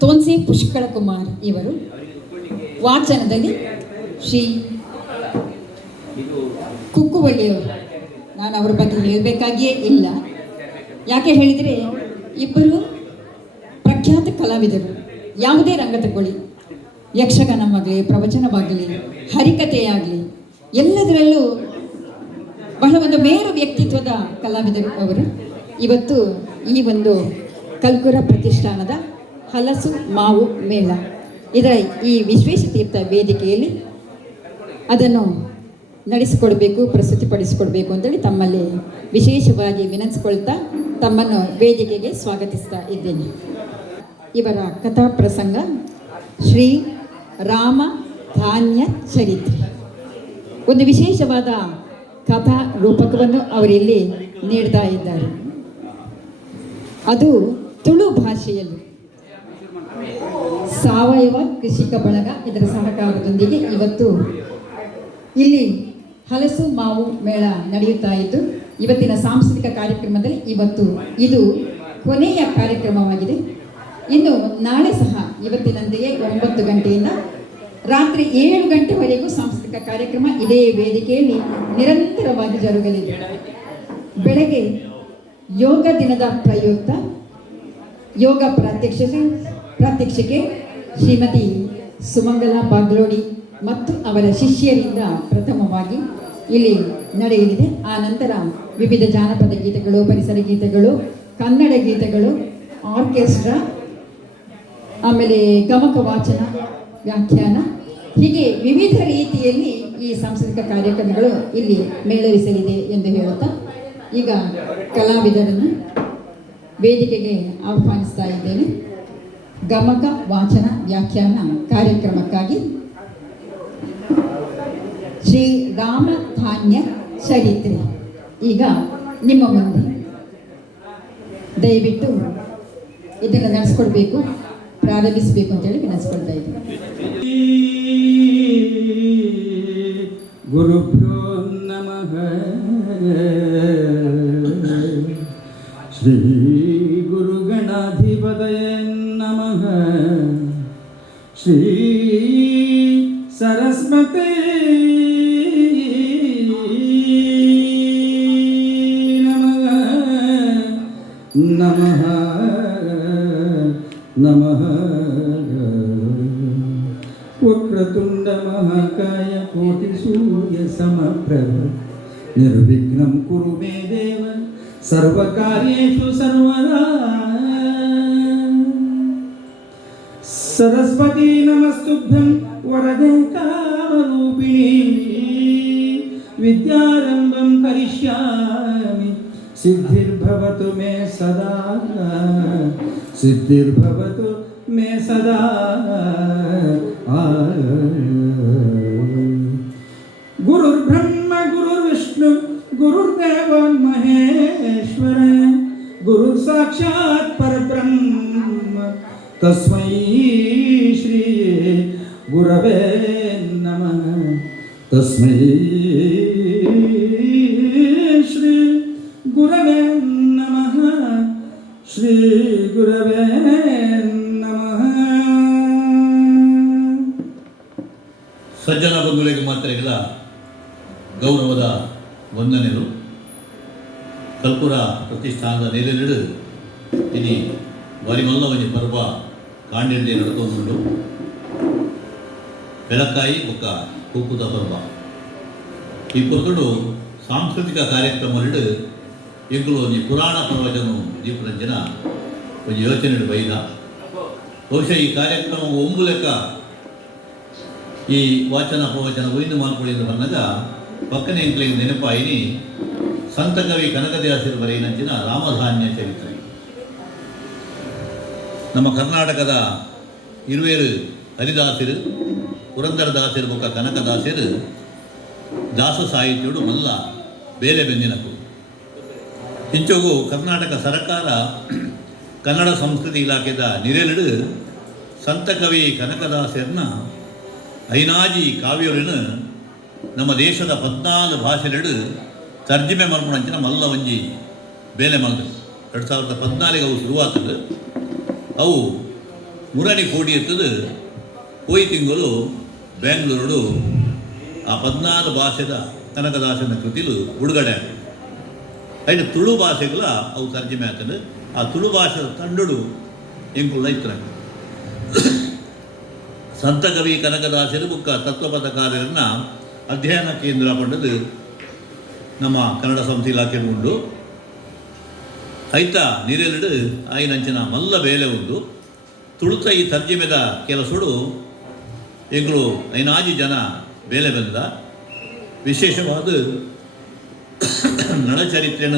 ತೋನ್ಸೆ ಪುಷ್ಕಳ ಕುಮಾರ್ ಇವರು. ವಾಚನದಲ್ಲಿ ಶ್ರೀ ಕುಕ್ಕುವಳ್ಳಿಯವರು. ನಾನು ಅವರ ಬಗ್ಗೆ ಹೇಳಬೇಕಾಗಿಯೇ ಇಲ್ಲ. ಯಾಕೆ ಹೇಳಿದರೆ ಇಬ್ಬರು ಪ್ರಖ್ಯಾತ ಕಲಾವಿದರು. ಯಾವುದೇ ರಂಗ ತಗೊಳ್ಳಿ, ಯಕ್ಷಗಾನವಾಗಲಿ, ಪ್ರವಚನವಾಗಲಿ, ಹರಿಕಥೆಯಾಗಲಿ, ಎಲ್ಲದರಲ್ಲೂ ಬಹಳ ಒಂದು ಮೇರು ವ್ಯಕ್ತಿತ್ವದ ಕಲಾವಿದರು ಅವರು. ಇವತ್ತು ಈ ಒಂದು ಕಲ್ಕುರ ಪ್ರತಿಷ್ಠಾನದ ಹಲಸು ಮಾವು ಮೇಳ ಇದರ ಈ ವಿಶ್ವೇಶತೀರ್ಥ ವೇದಿಕೆಯಲ್ಲಿ ಅದನ್ನು ನಡೆಸಿಕೊಡ್ಬೇಕು, ಪ್ರಸ್ತುತಿಪಡಿಸಿಕೊಡ್ಬೇಕು ಅಂತೇಳಿ ತಮ್ಮಲ್ಲಿ ವಿಶೇಷವಾಗಿ ವಿನಂತಿಸ್ಕೊಳ್ತಾ ತಮ್ಮನ್ನು ವೇದಿಕೆಗೆ ಸ್ವಾಗತಿಸ್ತಾ ಇದ್ದೇನೆ. ಇವರ ಕಥಾ ಪ್ರಸಂಗ ಶ್ರೀ ರಾಮ ಧಾನ್ಯ ಚರಿತ್ರೆ. ಒಂದು ವಿಶೇಷವಾದ ಕಥಾ ರೂಪಕವನ್ನು ಅವರಿಲ್ಲಿ ನೀಡ್ತಾ ಇದ್ದಾರೆ. ಅದು ತುಳು ಭಾಷೆಯಲ್ಲಿ. ಸಾವಯವ ಕೃಷಿಕ ಬಳಗ ಇದರ ಸಹಕಾರದೊಂದಿಗೆ ಇವತ್ತು ಇಲ್ಲಿ ಹಲಸು ಮಾವು ಮೇಳ ನಡೆಯುತ್ತಾ ಇದ್ದು, ಇವತ್ತಿನ ಸಾಂಸ್ಕೃತಿಕ ಕಾರ್ಯಕ್ರಮದಲ್ಲಿ ಇವತ್ತು ಇದು ಕೊನೆಯ ಕಾರ್ಯಕ್ರಮವಾಗಿದೆ. ಇನ್ನು ನಾಳೆ ಸಹ ಇವತ್ತಿನಂತೆಯೇ 9 ಗಂಟೆಯಿಂದ ರಾತ್ರಿ 7 ಗಂಟೆವರೆಗೂ ಸಾಂಸ್ಕೃತಿಕ ಕಾರ್ಯಕ್ರಮ ಇದೇ ವೇದಿಕೆಯಲ್ಲಿ ನಿರಂತರವಾಗಿ ಜರುಗಲಿದೆ. ಬೆಳಗ್ಗೆ ಯೋಗ ದಿನದ ಪ್ರಯುಕ್ತ ಯೋಗ ಪ್ರಾತ್ಯಕ್ಷಿಕೆ ಶ್ರೀಮತಿ ಸುಮಂಗಲ ಬಾಗ್ಲೋಡಿ ಮತ್ತು ಅವರ ಶಿಷ್ಯರಿಂದ ಪ್ರಥಮವಾಗಿ ಇಲ್ಲಿ ನಡೆಯಲಿದೆ. ಆ ನಂತರ ವಿವಿಧ ಜಾನಪದ ಗೀತೆಗಳು, ಪರಿಸರ ಗೀತೆಗಳು, ಕನ್ನಡ ಗೀತೆಗಳು, ಆರ್ಕೆಸ್ಟ್ರಾ, ಆಮೇಲೆ ಗಮಕ ವಾಚನ, ವ್ಯಾಖ್ಯಾನ, ಹೀಗೆ ವಿವಿಧ ರೀತಿಯಲ್ಲಿ ಈ ಸಾಂಸ್ಕೃತಿಕ ಕಾರ್ಯಕ್ರಮಗಳು ಇಲ್ಲಿ ಮೇಳವಿಸಲಿದೆ ಎಂದು ಹೇಳುತ್ತಾ ಈಗ ಕಲಾವಿದರನ್ನು ವೇದಿಕೆಗೆ ಆಹ್ವಾನಿಸ್ತಾ ಇದ್ದೇನೆ. ಗಮಕ ವಾಚನ ವ್ಯಾಖ್ಯಾನ ಕಾರ್ಯಕ್ರಮಕ್ಕಾಗಿ ಶ್ರೀ ರಾಮ ಧಾನ್ಯ ಚರಿತ್ರೆ ಈಗ ನಿಮ್ಮ ಮುಂದೆ. ದಯವಿಟ್ಟು ಇದನ್ನು ನಡೆಸ್ಕೊಡ್ಬೇಕು, ಪ್ರಾರಂಭಿಸಬೇಕು ಅಂತೇಳಿ ವಿನಂತಿಸ್ಕೊಳ್ತಾ ಇದ್ದೀನಿ. ಗುರುಭ್ಯೋ ನಮಃ. ಶ್ರೀ ಗುರುಗಣಾಧಿಪತಯೇ ನಮಃ. ಶ್ರೀ ಸರಸ್ವತಿ ನಮಃ ನಮಃ. ವಕ್ರತುಂಡ ಮಹಾಕಾಯ ಕೋಟಿ ಸೂರ್ಯ ಸಮಪ್ರಭ ನಿರ್ವಿಘ್ನಂ ಕುರು ಮೇ ದೇವ ಸರ್ವಕಾರ್ಯೇಷು ಸರ್ವದಾ. ಸರಸ್ವತಿ ನಮಸ್ತುಭ್ಯಂ ವರದೆ ಕಾಮರೂಪಿಣಿ ವಿದ್ಯಾರಂಭಂ ಕರಿಷ್ಯಾಮಿ ಸಿದ್ಧಿರ್ಭವತು ಮೇ ಸದಾ. ಸಿದ್ಧಿರ್ಭವತು ಮೇ ಸದಾ. ಗುರುರ್ಬ್ರಹ್ಮ ಗುರುರ್ವಿಷ್ಣು ಗುರುರ್ದೇವ ಮಹೇಶ್ವರ ಗುರು ಸಾಕ್ಷಾತ್ ಪರಬ್ರಹ್ಮ ತಸ್ಮೈ ಶ್ರೀ ಗುರವೇ ನಮಃ. ತಸ್ಮೈ ಶ್ರೀ ಗುರವೇ ನಮಃ. ಶ್ರೀ ಗುರವೇ ನಮಃ. ಸಜ್ಜನ ಬಂಧುಗಳಿಗೆ ಮಾತ್ರೆಗಳ ಗೌರವದ ವಂದನೆಗಳು. ಕಲ್ಪುರ ಪ್ರತಿಷ್ಠಾನದ ನೆಲೆಲಿಡು ಇನಿ ವರಿಮಲ್ಲ ಒಂಜಿ ಪರ್ವ ಕಾಂಡಿಂಡೆ ನಡ್ಕೊಂಡು ಬೆಳಕಾಯಿ ಒಕ್ಕ ಕುಕ್ಕುದ ಪರ್ವ ಈ ಪೊರ್ತುಡು ಸಾಂಸ್ಕೃತಿಕ ಕಾರ್ಯಕ್ರಮಗಳು ಎಂಕುಲು ಒಂಜಿ ಪುರಾಣ ಪ್ರವಚನ ದೀಪರಂಜನ ಒಂಜಿ ಯೋಚನೆ ಬೈದ. ಬಹುಶಃ ಈ ಕಾರ್ಯಕ್ರಮ ಒಂಬು ಲೆಕ್ಕ ಈ ವಾಚನ ಪ್ರವಚನ ಒಯ್ದು ಮಾಡ್ಕೊಳ್ಳಿ ಅಂತ ಬಂದಾಗ ಪಕ್ಕನೆ ಎಂಕ್ಲಿಗೆ ನೆನಪಾಯಿನಿ ಸಂತ ಕವಿ ಕನಕದಾಸರು ಬರೆಯಿನಂಚಿನ ರಾಮಧಾನ್ಯ ಚರಿತ್ರೆ. ನಮ್ಮ ಕರ್ನಾಟಕದ ಇರುವೇರು ಹರಿದಾಸರು, ಪುರಂದರದಾಸರು ಬೊಕ್ಕ ಕನಕದಾಸರು ದಾಸ ಸಾಹಿತ್ಯಡು ಮಲ್ಲ ಬೇಲೆ ಬೆಂದಿನಕು. ಇಂಚೋಗು ಕರ್ನಾಟಕ ಸರ್ಕಾರ ಕನ್ನಡ ಸಂಸ್ಕೃತಿ ಇಲಾಖೆದ ನಿರೆಲಿಡು ಸಂತ ಕವಿ ಕನಕದಾಸರನ್ನ ಐನಾಜಿ ಕಾವ್ಯರನ್ನು ನಮ್ಮ ದೇಶದ 14 ಭಾಷೆಲೆಡು ತರ್ಜಮೆ ಮಲ್ಪುಣಂಚಿನ ಮಲ್ಲ ಒಂಜಿ ಬೇಲೆ ಮಲ್ತು 2014 ಅವು ಶುರುವಾತದು. ಅವು ಮುರಣಿ ಕೋಡಿ ಎತ್ತದು ಹೋಯ್ ತಿಂಗಳು ಬೆಂಗಳೂರು ಆ 14 ಭಾಷೆದ ಕನಕದಾಸನ ಕೃತಿಲು ಬಿಡುಗಡೆ ಐದು ತುಳು ಭಾಷೆಗಳ ಅವು ತರ್ಜಮೆ ಆಗ್ತದೆ. ಆ ತುಳು ಭಾಷೆದ ತಂಡುಡು ಎಂಕುಳ್ಳ ಇತ್ರ ಸಂತ ಕವಿ ಕನಕದಾಸರು ಬುಕ್ಕ ತತ್ವಪದ ಕಾರ್ಯರನ್ನ ಅಧ್ಯಯನ ಕೇಂದ್ರ ಪಂಡದು ನಮ್ಮ ಕನ್ನಡ ಸಂಸ್ಥೆ ಇಲಾಖೆ ಉಂಡು. ಐತ ನೀರೆರಡು ಆಯ್ನಂಚಿನ ಮಲ್ಲ ಬೇಲೆ ಉಂಡು ತುಳುತ ಈ ತರ್ಜಮೆದ ಕೆಲಸಡು ಎಂಗಳು ಐನಾಜಿ ಜನ ಬೇಲೆ ಬಂದ ವಿಶೇಷವಾದ ನಳಚರಿತ್ರೆನ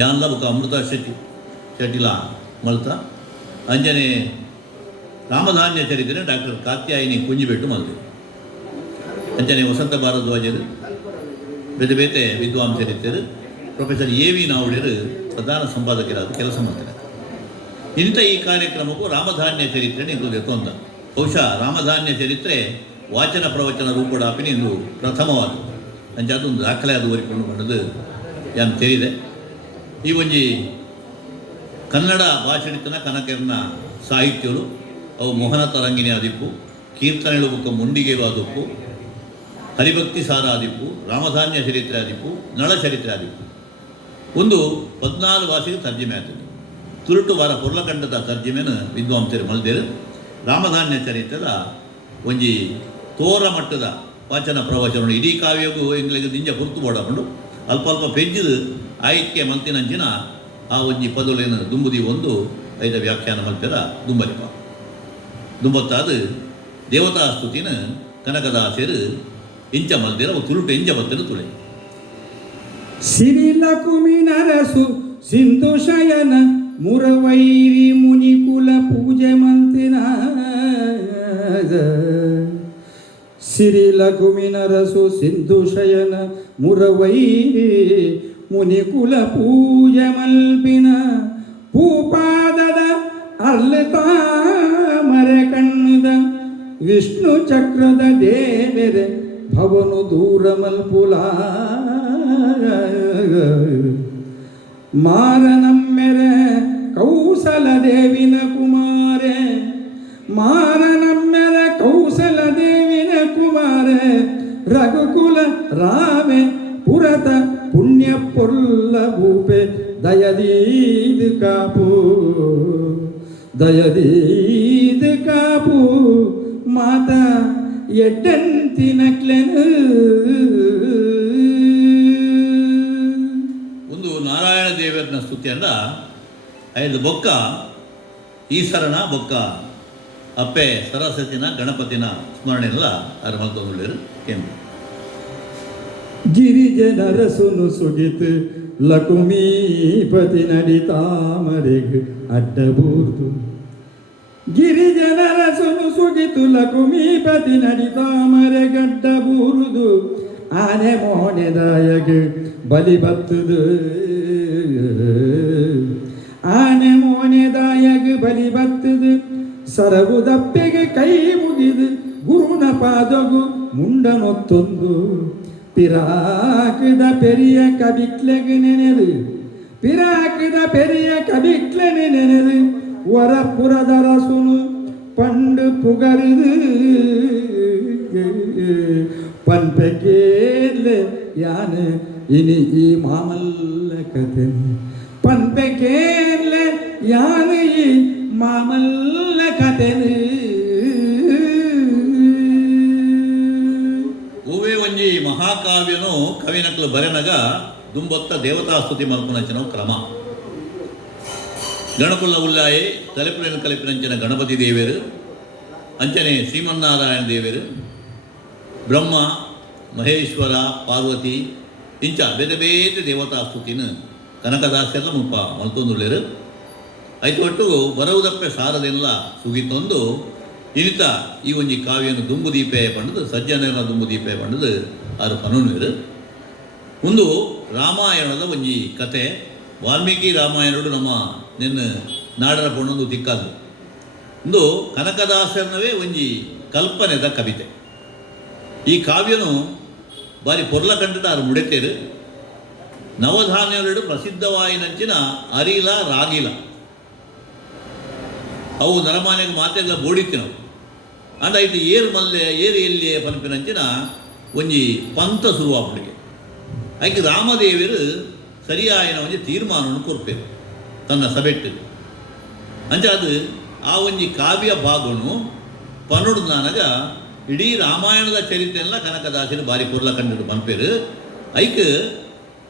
ಯಾನ್ಲ ಬುಕ್ಕ ಅಮೃತ ಶೆಟ್ಟಿಲ ಮಲ್ತ ಅಂಜನೆ ರಾಮಧಾನ್ಯ ಚರಿತ್ರೆ ಡಾಕ್ಟರ್ ಕಾತ್ಯಾಯಿನಿ ಕುಂಜಿಬೆಟ್ಟು ಮಲ್ತೆ ಅಂಜನೆ ವಸಂತ ಭಾರದ್ವಾಜರು ಬೇತೆ ಬೇತೆ ವಿದ್ವಾಂಸರಿದ್ದರು. ಪ್ರೊಫೆಸರ್ ಎ ವಿ ನಾವುಡಿಯರು ಪ್ರಧಾನ ಸಂಪಾದಕರಾದ ಕೆಲಸ ಮಾಡ್ತಾರೆ. ಇಂಥ ಈ ಕಾರ್ಯಕ್ರಮಕ್ಕೂ ರಾಮಧಾನ್ಯ ಚರಿತ್ರೆ ನಿಂತು ತೊಂದ ಬಹುಶಃ ರಾಮಧಾನ್ಯ ಚರಿತ್ರೆ ವಾಚನ ಪ್ರವಚನ ರೂಪಡಾಪಿನ ಇಂದು ಪ್ರಥಮವಾದ ಅಂಚೆ ಅದೊಂದು ದಾಖಲೆ ಅದು ಓರಿಕೊಂಡು ಬಂದದ್ದು ಯಾನು ತಿಳಿದೆ. ಈ ಒಂಜಿ ಕನ್ನಡ ಭಾಷಣಿತನ ಕನಕರ್ನ ಸಾಹಿತ್ಯಗಳು ಅವು ಮೋಹನ ತರಂಗಿನಿ ಆದಿಪ್ಪು, ಕೀರ್ತನೆಗಳು ಬುಕ್ಕ ಮುಂಡಿಗೆಲು ಆದಿಪ್ಪು, ಹರಿಭಕ್ತಿ ಸಾರ ಆದಿಪ್ಪು, ರಾಮಧಾನ್ಯ ಚರಿತ್ರೆ ಆದಿಪ್ಪು, ನಳ ಚರಿತ್ರೆ ಆದಿಪ್ಪು ಒಂದು 14 ಭಾಷೆಗೆ ತರ್ಜಮೆ ಆಗ್ತದೆ. ತುರುಟು ವಾರ ಪೊರ್ಲಕಂಡದ ತರ್ಜಮೆನ ವಿದ್ವಾಂಸರು ಮಲ್ದೇರು. ರಾಮಧಾನ್ಯ ಚರಿತ್ರದ ಒಂಜಿ ತೋರ ಮಟ್ಟದ ವಾಚನ ಪ್ರವಚನ ಇಡೀ ಕಾವ್ಯಗೂ ಎಂಗ್ಲಿಗೆ ನಿಂಜ ಪುರ್ತು ಬೋಡಕೊಂಡು ಅಲ್ಪ ಅಲ್ಪ ಪೆಜ್ಜಿದು ಆಯ್ಕೆ ಮಂತಿನಂಚಿನ ಆ ಒಂಜಿ ಪದಲೇನು ದುಂಬುದಿ ಒಂದು ಐದ ವ್ಯಾಖ್ಯಾನ ಮಲ್ಪೆರ ದುಂಬಲಿಪ ದುಂಬತ್ತಾದ ದೇವತಾ ಸ್ತುತಿನ ಕನಕದಾಸರು ಇಂಚ ಮಲ್ದಿರ ತುರುಟು ಎಂಜ ಬತ್ತರು ತುಳೆ ಸಿರಿಲ ಕುಮಿನರಸು ಸಿಂಧು ಶಯನ ಮುರವೈರಿ ಮುನಿಕುಲ ಪೂಜೆ ಮಂತಿನ ಸಿರಿಲ ಕುಮಿನರಸು ಸಿಂಧು ಶಯನ ಮುರವೈರಿ ಮುನಿಕುಲ ಪೂಜೆ ಮಲ್ಪಿನ ಭೂಪಾದದ ಅರ್ಲತ ಮರೆ ಕಣ್ಣುದ ವಿಷ್ಣು ಚಕ್ರದ ದೇವೆರೆ ಭವನು ದೂರ ಮಲ್ಪುಲ ಮಾರನಮ್ಮೆರೆ ಕೌಸಲ ದೇವಿನ ಕುಮಾರೆ ಮಾರನಮ್ಮೆರೆ ಕೌಸಲ ದೇವಿನ ಕುಮಾರೆ ರಘುಕುಲ ರಾಮೆ ಪುರತ ಪುಣ್ಯ ಪೊಲ್ಲ ಭೂಪೆ ದಯದೀದ್ ಕಾಪು ದಯದೀದ್ ಕಾಪು ಮಾತಾ ಎಡ್ಡಂತಿನಕ್ಲೆನು. ಒಂದು ನಾರಾಯಣ ದೇವರನ ಸ್ತುತಿಯಂದ ಐದು ಬೊಕ್ಕ ಈಶ್ವರನ ಬೊಕ್ಕ ಅಪ್ಪೆ ಸರಸ್ವತಿನ ಗಣಪತಿನ ಸ್ಮರಣೆಲ್ಲ ಅರ ಮಲ್ತೊಂದುಳ್ಳೇರು ಕೇಂದ್ರ ಗಿರಿಜನರಸುನು ಸುಗಿತು ಲಕುಮೀಪತಿ ನಡಿತಾಮರೆಗ್ ಅಡ್ಡಬೂರ್ದು ಗಿರಿಜನರಸುನು ಸುಗಿತು ಲಕುಮೀಪತಿ ನಡಿತಾಮರೆ ಗಡ್ಡ ಬೂರುದು ಆನೆ ಮೋನೆದಾಯಗ್ ಬಲಿ ಬತ್ತುದು ಆನೆ ಮೋನೆದಾಯಗ್ ಬಲಿ ಬತ್ತುದು ಸರಗುದಪ್ಪೆಗೆ ಕೈ ಮುಗಿದು ಗುರುನ ಪಾದಗು ಮುಂಡನೊತ್ತೊಂದು ಪಿರಾಕದ ಪೆರಿಯ ಕಬಿಕ್ಲೆಗೆ ನೆನೆದು ಪಿರಾಕದ ಪೆರಿಯ ಕಬಿಕ್ಲೆನೆ ನೆನೆದು ವರಪುರದ ರಸುನು ಪಂಡು ಪುಗರಿದು ಪನ್ಪೆಕೇಲೆ ಯಾನೆ ಇನಿ ಈ ಮಾಮಲ್ಲ ಕತೆ ಪನ್ಪೆಕೇಲೆ ಯಾನೆ ಈ ಮಾಮಲ್ಲ ಕತೆನೆ. ಓವೇ ಒಂಜಿ ಮಹಾಕಾವ್ಯನು ಕವಿನಕ್ಲು ಬರೆನಗ ದುಂಬೊತ್ತ ದೇವತಾಸ್ತುತಿ ಮಲ್ಪನಂಚಿನ ಕ್ರಮ ಗಣಪುಲ್ಲ ಉಲ್ಲಾಯೆ ತಲೆಪುಲಿನ ಕಲಿಪಿನಂಚಿನ ಗಣಪತಿ ದೇವರು ಅಂಚನೆ ಶ್ರೀಮನ್ನಾರಾಯಣ ದೇವರು ಬ್ರಹ್ಮ ಮಹೇಶ್ವರ ಪಾರ್ವತಿ ಇಂಚ ಬೇರೆ ಬೇರೆ ದೇವತಾಸ್ತುತಿನ ಕನಕದಾಸೆಲ್ಲ ಮುಪ್ಪ ಮಲ್ತೊಂದುಳ್ಳೇರು. ಐತು ಒಟ್ಟು ಬರುವುದಪ್ಪೆ ಸಾರದೆಲ್ಲ ಸುಗಿತೊಂದು ಇನಿತ ಈ ಒಂಜಿ ಕಾವ್ಯನು ದುಂಬುದೀಪೆ ಪಂಡದು ಸಜ್ಜನರ ದುಂಬುದೀಪೆ ಪಂಡದು ಆರು ಪನುನೀರು. ಒಂದು ರಾಮಾಯಣದ ಒಂಜಿ ಕತೆ ವಾಲ್ಮೀಕಿ ರಾಮಾಯಣಡು ನಮ್ಮ ನಿನ್ನ ನಾಡರ ಪೊಣ್ಣೊಂದು ದಿಕ್ಕಾದು ಒಂದು ಕನಕದಾಸರನವೇ ಒಂಜಿ ಕಲ್ಪನೆದ ಕವಿತೆ. ಈ ಕಾವ್ಯನು ಬಾರಿ ಪೊರ್ಲಕಂಡದ ಆರು ಮುಡೆತೇರು ನವಧಾನ್ಯಗಳು ಪ್ರಸಿದ್ಧವಾಯಿನಂಚಿನ ಅರಿಲ ರಾಗಿಲ ಅವು ನರಮಾನೆಗೆ ಮಾತೆಲ್ಲ ಬೋಡಿತ್ತಿನವು ಅಂಡ ಐತೆ ಏರು ಮಲ್ಲೆ ಏರು ಎಲ್ಲಿಯೇ ಪನ್ಪಿನಂಚಿನ ಒಂಜಿ ಪಂಥ ಶುರುವಾಪುಡಿಗೆ ಆಯ್ಕೆ ರಾಮದೇವರು ಸರಿಯಾಯಿನ ಒಂಜಿ ತೀರ್ಮಾನವನ್ನು ಕೊರ್ಪೇರು ತನ್ನ ಸಭೆಟ್ಟು ಅಂಚ ಅದು ಆ ಒಂಜಿ ಕಾವ್ಯ ಭಾಗನು ಪನ್ನುಡು ನನಗ ಇಡೀ ರಾಮಾಯಣದ ಚರಿತ್ರೆಲ್ಲ ಕನಕದಾಸರು ಬಾರಿ ಪೊರ್ಲ ಕಂಡು ಪನ್ಪೇರು ಐಕ್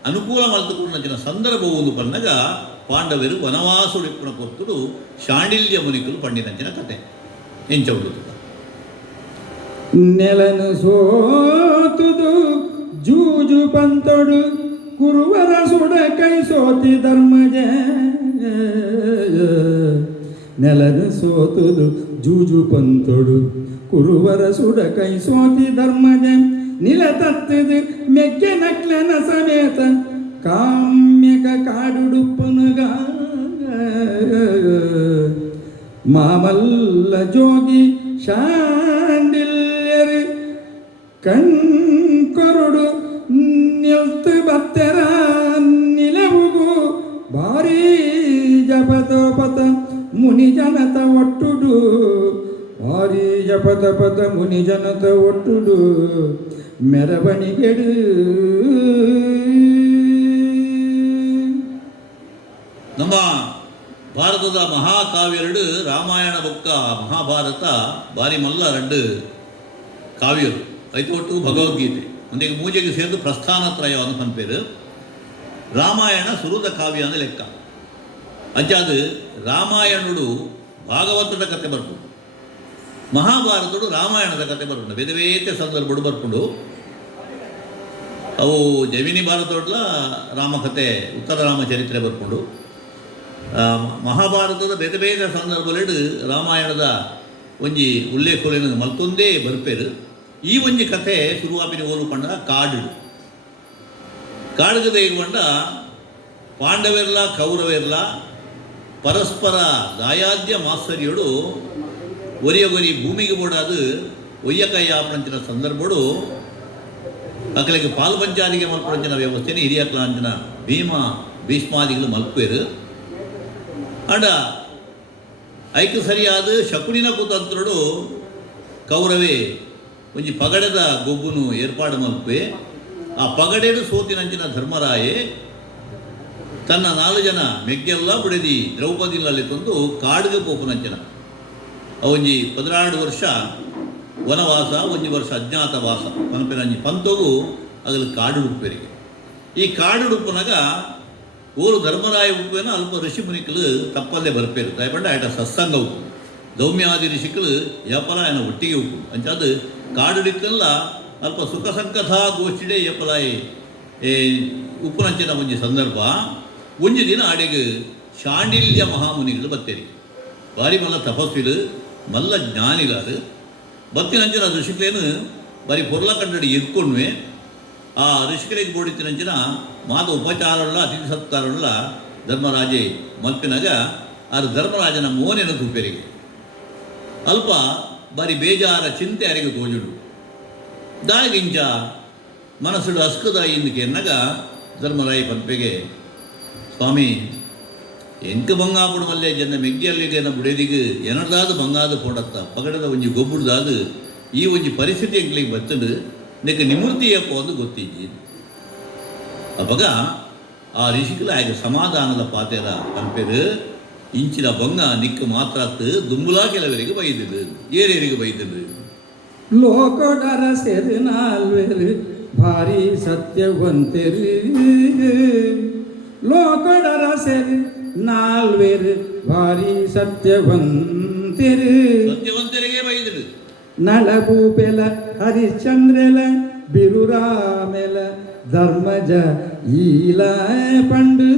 ಅನುಕೂಲ ಮಲ್ತುಕೊಂಡ ಸಂದರ್ಭ ಒಂದು ಪನ್ನಗ ಪಾಂಡವರು ವನವಾಸುಡಿಪ್ಪುನ ಕೊರ್ತುಡು ಶಾಂಡಿಲ್ಯ ಮುನಿಕುಲು ಪಂಡಿನಂಚಿನ ಕತೆ ಎಂಚೌಡು ನೆಲನು ಸೋತುದು ಜೂಜು ಪಂತೊಡು ಕುರುವರ ಸುಡ ಕೈ ಸೋತಿ ಧರ್ಮಜ ನೆಲನು ಸೋತುದು ಜೂಜು ಪಂತೊಡು ಕುರುವರ ಸುಡ ಕೈ ಸೋತಿ ಧರ್ಮಜ ನಿಲ ತತ್ತದು ಮೆಕ್ಕೆ ನಕ್ಲನ ಸಮೇತ ಕಾಮ್ಯಕ ಕಾಡುಡುಪ್ಪನುಗ ಮಾಮಲ್ಲ ಜೋಗಿ ಶಾಂಡಿಲ್ಯರು ಕಣ್ಕೊರುಡು ನಿಲ್ತು ಬತ್ತೆರ ನಿಲವುಗು ಭಾರೀ ಜಪತೋಪತ ಮುನಿ ಜನತ ಒಟ್ಟುಡು ಭಾರೀ ಜಪತಪತ ಮುನಿ ಜನತ ಒಟ್ಟುಡು ಮೆರವಣಿಗೆಡು ನಮ್ಮ ಭಾರತದ ಮಹಾಕಾವ್ಯರು ರಾಮಾಯಣ ಬೊಕ್ಕ ಮಹಾಭಾರತ ಬಾರಿ ಮಲ್ಲ ಎರಡು ಕಾವ್ಯರು ಐದು ಒಟ್ಟು ಭಗವದ್ಗೀತೆ ಒಂದಿಗೆ ಮೂಜೆಗೆ ಸೇರಿದು ಪ್ರಸ್ಥಾನತ್ರಯ ಅಂತ ಪನ್ಪೇರು ರಾಮಾಯಣ ಸುರುದ ಕಾವ್ಯ ಅಂದ್ರೆ ಲೆಕ್ಕ ಅಂಚಾದು ರಾಮಾಯಣುಡು ಭಾಗವತದ ಕತೆ ಬರ್ಕೊಂಡು ಮಹಾಭಾರತಡು ರಾಮಾಯಣದ ಕತೆ ಬರ್ಕೊಂಡು ಬೇರೆ ಬೇರೆ ಸಂದರ್ಭಡು ಬರ್ಕೊಂಡು ಅವು ಜಮಿನಿ ಭಾರತೋಡ್ಲ ರಾಮಕಥೆ ಉತ್ತರ ರಾಮಚರಿತ್ರೆ ಬರ್ಕೊಂಡು ಮಹಾಭಾರತದ ಬೇರೆ ಬೇರೆ ಸಂದರ್ಭಗಳು ರಾಮಾಯಣದ ಒಂಜಿ ಉಲ್ಲೇಖ ಮಲ್ತೊಂದೇ ಬರ್ಪೇರು ಈ ಒಂಜಿ ಕಥೆ ಶುರುವಾಪಿನ ಓಲು ಪಂಡ ಕಾಡುಗದ ಪಂಡ ಪಾಂಡವೆರ್ಲ ಕೌರವೆರ್ಲ ಪರಸ್ಪರ ದಾಯಾದ್ಯ ಮಾತ್ಸರ್ಯೋಡು ಒರಿಯೊರಿ ಭೂಮಿಗೆ ಬೋಡಾದು ಒಯ್ಯಕಯ್ಯಾಪಣಂಚಿನ ಸಂದರ್ಭಡು ಅಕಲಿಗೆ ಪಾಲ್ಪಂಚಾದಿಗೆ ಮಲ್ಪಂಚಿನ ವ್ಯವಸ್ಥೆನೇ ಹಿರಿಯಕ್ಲಾಂಚಿನ ಭೀಷ್ಮಾದಿಗಳು ಮಲ್ಪೇರು ಅಂಡ ಐಕ್ಯ ಸರಿಯಾದ ಶಕುನಿನ ಕುತಂತ್ರುಡು ಕೌರವೇ ಒಂಜಿ ಪಗಡೆದ ಗೊಬ್ಬುನು ಏರ್ಪಾಡು ಮಲ್ಪೆ ಆ ಪಗಡೆಡು ಸೋತಿನಂಚಿನ ಧರ್ಮರಾಯೆ ತನ್ನ 4 ಜನ ಮೆಗ್ಗೆಲ್ಲ ಬಿಡದಿ ದ್ರೌಪದಿನಲ್ಲಿ ತಂದು ಕಾಡಿಗೆ ಪೋಪುನಂಚಿನ ಒಂಜಿ 16 ವರ್ಷ ವನವಾಸ ಒಂಜಿ ವರ್ಷ ಅಜ್ಞಾತವಾಸ ಪನಪಿನಂಜಿ ಪಂತೋಗು ಅಗಲು ಕಾಡು ಉಪ್ಪೆರಿಗೆ ಈ ಕಾಡು ಉಪ್ಪನಾಗ ಓರು ಧರ್ಮರಾಯ ಉಪ್ಪೇನ ಅಲ್ಪ ಋಷಿ ಮುನಿಕಲು ತಪ್ಪಲ್ಲೇ ಬರ್ಪೇರು ದಯಪಂಡ ಆಯ್ತ ಸತ್ಸಂಗ ಉಪ್ಪು ದೌಮ್ಯಾದಿ ಋಷಿಕಲು ಯಪಲ ಆಯನ ಒಟ್ಟಿಗೆ ಉಪ್ಪು ಅಂಚಾದು ಕಾಡುಡಿಕ್ಕೆಲ್ಲ ಅಲ್ಪ ಸುಖ ಸಂಕಥ ಗೋಷ್ಠಿಡೆ ಯಪಲಾಯಿ ಉಪ್ಪುನಂಚಿನ ಒಂಜಿ ಸಂದರ್ಭ ಒಂಜಿ ದಿನ ಅಡೆಗೆ ಶಾಂಡಿಲ್ಯ ಮಹಾಮುನಿಗಳು ಬತ್ತೇರಿ ಬಾರಿ ಮಲ್ಲ ತಪಸ್ವಿಲು ಮಲ್ಲ ಜ್ಞಾನಿಗಾರು ಬತ್ತಿನಂಚಿನ ಋಷಿಕಲೇನು ಬಾರಿ ಪೊರ್ಲ ಕಂಡಡಿ ಎದ್ಕೊಂಡ್ವೆ ಆ ಋಷಿಕರಿಗೆ ಬೋಡಿತಿನಂಚಿನ ಮಾತ ಉಪಚಾರವುಳ್ಳ ಅತಿಥಿ ಸತ್ಕಾರವುಳ್ಳ ಧರ್ಮರಾಜೆ ಮಲ್ಪಿನಾಗ ಆ ಧರ್ಮರಾಜನ ಮೋನೆನ ತುಪ್ಪೆರಿಗೆ ಅಲ್ಪ ಬಾರಿ ಬೇಜಾರ ಚಿಂತೆ ಅರಿಗೆ ತೋಜುಡು ದಾಗಿಂಚ ಮನಸ್ಸುಡು ಅಸ್ಕದ ಇಂದಕ್ಕೆ ಎನ್ನಗ ಧರ್ಮರಾಯ ಪಂಪೆಗೆ ಸ್ವಾಮಿ ಎಂಕ ಬಂಗಾಪುಡು ಮಲ್ಲೆ ಜನ ಮೆಗ್ಗಿಯಲ್ಲಿಗೆ ಬುಡೇದಿಗೆ ಎನರ್ದಾದ ಬಂಗಾದ ಪೋಡತ್ತ ಪಗಡದ ಒಂಜಿ ಗೊಬ್ಬುಡ್ದಾದು ಈ ಒಂಜಿ ಪರಿಸ್ಥಿತಿ ಎಂಕ್ಲಿಗೆ ಬತ್ತಡು ನಿಕ್ಕೆ ನಿಮೂರ್ತಿಯಪ್ಪ ಒಂದು ಗೊತ್ತಿಜ್ಜಿ ಅವಾಗ ಆ ಋಷಿಕಲ ಆಗ ಸಮಾಧಾನದ ಪಾತೆರ ಪಂಪೆರು ಇಂಚಿನ ಬಂಗ ನಿಕ್ಕ ಮಾತಾತ್ ದುಂಬುಲಾ ಕೆಲವರಿಗೆ ಬೈದಿದ್ದು ಏರೇರಿಗೆ ಬೈದಿದ್ದು ಲೋಕಡರ ಸೆರು ನಾಲ್ವೆರು ಭಾರಿ ಸತ್ಯವಂತೆರು ಲೋಕಡರ ಸೆರು ನಾಲ್ವೆರು ಭಾರಿ ಸತ್ಯವಂತರಿಗೆ ಬೈದಿದ್ದು ನಳಭೂಪೆಲ ಹರಿಶ್ಚಂದ್ರಲ ಬಿರುರಾಮೆಲ ಧರ್ಮಜ ಈಲ ಪಂಡು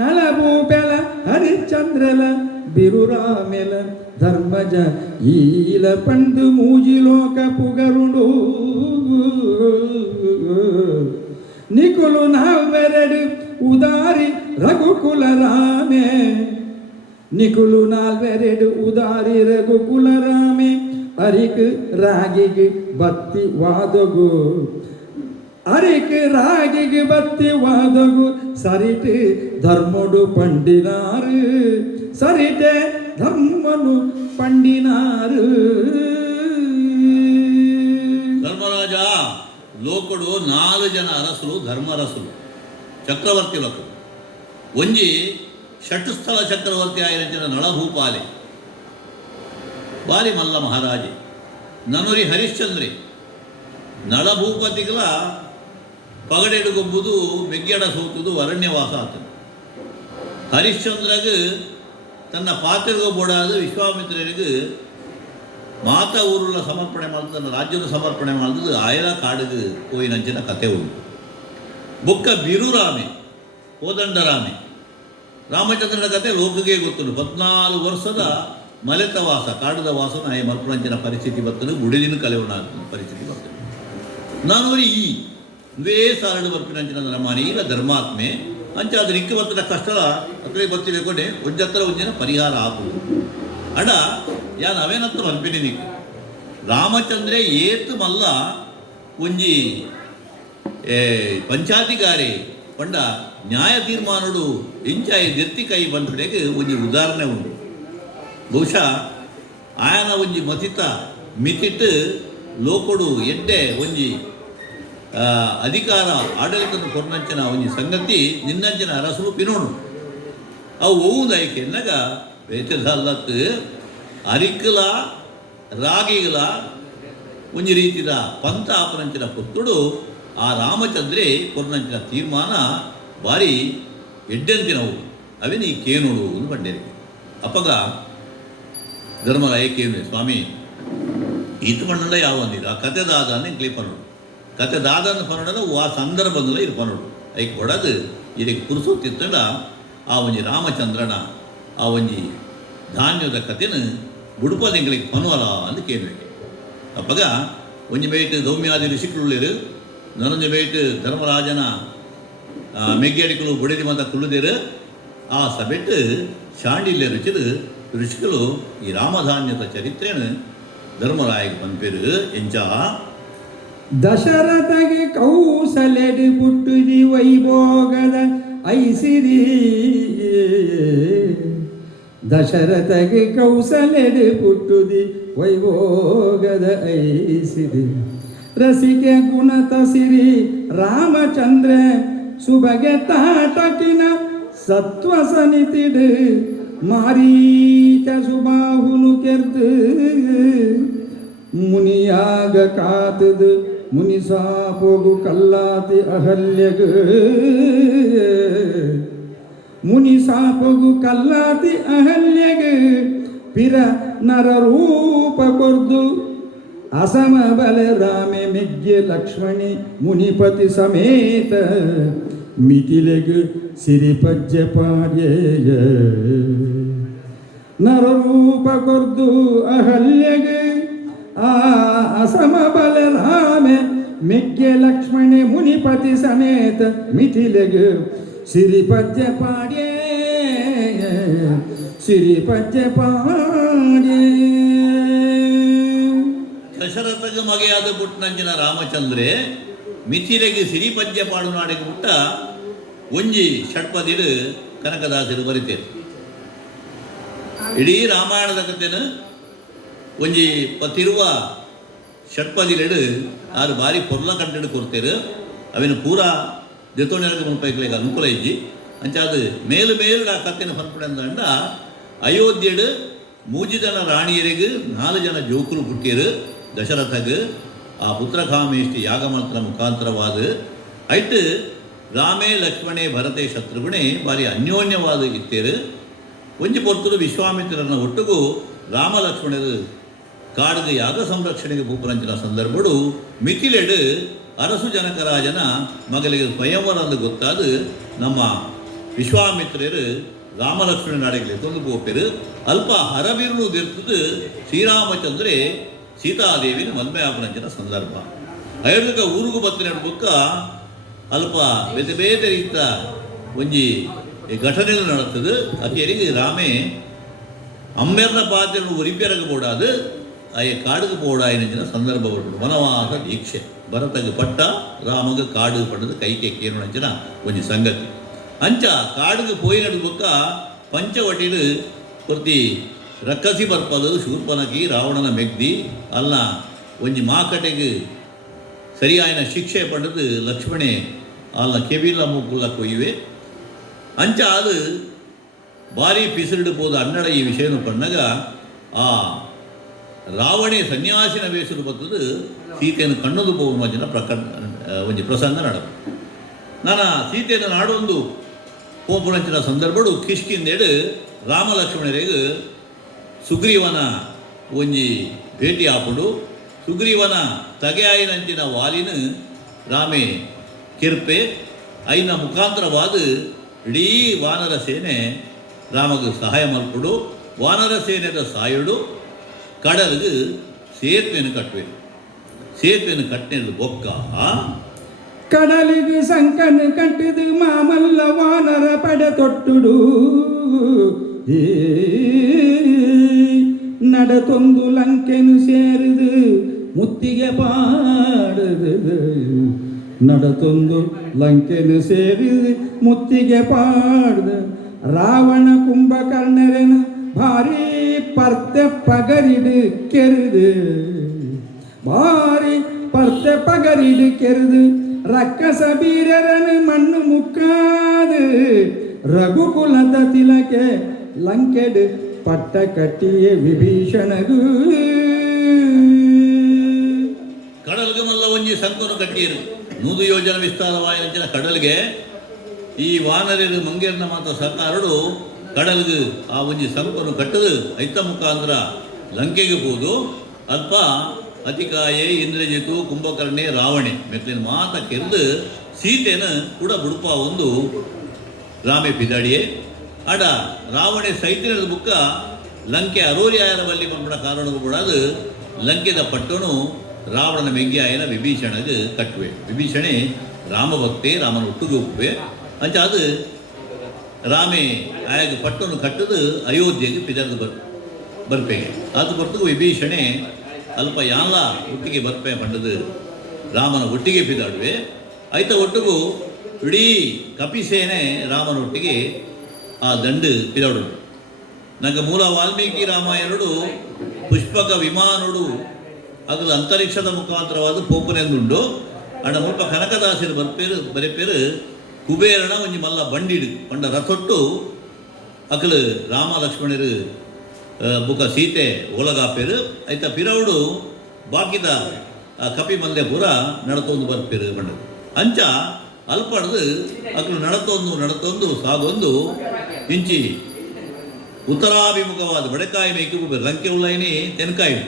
ನಳಭೂಪೆಲ ಹರಿಶ್ಚಂದ್ರಲ ಬಿರುರಾಮೆಲ ಧರ್ಮಜ ಈಲ ಪಂಡು ಮೂಜಿಲೋಕ ಪುಗರುಡು ನಿಕುಲು ನಾಲ್ವೆರಡು ಉದಾರಿ ರಘುಕುಲ ರಾಮೆ ನಿಕುಲು ನಾಲ್ವೆರಡು ಉದಾರಿ ರಘುಕುಲ ರಾಮೆ ಅರಿಕ್ ರಾಗಿಗೆ ಬತ್ತಿ ವಾದಗು ಅರಿಕ್ ರಾಗಿಗೆ ಬತ್ತಿ ವಾದಗು ಸರಿಟ್ ಧರ್ಮಡು ಪಂಡಿನಾರು ಸರಿಟೆ ಧರ್ಮನು ಪಂಡಿನಾರು. ಧರ್ಮರಾಜ ಲೋಕಡು 4 ಜನ ಅರಸರು ಧರ್ಮರಸರು ಚಕ್ರವರ್ತಿ ಲೋಕರು ಒಂಜಿ ಷಟ್ಸ್ಥಳ ಚಕ್ರವರ್ತಿ ಆಯ್ನ ನಳಭೂಪಾಲೆ ಬಾರಿ ಮಲ್ಲ ಮಹಾರಾಜೆ ನನುರಿ ಹರಿಶ್ಚಂದ್ರಿ ನಳಭೂಪತಿಗಳ ಪಗಡೆಡುಗೊಬ್ಬುದು ಮೆಗ್ಗೆಡ ಸೋತುದು ಅರಣ್ಯವಾಸ ಆತನು. ಹರಿಶ್ಚಂದ್ರಗೆ ತನ್ನ ಪಾತ್ರಗೆ ಬೋಡಾದ ವಿಶ್ವಾಮಿತ್ರರಿಗೆ ಮಾತ ಊರುಲ ಸಮರ್ಪಣೆ ಮಾಡಿದ ತನ್ನ ರಾಜ್ಯದ ಸಮರ್ಪಣೆ ಮಾಡಿದ್ದು ಆಯಲ ಕಾಡಿಗೆ ಹೋಯಿನಂಚಿನ ಕತೆ ಉಂಟು. ಬೊಕ್ಕ ಬಿರುರಾಮೆ ಕೋದಂಡರಾಮೆ ರಾಮಚಂದ್ರನ ಕತೆ ಲೋಕಗೆ ಗೊತ್ತುಂಟು. 14 ವರ್ಷದ ಮಲೆತ ವಾಸ ಕಾಡದ ವಾಸನ ಆಯ ಮಲ್ಪುರಂಚಿನ ಪರಿಸ್ಥಿತಿ ಬರ್ತದೆ, ಗುಡಿದಿನ ಕಲೆವಣ ಪರಿಸ್ಥಿತಿ ಬರ್ತದೆ. ನಾನು ಈ ಇವೇ ಸಾರಡು ಬರ್ಪಿನಂಚಿನ ರಮಾನಿ ಈಗ ಧರ್ಮಾತ್ಮೆ ಅಂಚ ಅದ್ರ ಇಕ್ಕ ಬರ್ತದ ಕಷ್ಟ ಅತ್ರ ಗೊತ್ತಿದೆ ಕೊಡೆ ಒಂಜತ್ರ ಒಂಜಿನ ಪರಿಹಾರ ಆಗುವುದು ಅಡ ಯಾ ನಾವೇನಂತ ಬರ್ಪಿನಿ ನೀನು ರಾಮಚಂದ್ರೆ ಏತು ಮಲ್ಲ ಒಂಜಿ ಪಂಚಾಧಿಕಾರಿ ಪಂಡ ನ್ಯಾಯ ತೀರ್ಮಾನಡು ಇಂಚಾಯಿ ದೆತ್ತಿ ಕೈ ಬಂದಡೆಗೆ ಒಂಜಿ ಉದಾಹರಣೆ ಉಂಟು. ಬಹುಶಃ ಆಯನ ಒಂಜಿ ಮತಿತ ಮಿತಿಟ್ಟು ಲೋಕಡು ಎಡ್ಡೆ ಒಂಜಿ ಅಧಿಕಾರ ಆಡಳಿತದ ಕೊರ್ನಂಚಿನ ಒಂಜಿ ಸಂಗತಿ ನಿನ್ನಂಚಿನ ಅರಸರು ಪಿನೋಡು ಅವು ಓವುದಾಯ್ಕೆ ಎನ್ನಗ ವೇತದಲ್ಲತ್ತು ಅರಿಕಲ ರಾಗಿಗಳ ಒಂಜಿ ರೀತಿದ ಪಂಥ ಆಪನಂಚಿನ ಪುತ್ತುಡು ಆ ರಾಮಚಂದ್ರೆ ಕೊರ್ನಂಚಿನ ತೀರ್ಮಾನ ಭಾರಿ ಎಡ್ಡೆಂತಿನವು ಅವೇನು ಈ ಕೇನುಡು ಒಂದು ಬಂಡೇರಿ ಅಪ್ಪಗ ಧರ್ಮರಾಯ ಕೇನು ಸ್ವಾಮಿ ಈತ ಪಂಡ ಯಾವ ಅಂದಿದ ಆ ಕತೆ ದಾದಾನೆ ಕ್ಲಿಪನೋಡು ಕತೆ ದಾದನ ಪನ್ನಡ ಆ ಸಂದರ್ಭದಲ್ಲಿ ಇದು ಪನ್ನೋಡು ಐಕ್ ಕೊಡದು ಇದಕ್ಕೆ ಕುರಿಸೋತಿತ್ತಂಡ ಆ ಒಂಜಿ ರಾಮಚಂದ್ರನ ಆ ಒಂಜಿ ಧಾನ್ಯದ ಕತೆನ ಬುಡುಪದಿಂಗಳಿಗೆ ಪನ್ವಲ ಅಂತ ಕೇಳಬೇಕು. ಅಪ್ಪಗ ಒಂಜಿ ಬೇಟ್ ದೌಮ್ಯಾದಿ ಋಷಿಕುಳ್ಳಿರು ನನ್ನೊಂದು ಬೇಟ್ ಧರ್ಮರಾಜನ ಮೆಗ್ಗೆಡಿಕಲು ಬುಡಿದಿ ಮತ ಕುಳ್ಳಿದಿರು ಆ ಸಬೆಟ್ಟು ಶಾಂಡಿಲ್ಯ ರುಚಿರು ಋಷಿಕಲು ಈ ರಾಮಧಾನ್ಯದ ಚರಿತ್ರೆನ ಧರ್ಮರಾಯಗೆ ಪಂಪೇರು ಎಂಚ ದಶರಥಗೆ ಕೌಸಲೆಡು ಪುಟ್ಟುದಿ ವೈಭೋಗದ ಐಸಿರಿ. ದಶರಥಗೆ ಕೌಸಲೆಡು ಪುಟ್ಟುದಿ ವೈಭೋಗದ ಐಸಿರಿ. ರಸಿಕೆ ಗುಣತ ಸಿರಿ ರಾಮಚಂದ್ರ ಸುಬಗೆ ತಾಟಕಿನ ಸತ್ವ ಸನಿತಿಡು ಮಾರೀಚ ಸುಬಾಹುನು ಕೆರ್ದು ಮುನಿಯಾಗ ಕಾತದು ಮುನಿಸಾಪೋಗು ಕಲ್ಲಾತಿ ಅಹಲ್ಯಗ ಮುನಿಸಾಪೋಗು ಕಲ್ಲಾತಿ ಅಹಲ್ಯಗ ಪಿರ ನರರೂಪ ಕೊರ್ದು ಅಸಮ ಬಲ ರಾಮೆ ಮೆಗ್ಗೆ ಲಕ್ಷ್ಮಣಿ ಮುನಿಪತಿ ಸಮೇತ ಮಿತಿಲೆಗು ಸಿರಿಪಜ್ಜ ಪಾಡ್ಯೇಯ ನರರೂಪ ಕೊರ್ದು ಅಹಲ್ಯಗ ಆ ಅಸಮ ಬಲ ರಾಮೆ ಮೆಗ್ಗೆ ಲಕ್ಷ್ಮಣೆ ಮುನಿಪತಿ ಸಮೇತ ಮಿಥಿಲೆಗು ಸಿರಿಪಜ್ಜ ಪಾಡ್ಯೇ ಸಿರಿಪಜ್ಜ ಪಾಡ್ಯೇ. ದಶರಥಗೆ ಮಗೆಯಾದ ಪುಟ್ಟನಂಚಿನ ರಾಮಚಂದ್ರೆ ಮಿಥಿಲೆಗೆ ಸಿರಿಪಜ್ಜೆ ಪಾಡು ನಾಡಿಗೆ ಬಿಟ್ಟ ಒಂಜಿ ಷಟ್ಪದಿಡು ಕನಕದಾಸರು ಬರಿತೇರು. ಇಡೀ ರಾಮಾಯಣದ ಕಥೆನ ಒಂಜಿ ಪತ್ತಿರುವ ಷಟ್ಪದಿಲೆಡು ಆರು ಬಾರಿ ಪೊರ್ಲ ಕಂಟೆಡು ಕೊಡ್ತೇರು. ಅವೇನು ಪೂರ ದೆತೋಣೆರಗ ಮುನ್ಪೈಗಳಿಗೆ ಅನುಕೂಲ ಇಜ್ಜಿ ಅಂಚಾದು ಮೇಲು ಮೇಲು ಆ ಕಥೆನ ಪನ್ಪಡೆ ಅಂದ ಅಯೋಧ್ಯೆಡು 3 ಜನ ರಾಣಿಯರಿಗೆ 4 ಜನ ಜೋಕುಲು ಪುಟ್ಟಿಯರು. ದಶರಥಗೆ ಆ ಪುತ್ರಕಾಮೇಷ್ಟಿ ಯಾಗಮಂತ್ರ ಮುಖಾಂತರವಾದ ಐಟ್ ರಾಮೇ ಲಕ್ಷ್ಮಣೆ ಭರತೆ ಶತ್ರುಘ್ನೆ ಬಾರಿ ಅನ್ಯೋನ್ಯವಾದ ಇತ್ತೇರು. ಒಂಜಿ ಪೊರ್ತರು ವಿಶ್ವಾಮಿತ್ರನ ಒಟ್ಟಿಗೂ ರಾಮ ಲಕ್ಷ್ಮಣರು ಕಾಡಿಗೆ ಯಾಗ ಸಂರಕ್ಷಣೆಗೆ ಭೂಪರಂಚಿನ ಸಂದರ್ಭಡು ಮಿಥಿಲೆಡು ಅರಸು ಜನಕರಾಜನ ಮಗಳಿಗೆ ಸ್ವಯಂವರ ಅಂದು ಗೊತ್ತಾದ ನಮ್ಮ ವಿಶ್ವಾಮಿತ್ರರು ರಾಮಲಕ್ಷ್ಮಣ ನಾಡಿಗೆ ತಂದು ಹೋಗ್ತೇರು. ಅಲ್ಪ ಹರಬಿರುಳು ದಿರ್ತದು ಶ್ರೀರಾಮಚಂದ್ರೆ ಸೀತಾದೇವಿನ ಮದುವೆ ಆಪನಂಚಿನ ಸಂದರ್ಭ ಅಯೋಧ್ಯಕ ಊರುಗು ಬತ್ತಿನ ಬುಕ್ಕ ಅಲ್ಪ ಬೇತೆ ಬೇತೆ ರೀತ ಒಂಜಿ ಘಟನೆಗಳು ನಡೀತದೆ. ಅತಿಯರಿಗೆ ರಾಮೇ ಅಮ್ಮೆರ್ನ ಪಾತ್ರೆಯನ್ನು ಒರಿಪೆರಗ ಬೋಡಾದು ಅಯ್ಯ ಕಾಡಿಗೆ ಬೋಡಾಯಿನ ಸಂದರ್ಭ ಬರ್ತದೆ. ವನವಾಸ ದೀಕ್ಷೆ ಭರತಗೆ ಪಟ್ಟ ರಾಮಗೆ ಕಾಡು ಪಟ್ಟದು ಕೈಕೆ ಕೇನುಂಚಿನ ಒಂಜಿ ಸಂಗತಿ ಅಂಚ ಕಾಡಿಗೆ ಪೋಯಿ ನಡುಬಕ್ಕ ಪಂಚವಟಿಡು ಪ್ರತಿ ರಕ್ಕಸಿ ಬರ್ಪದು ಶೂರ್ಪನಕಿ ರಾವಣನ ಮೆಗ್ದಿ ಅಲ್ಲ ಒಂಜಿ ಮಾಕಟೆಗೆ ಸರಿಯಾಯಿನ ಶಿಕ್ಷೆ ಪಡೆದು ಲಕ್ಷ್ಮಣೆ ಅಲ್ಲ ಕೆವಿಲ ಮೂಕುಲ್ಲ ಕೊಯ್ಯುವೆ ಅಂಚ ಅದು ಭಾರಿ ಪಿಸಿರಿಡು ಪೋದ ಅಣ್ಣಡ ಈ ವಿಷಯನು ಪಣ್ಣಗ ಆ ರಾವಣೆ ಸನ್ಯಾಸಿನ ವೇಷರು ಬರ್ತದು ಸೀತೆಯನ್ನು ಕಣ್ಣದು ಪೋವ ಜನ ಒಂಜಿ ಪ್ರಸಂಗ ನಡ ನಾನು ಸೀತೆಯನ್ನು ನಾಡೊಂದು ಪೋಪುನಂಚಿನ ಸಂದರ್ಭಡು ಕಿಷ್ಕಿಂದೇಡು ರಾಮ ಲಕ್ಷ್ಮಣರಿಗೆ ಸುಗ್ರೀವನ ಒಂಜಿ ಭೇಟಿ ಆಪುಡು ಸುಗ್ರೀವನ ತಗೆಯಾಯಿನಂಚಿನ ವಾಲಿನ ರಾಮೆ ಕಿರ್ಪೆ ಐನ ಮುಖಾಂತರವಾದ ಇಡೀ ವಾನರ ಸೇನೆ ರಾಮಗೆ ಸಹಾಯ ಮಲ್ಪಡು ವಾನರ ಸೇನೆದ ಸಾಯುಡು ಕಡಲಿಗೆ ಸೇತುವೆಯನ್ನು ಕಟ್ಟುವೆ ಸೇತುವೆಯನ್ನು ಕಟ್ಟಿನ ಬೊಕ್ಕ ಕಡಲಿಗೆ ಸಂಕನ ಕಟ್ಟಿದು ಮಾಮಲ್ಲ ವಾನರ ಪಡೆ ತೊಟ್ಟುಡು ನಡತೊಂದು ಲಂಕೆನು ಸೇರಿದು ಮುತ್ತಿಗೆ ಪಾಡದು ನಡತೊಂದು ಲಂಕೆನು ಸೇರಿದು ಮುತ್ತಿಗೆ ಪಾಡ್ದ ರಾವಣ ಕುಂಭಕರ್ಣರನು ಭಾರಿ ಪರ್ತೆ ಪಗರಿಡು ಕೆರಿದು ಭಾರಿ ಪರ್ತೆ ಪಗರಿಡು ಕೆರಿದು ರಕ್ಕಸ ಬೀರರನು ಮಣ್ಣು ಮುಕ್ಕಾದು ರಘುಕುಲದ ತಿಲಕೆ ಲಂಕೆಡು ಪಟ್ಟ ಕಟ್ಟಿಯ ವಿಭೀಷಣಗೂ ಕಡಲ್ಗೆ ಮಲ್ಲ ಒಂಜಿ ಸಂಕುನು ಕಟ್ಟಿಯರು 100 ಯೋಜನೆ ವಿಸ್ತಾರವಾಯಿನ ಕಡಲ್ಗೆ ಈ ವಾನರರು ಮಂಗೇರ್ನ ಮಾತ ಸರ್ಕಾರಡು ಕಡಲ್ಗೆ ಆ ಒಂಜಿ ಸಂಕುನು ಕಟ್ಟದು ಐತ ಮುಖಾಂತರ ಲಂಕೆಗೆ ಹೋದು ಅಲ್ಪ ಅತಿಕಾಯೆ ಇಂದ್ರಜಿತು ಕುಂಭಕರ್ಣೆ ರಾವಣೆ ಮೆಕ್ಲಿನ ಮಾತ ಕೆರೆದು ಸೀತೆನ ಕೂಡ ಬುಡುಪ ಒಂದು ರಾಮೆ ಪಿದಾಡಿಯೇ ಆಡ ರಾವಣೆ ಸೈತಿನದ ಬುಕ್ಕ ಲಂಕೆ ಅರೋರಿ ಆಯರ ಬಲ್ಲಿ ಪಂಪಡ ಕಾರಣಗೂ ಕೂಡ ಅದು ಲಂಕೆದ ಪಟ್ಟನು ರಾವಣನ ಮೆಂಗಿ ಆಯನ ವಿಭೀಷಣಗೆ ಕಟ್ಟುವೆ ವಿಭೀಷಣೆ ರಾಮಭಕ್ತೆ ರಾಮನ ಒಟ್ಟಿಗೆ ಒಪ್ಪುವೆ ಅಂಚ ಅದು ರಾಮೆ ಆಯಾಗ ಪಟ್ಟನು ಕಟ್ಟದು ಅಯೋಧ್ಯೆಗೆ ಪಿದರ್ದು ಬರ್ಪೆಗೆ ಅದು ಬರ್ತು ವಿಭೀಷಣೆ ಅಲ್ಪ ಯಾಲ ಒಟ್ಟಿಗೆ ಬರ್ಪೆ ಪಂಡದು ರಾಮನ ಒಟ್ಟಿಗೆ ಪಿದಾಡುವೆ ಐತ ಒಟ್ಟಿಗೂ ಇಡೀ ಕಪಿಸೇನೆ ರಾಮನೊಟ್ಟಿಗೆ ಆ ದಂಡು ಪಿದಾಡು ನಂಗೆ ಮೂಲ ವಾಲ್ಮೀಕಿ ರಾಮಾಯಣಡು ಪುಷ್ಪಕ ವಿಮಾನುಡು ಅದು ಅಂತರಿಕ್ಷದ ಮುಖಾಂತರವಾದ ಪೋಪನೆಂದುಂಡು ಅಣ್ಣ ಮುಲ್ಪ ಕನಕದಾಸರು ಬರೆಪೇರು ಕುಬೇರನ ಒಂಜಿ ಮಲ್ಲ ಬಂಡಿಡು ಪಂಡ ರಥೊಟ್ಟು ಅಕಲು ರಾಮ ಲಕ್ಷ್ಮಣರು ಬುಕ್ಕ ಸೀತೆ ಒಳಗಾಪೇರು ಐತ ಪಿರವುಡು ಬಾಕಿದ ಕಪಿ ಮಲ್ಲೆ ಪೂರ ನಡತೊಂದು ಬರ್ಪೇರು ಪಂಡ ಅಂಚ ಅಲ್ಪಡ್ದು ಅಕಲು ನಡತೊಂದು ಸಾಗೊಂದು ಇಂಚಿ ಉತ್ತರಾಭಿಮುಖವಾದ ಬಡಕಾಯಿ ಮೇಯ್ಕು ಲಂಕೆ ಉಳ್ಳೈನಿ ತೆನ್ಕಾಯಿ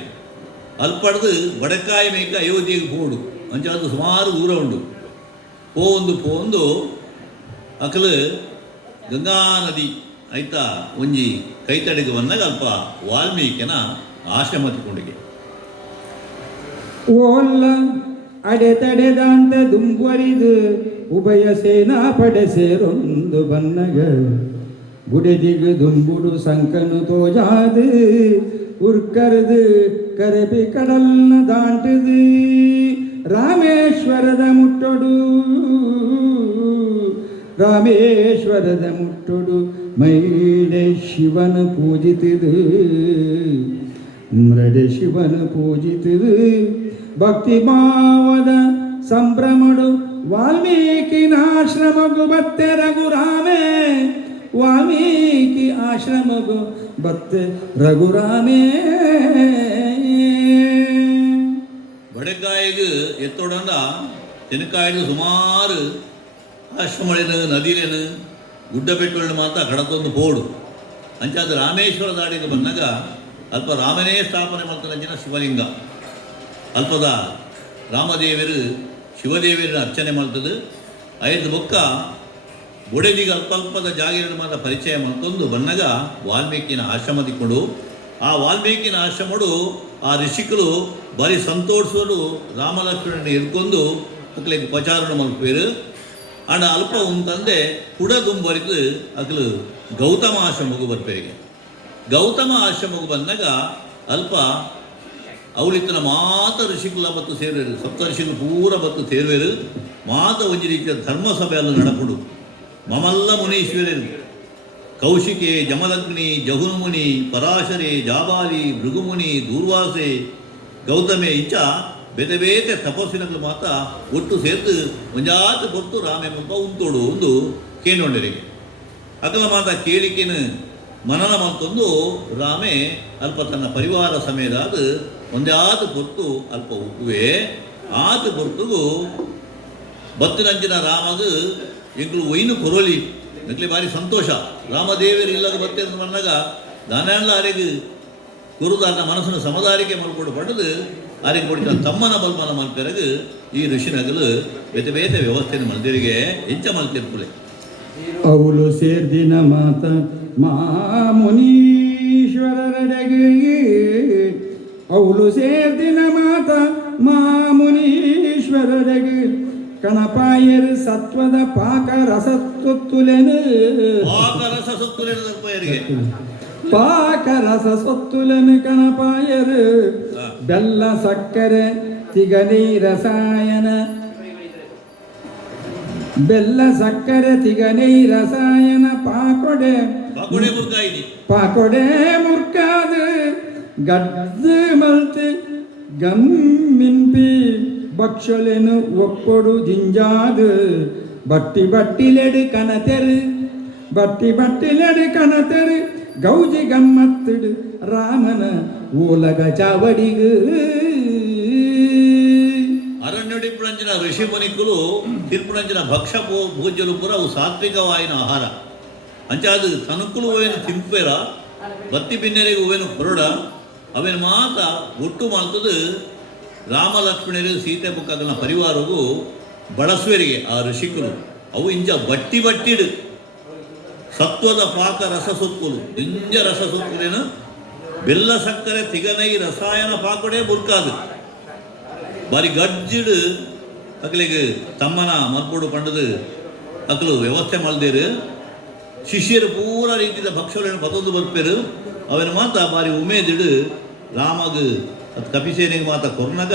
ಅಲ್ಪಡ್ದು ಬಡಕಾಯಿ ಮೇಯ್ಕ ಅಯೋಧ್ಯೆಗೆ ಹೋಡು ಅಂಚ ಅದು ಸುಮಾರು ದೂರ ಉಂಡು ಪೋಂದು ಅಕಲು ಗಂಗಾ ನದಿ ಆಯ್ತಾ ಒಂಜಿ ಕೈತಡಿಗೆ ಬಂದಾಗ ಅಲ್ಪ ವಾಲ್ಮೀಕಿನ ಆಶ್ರಮತಿಕೊಂಡಿಗೆ ಓಲ್ಲ ಅಡೆತಡೆದಾಂತ ದುಂಬರಿದು ಉಭಯ ಸೇನಾ ಪಡೆ ಸೇರೊಂದು ಬನ್ನಗ ಗುಡೆದಿಗು ದುಂಬುಡು ಸಂಕನು ತೋಜಾದು ಉರ್ಕರ್ದು ಕರೆಪಿ ಕಡಲ್ನ ದಾಂಟದು ರಾಮೇಶ್ವರದ ಮುಟ್ಟೊಡು ಮೈಡೆ ಶಿವನ ಪೂಜಿತಿದು ಮೃಡೆ ಶಿವನ ಪೂಜಿತಿದು ಭಕ್ತಿ ಭಾವದ ಸಂಭ್ರಮಡು ವಾಲ್ಮೀಕಿ ಆಶ್ರಮಗು ಬತ್ತೆ ರಘುರಾಮೇ ವಾಲ್ಮೀಕಿ ಆಶ್ರಮಗು ಬತ್ತೆ ರಘುರಾಮೇ ಬಡಕಾಯಿಗೆ ಎತ್ತೊಡಂಡ ತೆನಕಾಯಿಗೆ ಸುಮಾರು ಆಶ್ರಮಳಿನ ನದಿಲೇನು ಗುಡ್ಡ ಬೆಟ್ಟಗಳನ್ನ ಮಾತ್ರ ಕಡತೊಂದು ಪೋಡು ಅಂಚಾದ ರಾಮೇಶ್ವರ ದಾಡಿಗೆ ಬಂದಾಗ ಅಲ್ಪ ರಾಮನೇ ಸ್ಥಾಪನೆ ಮಾಡ್ತಾನೆ ಶಿವಲಿಂಗ ಅಲ್ಪದ ರಾಮದೇವರು ಶಿವದೇವರನ್ನ ಅರ್ಚನೆ ಮಾಡ್ತದೆ ಐದು ಬೊಕ್ಕ ಒಡೆದಿಗೆ ಅಲ್ಪದ ಜಾಗಿರನ್ನು ಮಾತ್ರ ಪರಿಚಯ ಮಾಡ್ಕೊಂಡು ಬಂದಾಗ ವಾಲ್ಮೀಕಿನ ಆಶ್ರಮ ತಿಕ್ಕೊಂಡು ಆ ವಾಲ್ಮೀಕಿನ ಆಶ್ರಮಡು ಆ ಋಷಿಕರು ಭಾರಿ ಸಂತೋಷರು ರಾಮಲಕ್ಷ್ಮಣನ ಹಿಡ್ಕೊಂಡು ಮಕ್ಕಳಿಗೆ ಉಪಚಾರಣ ಮಲ್ಪೇರು ಆಂಡ ಅಲ್ಪ ಉಂತಂದೆ ಕುಡ ದುಂಬರಿದು ಅಕಲು ಗೌತಮ ಆಶ್ರಮಗೂ ಬರ್ಪೇರಿಗೆ ಗೌತಮ ಆಶ್ರಮಗೂ ಬಂದಾಗ ಅಲ್ಪ ಅವಳಿತ್ತನ ಮಾತ ಋಷಿಕುಲ ಬತ್ತು ಸೇರುವರು ಸಪ್ತ ಋಷಿಗಳು ಪೂರ ಬತ್ತು ಸೇರುವರು ಮಾತ ಒಂಜಿ ರೀತಿಯ ಧರ್ಮಸಭೆ ಅಲ್ಲಿ ನಡಪುಡು ಮಮಲ್ಲ ಮುನೀಶ್ವರರು ಕೌಶಿಕೆ ಜಮಲಗ್ನಿ ಜಹುನುಮುನಿ ಪರಾಶರೆ ಜಾಬಾಲಿ ಭೃಗುಮುನಿ ದೂರ್ವಾಸೆ ಗೌತಮೆ ಇಂಚ ಬೇತೆ ಬೇತೆ ತಪಸ್ಸಿನಗಳು ಮಾತ್ರ ಒಟ್ಟು ಸೇರ್ತು ಒಂಜಾತು ಕೊಟ್ಟು ರಾಮೆ ಮುಲ್ಪ ಉಂತೋಡು ಒಂದು ಕೇಳೊಂಡರಿಗೆ ಅಕಲ ಮಾತ ಕೇಳಿಕೆನು ಮನನ ಮತ್ತೊಂದು ರಾಮೆ ಅಲ್ಪ ತನ್ನ ಪರಿವಾರ ಸಮೇತಾದ ಒಂದಾತು ಪೊರ್ತು ಅಲ್ಪ ಉಪ್ಪುವೆ ಆತು ಪೊರ್ತುಗು ಬತ್ತಿನಂಚಿನ ರಾಮಗು ಎಂಕಲು ಒಯ್ನು ಕೊರೊಲಿ ನಕ್ಲೆ ಭಾರಿ ಸಂತೋಷ ರಾಮದೇವರು ಇಲ್ಲದ ಬತ್ತೆ ಅಂತ ಬಂದಾಗ ದಾನೆಲ್ಲ ಅರೆಗೆ ಕುರುದಾರನ ಮನಸ್ಸನ್ನು ಸಮದಾರಿಕೆ ಮಲ್ಕೊಂಡು ಪಡೆದು ಆರಿಗೆ ಕೊಡಿದ ತಮ್ಮನ ಬಲ್ಮನ ಮಲ್ಪೆರಗು ಈ ಋಷಿನಗಲು ಬೇತೆ ಬೇತೆ ವ್ಯವಸ್ಥೆಯನ್ನು ಮಲ್ದಿರಿಗೆ ಎಂಚ ಮಲ್ತಿರ್ಪುಲೆ ಅವಳು ಸೇರ್ದಿನ ಮಾತ ಮಾ ಮುನೀಶ್ವರರೆಡೆಗೆ ಅವಳು ಸೇರ್ದಿನ ಮಾತ ಮಾ ಮುನೀಶ್ವರರೆಗೆ ಕಣಪಾಯರು ಸತ್ವದ ಪಾಕ ರಸತ್ತೊತ್ತುಲೆನು ಪಾಕರಸ ಸೊತ್ತುಲೆನರಿಗೆ ಪಾಕ ರಸ ಸೊತ್ತುಲೆನು ಕಣಪಾಯರು ಬೆಲ್ಲ ಸಕ್ಕರೆ ತಿಗನಿ ರಸಾಯನ ಬೆಲ್ಲ ಸಕ್ಕರೆ ತಿಗನಿ ರಸಾಯನ ಪಾಕೊಡೆ ಪಾಕೊಡೆ ಮುರ್ಕಾದ ಗದ್ದು ಮಲ್ತೆ ಗಮ್ಮಿನ್ಪಿ ಭಕ್ಷಲೆನು ಒಪ್ಪೊಡು ಜಿಂಜಾದು ಬಟ್ಟಿ ಬಟ್ಟಿಲೆಡು ಕನತೆರು ಬಟ್ಟಿ ಬಟ್ಟಿಲೆಡು ಕನತೆರು ಗೌಜಿ ಗಮ್ಮತ್ತಿಡು ರಾಮನ ಓಲಗ ಚಾವಡಿಗು ಅರಣ್ಯಡಿಪ್ಪುಳಂಚಿನ ಋಷಿ ಮುನಿಕುಲು ತಿರ್ಪುಳಂಚಿನ ಭಕ್ಷ ಭೋಜ್ಯಲು ಪುರ ಅವು ಸಾತ್ವಿಕವಾಯಿನ ಆಹಾರ ಅಂಚಾದು ತನುಕುಲು ಅವೇನು ತಿಂಪೇರ ಬತ್ತಿ ಬಿನ್ನೆರೆಗೆ ಅವೇನು ಹೊರಡ ಅವೇನು ಮಾತ ಒಟ್ಟು ಮಾಡ್ತದು ರಾಮ ಲಕ್ಷ್ಮಣರು ಸೀತೆ ಬುಕ್ಕಗನ ಪರಿವಾರಗೂ ಬಳಸುವರಿಗೆ ಆ ಋಷಿಕರು ಅವು ಇಂಜ ಬಟ್ಟಿ ಬಟ್ಟಿಡು ಸತ್ವದ ಪಾಕ ರಸ ಸೊತ್ತುಲು ಇಂಜ ರಸ ಸೊತ್ತುಲೇನು ಬೆಲ್ಲ ಸಕ್ಕರೆ ತಿಗನೈ ರಸಾಯನ ಪಾಕೊಡೆ ಬುರ್ಕಾದು ಬಾರಿ ಗಜ್ಜಿಡು ಅಕ್ಲಿಗೆ ತಮ್ಮನ ಮಲ್ಪೋಡು ಪಂಡದು ಅಕ್ಲು ವ್ಯವಸ್ಥೆ ಮಲ್ದೇರು ಶಿಷ್ಯರು ಪೂರ ರೀತಿಯ ಭಕ್ಷಗಳನ್ನು ಪತೊಂದು ಬರ್ಪೇರು ಅವನ ಮಾತ ಬಾರಿ ಉಮೇದಿಡು ರಾಮಗ್ ಅದು ಕಪಿಸೇನೆಗೆ ಮಾತ ಕೊರ್ನಗ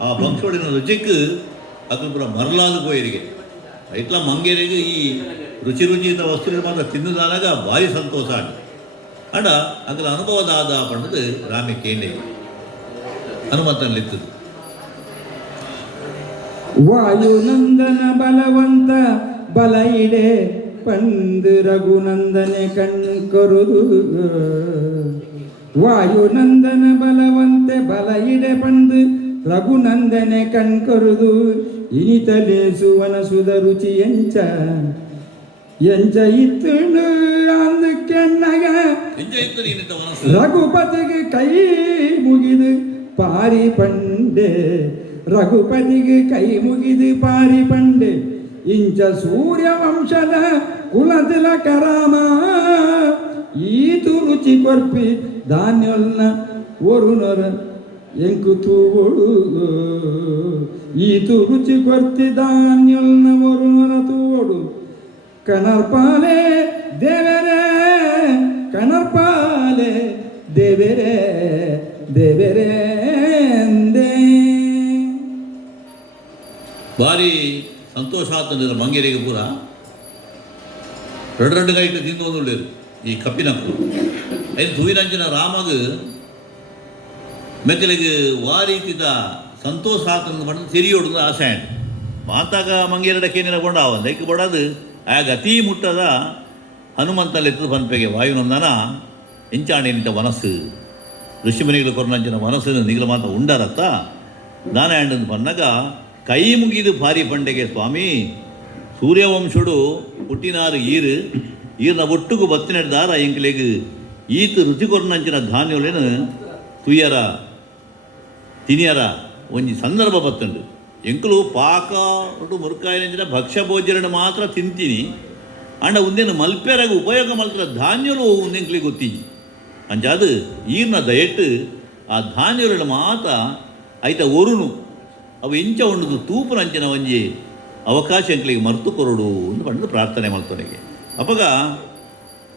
ಆ ಭಕ್ಷೋಡಿನ ರುಚಿಕ್ ಅಕ್ಲು ಪೂರ ಮರಲಾದ ಪೋಯರಿಗೆ ಇಟ್ಲ ಮಂಗೇರಿಗೆ ಈ ರುಚಿ ರುಚಿತ ವಸ್ತುಗಳು ಮಾತ್ರ ತಿನ್ನದಾದಾಗ ಭಾರಿ ಸಂತೋಷ ಅಂಡ ಅಕ್ಲ ಅನುಭವದಾದ ಪಂಡದು ರಾಮೆ ಕೇಂದ್ರ ಹನುಮಂತನಲ್ಲಿತ್ತು ವಾಯುನಂದನ ಬಲವಂತ ಬಲ ಇಡೆ ಪಂದು ರಘುನಂದನೆ ಕಣ್ಕೊರುದು ವಾಯುನಂದನ ಬಲವಂತೆ ಬಲ ಇಡೆ ಪಂದು ರಘುನಂದನೆ ಕಣ್ಕೊರುದು ಇನಿತಲೆ ಸುವನ ಸುಧ ರುಚಿ ಎಂಚ ಇತ್ತು ಅಂದು ಕೆಣ್ಣಗ ರಘುಪತಿಗೆ ಕೈ ಮುಗಿದು ಪಾರಿ ಪಂಡೆ ರಘುಪತಿಗೆ ಕೈ ಮುಗಿದು ಪಾರಿ ಪಂಡೆ ಇಂಚ ಸೂರ್ಯವಂಶದ ಕುಲತಿಲಕ ರಾಮ ಈತು ರುಚಿ ಕೊರ್ಪಿ ಧಾನ್ಯಲ್ನ ಒರುನೊರ ಎಂಕು ತೂವೊಡು ಈತು ರುಚಿ ಕೊರ್ತಿ ಧಾನ್ಯಲ್ನ ಒರುನೊರ ತೂವೊಡು ಕನರ್ಪಾಲೆ ದೇವರೇ ಕನರ್ಪಾಲೆ ದೇವರೇ ದೇವರೇ ಎಂದೇ ಭಾರಿ ಸಂತೋಷ ಆತಂದ್ರೆ ಮಂಗೇರಿಗೆ ಪೂರ ರಡ್ರಡ್ಡುಗ ಇಟ್ಟು ತಿಂದೊಂದುಳ್ಳೇರು ಈ ಕಪ್ಪಿನಕ್ಕು ಐದು ತೂವಿನಂಚಿನ ರಾಮಗ್ ಮೆಕ್ಕಲಿಗೆ ವಾರೀತಿದ ಸಂತೋಷ ಆತಂದು ಮಾಡಿದ್ರೆ ತಿರಿಯೋಡುದು ಆಸೆ ಆಂಡ್ ಮಾತಾಗ ಮಂಗೇರಡಕ್ಕೇನಿನ ಕೊಂಡ ದೈಕ್ ಬಡದು ಆಗ ಅತೀ ಮುಟ್ಟದ ಹನುಮಂತಲೆತ್ತದು ಪನ್ಪೆಗೆ ವಾಯುನಂದನ ಎಂಚಾಣಿನಿಂದ ಮನಸ್ಸು ಋಷಿಮನಿಗಳು ಕೊರನಂಚಿನ ಮನಸ್ಸನ್ನು ನಿಗಲ ಮಾತ ಉಂಡರತ್ತ ದಾನ ಆಂಡನ್ನು ಪನ್ನಾಗ ಕೈ ಮುಗಿದು ಪಾರಿ ಪಂಡೆಗೆ ಸ್ವಾಮಿ ಸೂರ್ಯವಂಶುಡು ಹುಟ್ಟಿನಾರು ಈರ್ನ ಒಟ್ಟುಗು ಬತ್ತಿನಡ್ದಾರ ಎಂಕ್ಲೆಗ್ ಈತು ರುಚಿ ಕೊರನಂಚಿನ ಧಾನ್ಯಲೇನು ತುಯ್ಯರ ತಿನಿಯರ ಒಂಜಿ ಸಂದರ್ಭ ಬತ್ತುಂಡು ಎಂಕಲು ಪಾಕ ಒಟ್ಟು ಮುರುಕಾಯಿನ ಭಕ್ಷ್ಯ ಭೋಜ್ಯರನ್ನು ಮಾತ್ರ ತಿಂತೀನಿ ಅಂಡ ಒಂದೇನು ಮಲ್ಪೆರಾಗ ಉಪಯೋಗ ಮಲ್ತರ ಧಾನ್ಯಲು ಒಂದೆಂಕ್ಲಿಗೆ ಗೊತ್ತೀನಿ ಅಂಚಾದು ಈರ್ನ ದಯಟ್ಟು ಆ ಧಾನ್ಯಗಳನ್ನು ಮಾತ ಐತ ಒರುನು ಅವು ಇಂಚ ಉಂಡು ತೂಪುನಂಚಿನ ಒಂಜಿ ಅವಕಾಶ ಎಂಕ್ಲಿಗೆ ಮರ್ತು ಕೊರಡು ಅಂತ ಪಂಡು ಪ್ರಾರ್ಥನೆ ಮಾಡ್ತಾನೆಗೆ ಅಪ್ಪಗ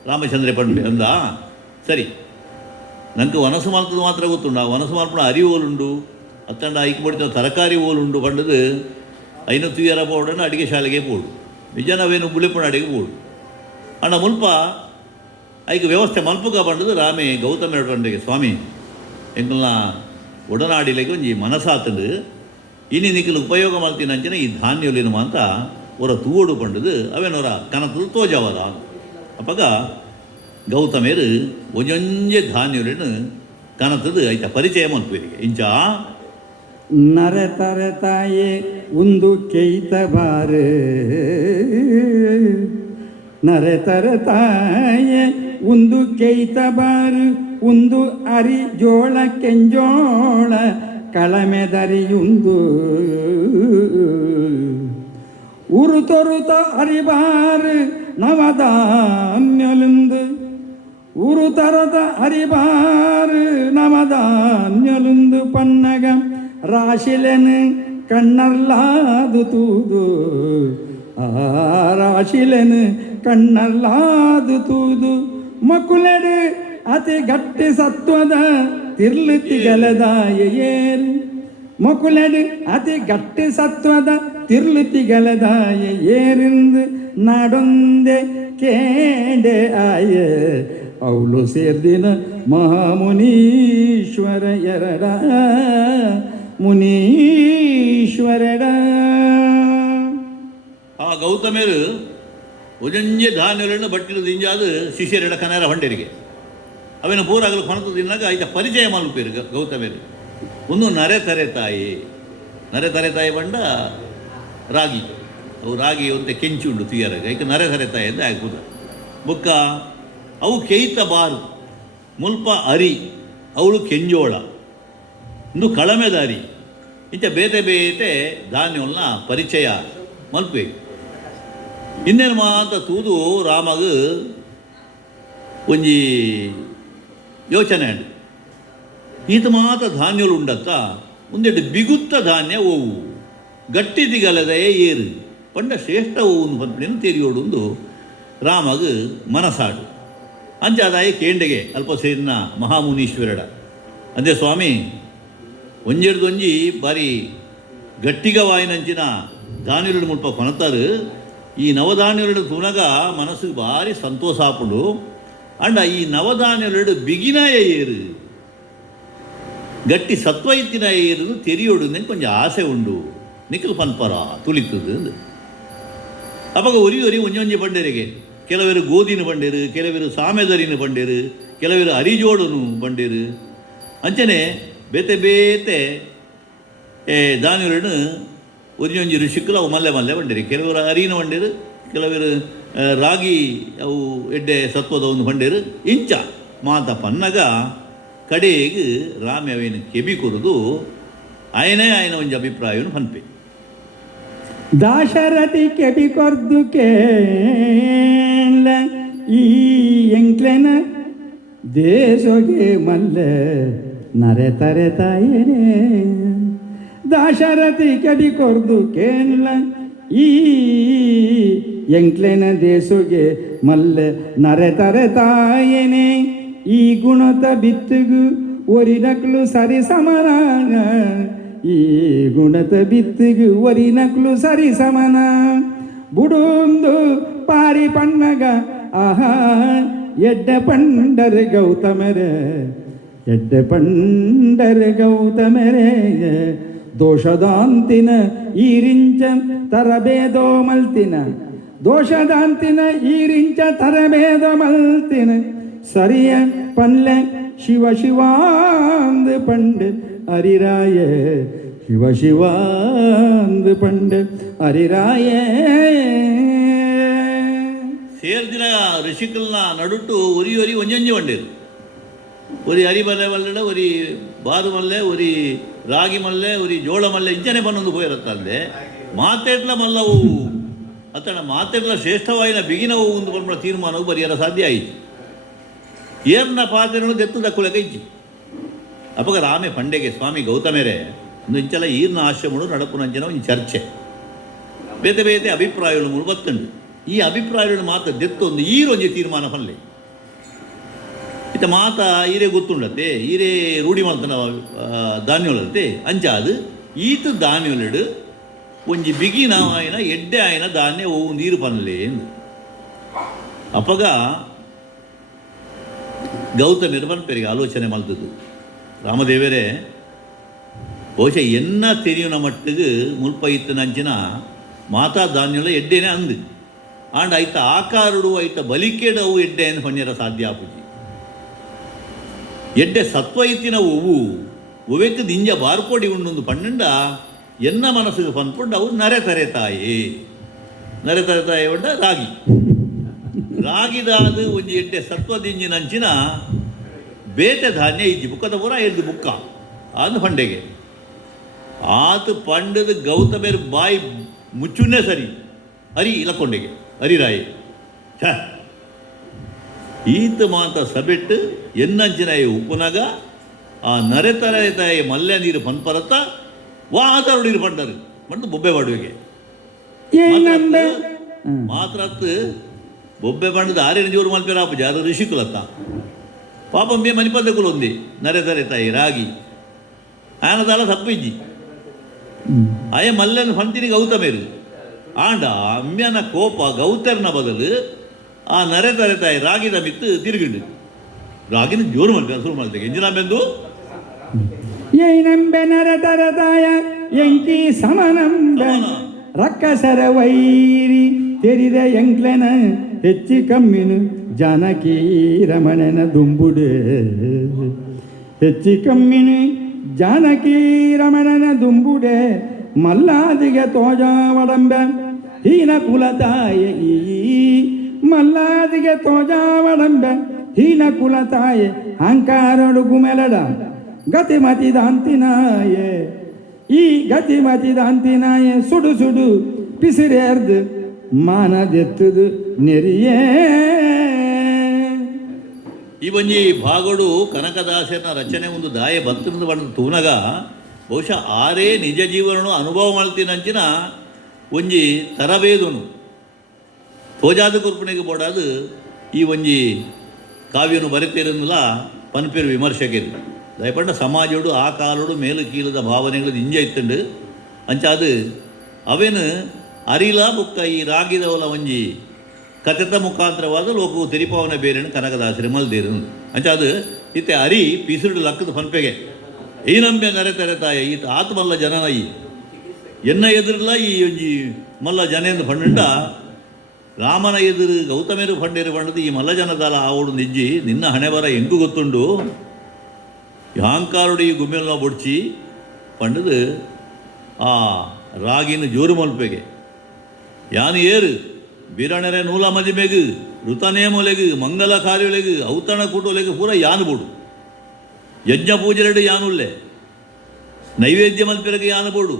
ರಾಮಚಂದ್ರ ಪಂಡು ಅಂದ ಸರಿ ನನಗೆ ವನಸು ಮಾಲ್ತದ ಮಾತ್ರ ಗೊತ್ತುಂಡು ಆ ವನಸು ಮಾಲ್ಪನ ಅರಿ ಓಲುಂಡು ಅತ್ತಂಡ ಐಕ್ ಬಡಿದ ತರಕಾರಿ ಓಲುಂಡು ಪಂಡದು ಐನ ತುಯ್ಯರ ಪೋಡನ್ನು ಅಡಿಗೆ ಶಾಲೆಗೆ ಪೋಡು ನಿಜ ನಾವೇನು ಬುಳಿಪಣ ಅಡಿಗೆ ಪೋಡು ಅಣ್ಣ ಮುಲ್ಪ ಐಕ್ ವ್ಯವಸ್ಥೆ ಮಲ್ಪುಗ ಬಂಡದು ರಾಮೆ ಗೌತಮ ಪಂಡೆಗೆ ಸ್ವಾಮಿ ಎಂಕಲ್ನ ಒಡನಾಡಿಲೆಗೆ ಒಂಜಿ ಮನಸಾತಂಡು ಇನಿ ನಿಖಲು ಉಪಯೋಗ ಮಾಡ್ತೀನಂಚಿನ ಈ ಧಾನ್ಯಲೇನು ಅಂತ ಅವರ ತೂವಡು ಪಂಡದು ಅವೇನವರ ಕನತಲು ತೋಜವರ ಅಪ್ಪಗ ಗೌತಮೇರು ಒಂಜೊಂಜೆ ಧಾನ್ಯಲೇನು ಕನತದು ಐತ ಪರಿಚಯ ಮಲ್ಪುವರಿಗೆ ಇಂಚ ನರೆತರ ತಾಯೇ ಒಂದು ಕೇಯ್ತ ಬಾರು ನರೆತರ ತಾಯೇ ಒಂದು ಕೇಯ್ತ ಬಾರು ಒಂದು ಅರಿ ಜೋಳ ಕೆಂಜೋಳ ಕಳಮೆದರಿಯುಂದು ಉರು ತೊರುತ ಅರಿಬಾರು ನವಧಾನ್ಯಲುಂದು ಉರು ತರದ ಅರಿಬಾರು ನವಧಾನ್ಯಲುಂದು ಪನ್ನಗ ರಾಶಿಲೆನು ಕಣ್ಣರ್ಲಾದು ತೂದು ಆ ರಾಶಿಲೆನು ಕಣ್ಣರ್ಲಾದು ತೂದು ಮಕ್ಕಳೆಡು ಅತಿ ಗಟ್ಟಿ ಸತ್ವದ ತಿರ್ಲುತಿಗಲದಾಯ ಏರು ಮಕ್ಕಳೆಡು ಅತಿ ಗಟ್ಟಿ ಸತ್ವದ ತಿರ್ಲುತಿಗಲದಾಯ ಏರಿಂದು ನಾಡೊಂದೆ ಕೇಂಡೆ ಆಯ ಅವಳು ಸೇರ್ದಿನ ಮಹಾಮುನೀಶ್ವರ ಎರಡ ಮುನೀಶ್ವರಡ ಆ ಗೌತಮೇರು ಒಂಜೊಂಜೆ ಧಾನ್ಯಗಳನ್ನು ಬಟ್ಟಿಲು ದಿಂಜಾದು ಶಿಷ್ಯರೆಡ ಕನರ ಹೊಂಡರಿಗೆ ಅವೇನು ಪೂರಾಗಲು ಕೊನತು ತಿನ್ನಾಗ ಐತ ಪರಿಚಯ ಮಲ್ಪೇರು ಗೌತಮೇರು ಒಂದು ನರೆ ತರೆ ತಾಯಿ ಬಂಡ ರಾಗಿ ಅವು ರಾಗಿ ಒಂತೆ ಕೆಂಚು ಉಂಡು ತುಯ್ಯರಾಗ ಐಕ ನರೆ ತರೆ ತಾಯಿ ಅಂತ ಆಗ್ಬೋದ ಬುಕ್ಕ ಅವು ಕೇಯ್ತ ಬಾರು ಮುಲ್ಪ ಅರಿ ಅವಳು ಕೆಂಜೋಳ ಇಂದು ಕಳಮೆದ ಅರಿ ಇಂಚ ಬೇತೆ ಬೇತೆ ಧಾನ್ಯವನ್ನ ಪರಿಚಯ ಮಲ್ಪೇರು ಇನ್ನೇನು ಮಾತ ತೂದು ರಾಮಗ ಒಂಜಿ ಯೋಚನೆ ಉಂಡು ಈತ ಮಾತ ಧಾನ್ಯಗಳು ಉಂಡತ್ತ ಒಂದೆರಡು ಬಿಗುತ್ತ ಧಾನ್ಯ ಓವು ಗಟ್ಟಿ ದಿಗಲದಯೇ ಏರು ಪಂಡ ಶ್ರೇಷ್ಠ ಓವು ಪಂಪನೇನು ತೆರಿಯೋಡು ಒಂದು ರಾಮಗ ಮನಸಾಡು ಅಂಚಾದಾಯ ಕೇಂಡೆಗೆ ಅಲ್ಪ ಸೇರಿನ ಮಹಾಮುನೀಶ್ವರಡ ಅಂದೇ ಸ್ವಾಮಿ ಒಂಜೆಡ್ದೊಂಜಿ ಬಾರಿ ಗಟ್ಟಿಗವಾಯಿನಂಚಿನ ಧಾನ್ಯಗಳು ಮುಲ್ಪ ಕೊನತಾರು ಈ ನವಧಾನ್ಯಗಳು ತುನಗ ಮನಸ್ಸಿಗೆ ಭಾರಿ ಸಂತೋಷ ಆಪುಂಡು ಅಂಡ ಈ ನವಧಾನ್ಯಗಳು ಬಿಗಿನಾಯ ಏರು ಗಟ್ಟಿ ಸತ್ವ ಇತ್ತಿನ ಏರು ತೆರಿಯೋಡು ಕೊಂಚ ಆಸೆ ಉಂಡು ನಿಖಲ್ ಪನ್ಪರ ತುಳಿತದು ಅವಾಗ ಒರಿ ಒಂಜೊಂಜಿ ಬಂಡೇರಿಗೆ ಕೆಲವರು ಗೋಧಿನ ಬಂಡೇರು ಕೆಲವರು ಸಾಮೆದರಿನ ಬಂಡೇರು ಕೆಲವರು ಅರಿಜೋಡನು ಬಂಡೇರು ಅಂಚನೆ ಬೇತೆ ಬೇತೆ ಧಾನ್ಯಗಳನ್ನು ಒಂಜೊಂಜಿ ಋಷಿಕ್ಕಲು ಅವು ಮಲ್ಲೆ ಬಂಡೇರಿ ಕೆಲವರು ಅರಿನ ಬಂಡೇರು ಕೆಲವರು ರಾಗಿ ಅವು ಎಡ್ಡೆ ಸತ್ವದವನ್ನು ಬಂಡೇರು ಇಂಚ ಮಾತ ಪನ್ನಗ ಕಡೆಗೆ ರಾಮೆ ಅವೇನು ಕೆಬಿ ಕೊರದು ಆಯನ ಒಂಜಿ ಅಭಿಪ್ರಾಯವನ್ನು ಪನ್ಪೆ ದಾಶರಥಿ ಕೆಬಿ ಕೊರ್ದು ಕೇಳ ಈ ಎಂಕ್ಲೆನ ದೇಶಗೆ ಮಲ್ಲ ನರೆ ತರೆ ತಾಯೇನೆ ದಾಶರಥಿ ಕೆಬಿ ಕೊರ್ದು ಕೇಳ ಈ ಎಂಕ್ಲೆನ ದೇಶಗೆ ಮಲ್ಲ ನರೆ ತರೆ ತಾಯೇನೆ ಈ ಗುಣತ ಬಿತ್ತಿಗು ಒರಿನಕ್ಲು ಸರಿ ಸಮನ ಈ ಗುಣತ ಬಿತ್ತಿಗು ಒರಿನಕ್ಲು ಸರಿ ಸಮನ ಬುಡುಂದು ಪಾರಿ ಪಣ್ಣಗ ಆಹಾ ಎಡ್ಡೆ ಪಂಡರೆ ಗೌತಮರೆ ಎಡ್ಡೆ ಪಂಡರೆ ಗೌತಮರೆ ದೋಷದಾಂತಿನ ಈರಿಂಚ ತರಬೇದೋ ಮಲ್ತಿನ ದೋಷದಾಂತಿನ ಈರಿಂಚ ತರಬೇದೋ ಮಲ್ತಿನ ಸರಿಯ ಪನ್ಲೆ ಶಿವ ಶಿವಾಂದ್ ಪಂಡ್ ಅರಿರಾಯ ಶಿವ ಶಿವಾಂದ್ ಪಂಡ್ ಅರಿರಾಯ ಸೇರ್ದಿನ ಋಷಿಕಲ್ನ ನಡುಟ್ಟು ಒರಿ ಒಂಜೊಂಜಿ ಬಂಡೇರು ಒರಿ ಅರಿ ಮಲ್ಲೆ ಮಲ್ಲೆಡ ಒರಿ ಬಾರು ಮಲ್ಲೆ ಒರಿ ರಾಗಿ ಮಲ್ಲೆ ಒರಿ ಜೋಳ ಮಲ್ಲೆ ಇಂಚನೆ ಬನ್ನೊಂದು ಹೋಗಿರತ್ತಂದೆ ಮಾತೆಡ್ಲ ಮಲ್ಲವು ಅತ್ತಣ ಮಾತೆಡ್ಲ ಶ್ರೇಷ್ಠವಾಯಿನ ಬಿಗಿನವು ಒಂದು ಬಂದ ತೀರ್ಮಾನವು ಬರೆಯಲು ಸಾಧ್ಯ ಆಯಿತು ಏರ್ನ ಪಾತ್ರೆಗಳು ದೆತ್ತು ದಕ್ಕುಳಕ ಇಜ್ಜಿ ಅಪಗ ರಾಮೆ ಪಂಡೆಗೆ ಸ್ವಾಮಿ ಗೌತಮೇರೆ ಒಂದು ಇಂಚಲ ಈರ್ನ ಆಶ್ರಮಗಳು ನಡಪುನಂಚಿನ ಒಂದು ಚರ್ಚೆ ಬೇತೆ ಬೇತೆ ಅಭಿಪ್ರಾಯಗಳು ಮುಳುಬತ್ತುಂಡು ಈ ಅಭಿಪ್ರಾಯಗಳು ಮಾತ್ರ ದೆತ್ತೊಂದು ಈರೊಂಜಿ ತೀರ್ಮಾನ ಪಲ್ಲೆ ಇತ್ತ ಮಾತ ಈರೇ ಗೊತ್ತುಂಡತ್ತೆ ಈರೇ ರೂಢಿ ಮಾಡ್ತಾನ ಧಾನ್ಯಗಳಂತೆ ಅಂಚಾದು ಈತ ಧಾನ್ಯಗಳು ಒಂಜಿ ಬಿಗಿನ ಆಯ್ನ ಎಡ್ಡೆ ಆಯ್ನ ಧಾನ್ಯ ಓ ನೀರು ಪನ್ಲೆ ಎಂದು ಅಪಗ ಗೌತಮಿರು ಪನ್ಪೆರಿಗೆ ಆಲೋಚನೆ ಮಲ್ತದ್ದು ರಾಮದೇವರೇ ಬಹುಶಃ ಎನ್ನ ತೆರಿಯುನ ಮಟ್ಟಿಗೆ ಮುಲ್ಪ ಇತ್ತನಂಚಿನ ಮಾತಾ ಧಾನ್ಯಗಳು ಎಡ್ಡೆನೇ ಅಂದು ಆಂಡ್ ಐತ ಆಕಾರುಡು ಐತ ಬಲಿಕೆಡು ಅವು ಎಡ್ಡೆ ಎಂದು ಹೊಣ್ಯರ ಸಾಧ್ಯ ಆಪುಜಿ ಎಡ್ಡೆ ಸತ್ವ ಇತ್ತಿನ ಒವು ಒವೆಕ್ ದಿಂಜ ಬಾರ್ಕೋಡಿ ಉಂಡು ಪಣ್ಣಂಡ ಎನ್ನ ಮನಸ್ಸಿಗೆ ಪನ್ಪುಂಡು ಅವು ನರೆ ತರೆತಾಯಿ ಉಂಡ ರಾಗಿದಾದು ಒಂಜಿ ಎಡ್ಡೆ ಸತ್ವದಿಂಜಿನಂಚಿನ ಬೇಟೆ ಧಾನ್ಯ ಇಜ್ಜಿ ಬುಕ್ಕದ ಪೂರ ಎದ್ದು ಬುಕ್ಕ ಅಂದು ಪಂಡೆಗೆ ಆತು ಪಂಡದ ಗೌತಮೇರು ಬಾಯಿ ಮುಚ್ಚುನ್ನೇ ಸರಿ ಅರಿ ಇಲಕೊಂಡೆಗೆ ಅರಿರಾಯಿ ಛ ಈತ ಮಾತ ಸಬೆಟ್ಟು ಎನ್ನಂಚಿನ ಉಪ್ಪುನಗ ಆ ನರೆ ತರೆತಾಯಿ ಮಲ್ಯ ನೀರು ಪನ್ಪರತ್ತ ವಾತಾವರಣ ನೀರು ಪಂಡರು ಪಂಡು ಬೊಬ್ಬೆ ಬಾಡುವಿಗೆ ಮಾತ್ರತ್ತು ಬೊಬ್ಬೆ ಬಣ್ಣದ ಆರೇನು ಜೋರು ಮಲ್ಪೇರ ಆಪುಜಿ ಅದು ಋಷಿಕುಲತ್ತ ಪಾಪ ಮೇ ಮನಿಪದ್ದಕುಲು ಒಂದಿ ನರೆ ತರೆತಾಯಿ ರಾಗಿ ಆನದಾಲ ತಪ್ಪಿಜ್ಜಿ ಅಯ್ಯ ಮಲ್ಲನ ಫಂತಿನಿ ಗೌತಮೇರು ಆಂಡ ಅಮ್ಯನ ಕೋಪ ಗೌತರ್ನ ಬದಲು ಆ ನರೆ ತರೆತಾಯಿ ರಾಗಿದ ಮಿತ್ತು ತಿರುಗಿಂಡು ರಾಗಿನ ಜೋರು ಮಲ್ಪೆ ಸುರು ಮಲ್ತೆಗೆ ಎಂಜಿನಂಬೆಂದು ಏನಂಬೆ ನರೆ ತರೆತಾಯ ಎಂಕಿ ಸಮನಂಬೆ ರಕ್ಕಸರ ವೈರಿ ತೆರಿದ ಎಂಕ್ಲೆನ ಹೆಚ್ಚಿ ಕಮ್ಮಿನು ಜಾನಕಿ ರಮಣನ ದುಂಬುಡೆ ಹೆಚ್ಚಿ ಕಮ್ಮಿನು ಜಾನಕಿ ರಮಣನ ದುಂಬುಡೆ ಮಲ್ಲಾದಿಗೆ ತೋಜಾವಡಂಬೆ ಹೀನ ಕುಲತಾಯ ಮಲ್ಲಾದಿಗೆ ತೋಜಾವಡಂಬೆ ಹೀನ ಕುಲತಾಯ ಅಹಂಕಾರಡು ಗುಮೆಲಡ ಗತಿಮತಿ ದಾಂತಿನಾಯೆ ಈ ಗತಿಮತಿ ದಾಂತಿನಾಯೆ ಸುಡು ಸುಡು ಪಿಸಿರೇರ್ದು ಮಾನದೆತ್ತದು ನೆರಿಯೇ ಈ ಒಂಜಿ ಭಾಗಡು ಕನಕದಾಸನ ರಚನೆ ಒಂದು ದಾಯ ಭಕ್ತಿನಿಂದ ಬಣ್ಣದ ತೂನಗ ಬಹುಶಃ ಆರೇ ನಿಜ ಜೀವನನು ಅನುಭವ ಮಾಡ್ತೀನಂಚಿನ ಒಂಜಿ ತರಬೇದನು ತೋಜಾದ ಕುರ್ಪಣೆಗೆ ಬೋಡಾದು ಈ ಒಂಜಿ ಕಾವ್ಯನು ಬರಿತೀರನ್ನಲ್ಲ ಪನ್ಪೇರು ವಿಮರ್ಶಕರು ದಯಪಂಡ ಸಮಾಜೋಡು ಆ ಕಾಲೋಡು ಮೇಲು ಕೀಲದ ಭಾವನೆಗಳು ಇಂಜ ಇತ್ತಂಡು ಅಂಚಾದು ಅವೇನು ಅರಿಲ ಬುಕ್ಕ ಈ ರಾಗಿದವಲ ಒಂಜಿ ಕಥೆತ ಮುಖಾಂತರವಾದ ಲೋಕವು ತೆರಿಪಾವನೆ ಬೇರೆನು ಕನಕದಾಸರಿ ಮಲ್ದೇರು ಅಂಚಾದು ಇತ್ತೆ ಅರಿ ಪಿಸುಡು ಲಕ್ಕದ ಪನ್ಪೆಗೆ ಈ ನಂಬೆ ನರೆ ತೆರೆತಾಯ ಈತ ಆತ ಮಲ್ಲ ಜನನ ಈ ಎನ್ನ ಎದುರಲ್ಲ ಈ ಒಂಜಿ ಮಲ್ಲ ಜನೆಂದು ಪಂಡ ರಾಮನ ಎದುರು ಗೌತಮೇರು ಪಂಡೇರು ಪಂಡದು ಈ ಮಲ್ಲ ಜನದಾಲ ಆವಡು ನಿಜ್ಜಿ ನಿನ್ನ ಹಣೆ ಬರ ಎಂಗು ಗೊತ್ತುಂಡು ಅಹಂಕಾರುಡು ಈ ಗುಮ್ಮೆಲ್ಲ ಬೊಡ್ಚಿ ಪಂಡದು ಆ ರಾಗಿನ ಜೋರು ಮಲ್ಪೆಗೆ ಯಾನು ಏರು ಬಿರಣರೆ ನೂಲ ಮದಿಮೆಗು ಋತನೇಮೊಲೆಗು ಮಂಗಲ ಕಾರ್ಯೊಲೆಗು ಔತಣ ಕೂಟೊಲೆಗು ಪೂರ ಯಾನು ಬೋಡು ಯಜ್ಞ ಪೂಜೆರೆಡು ಯಾನುಲ್ಲೆ ನೈವೇದ್ಯ ಮಲ್ಪೆರೆಗೆ ಯಾನು ಬೋಡು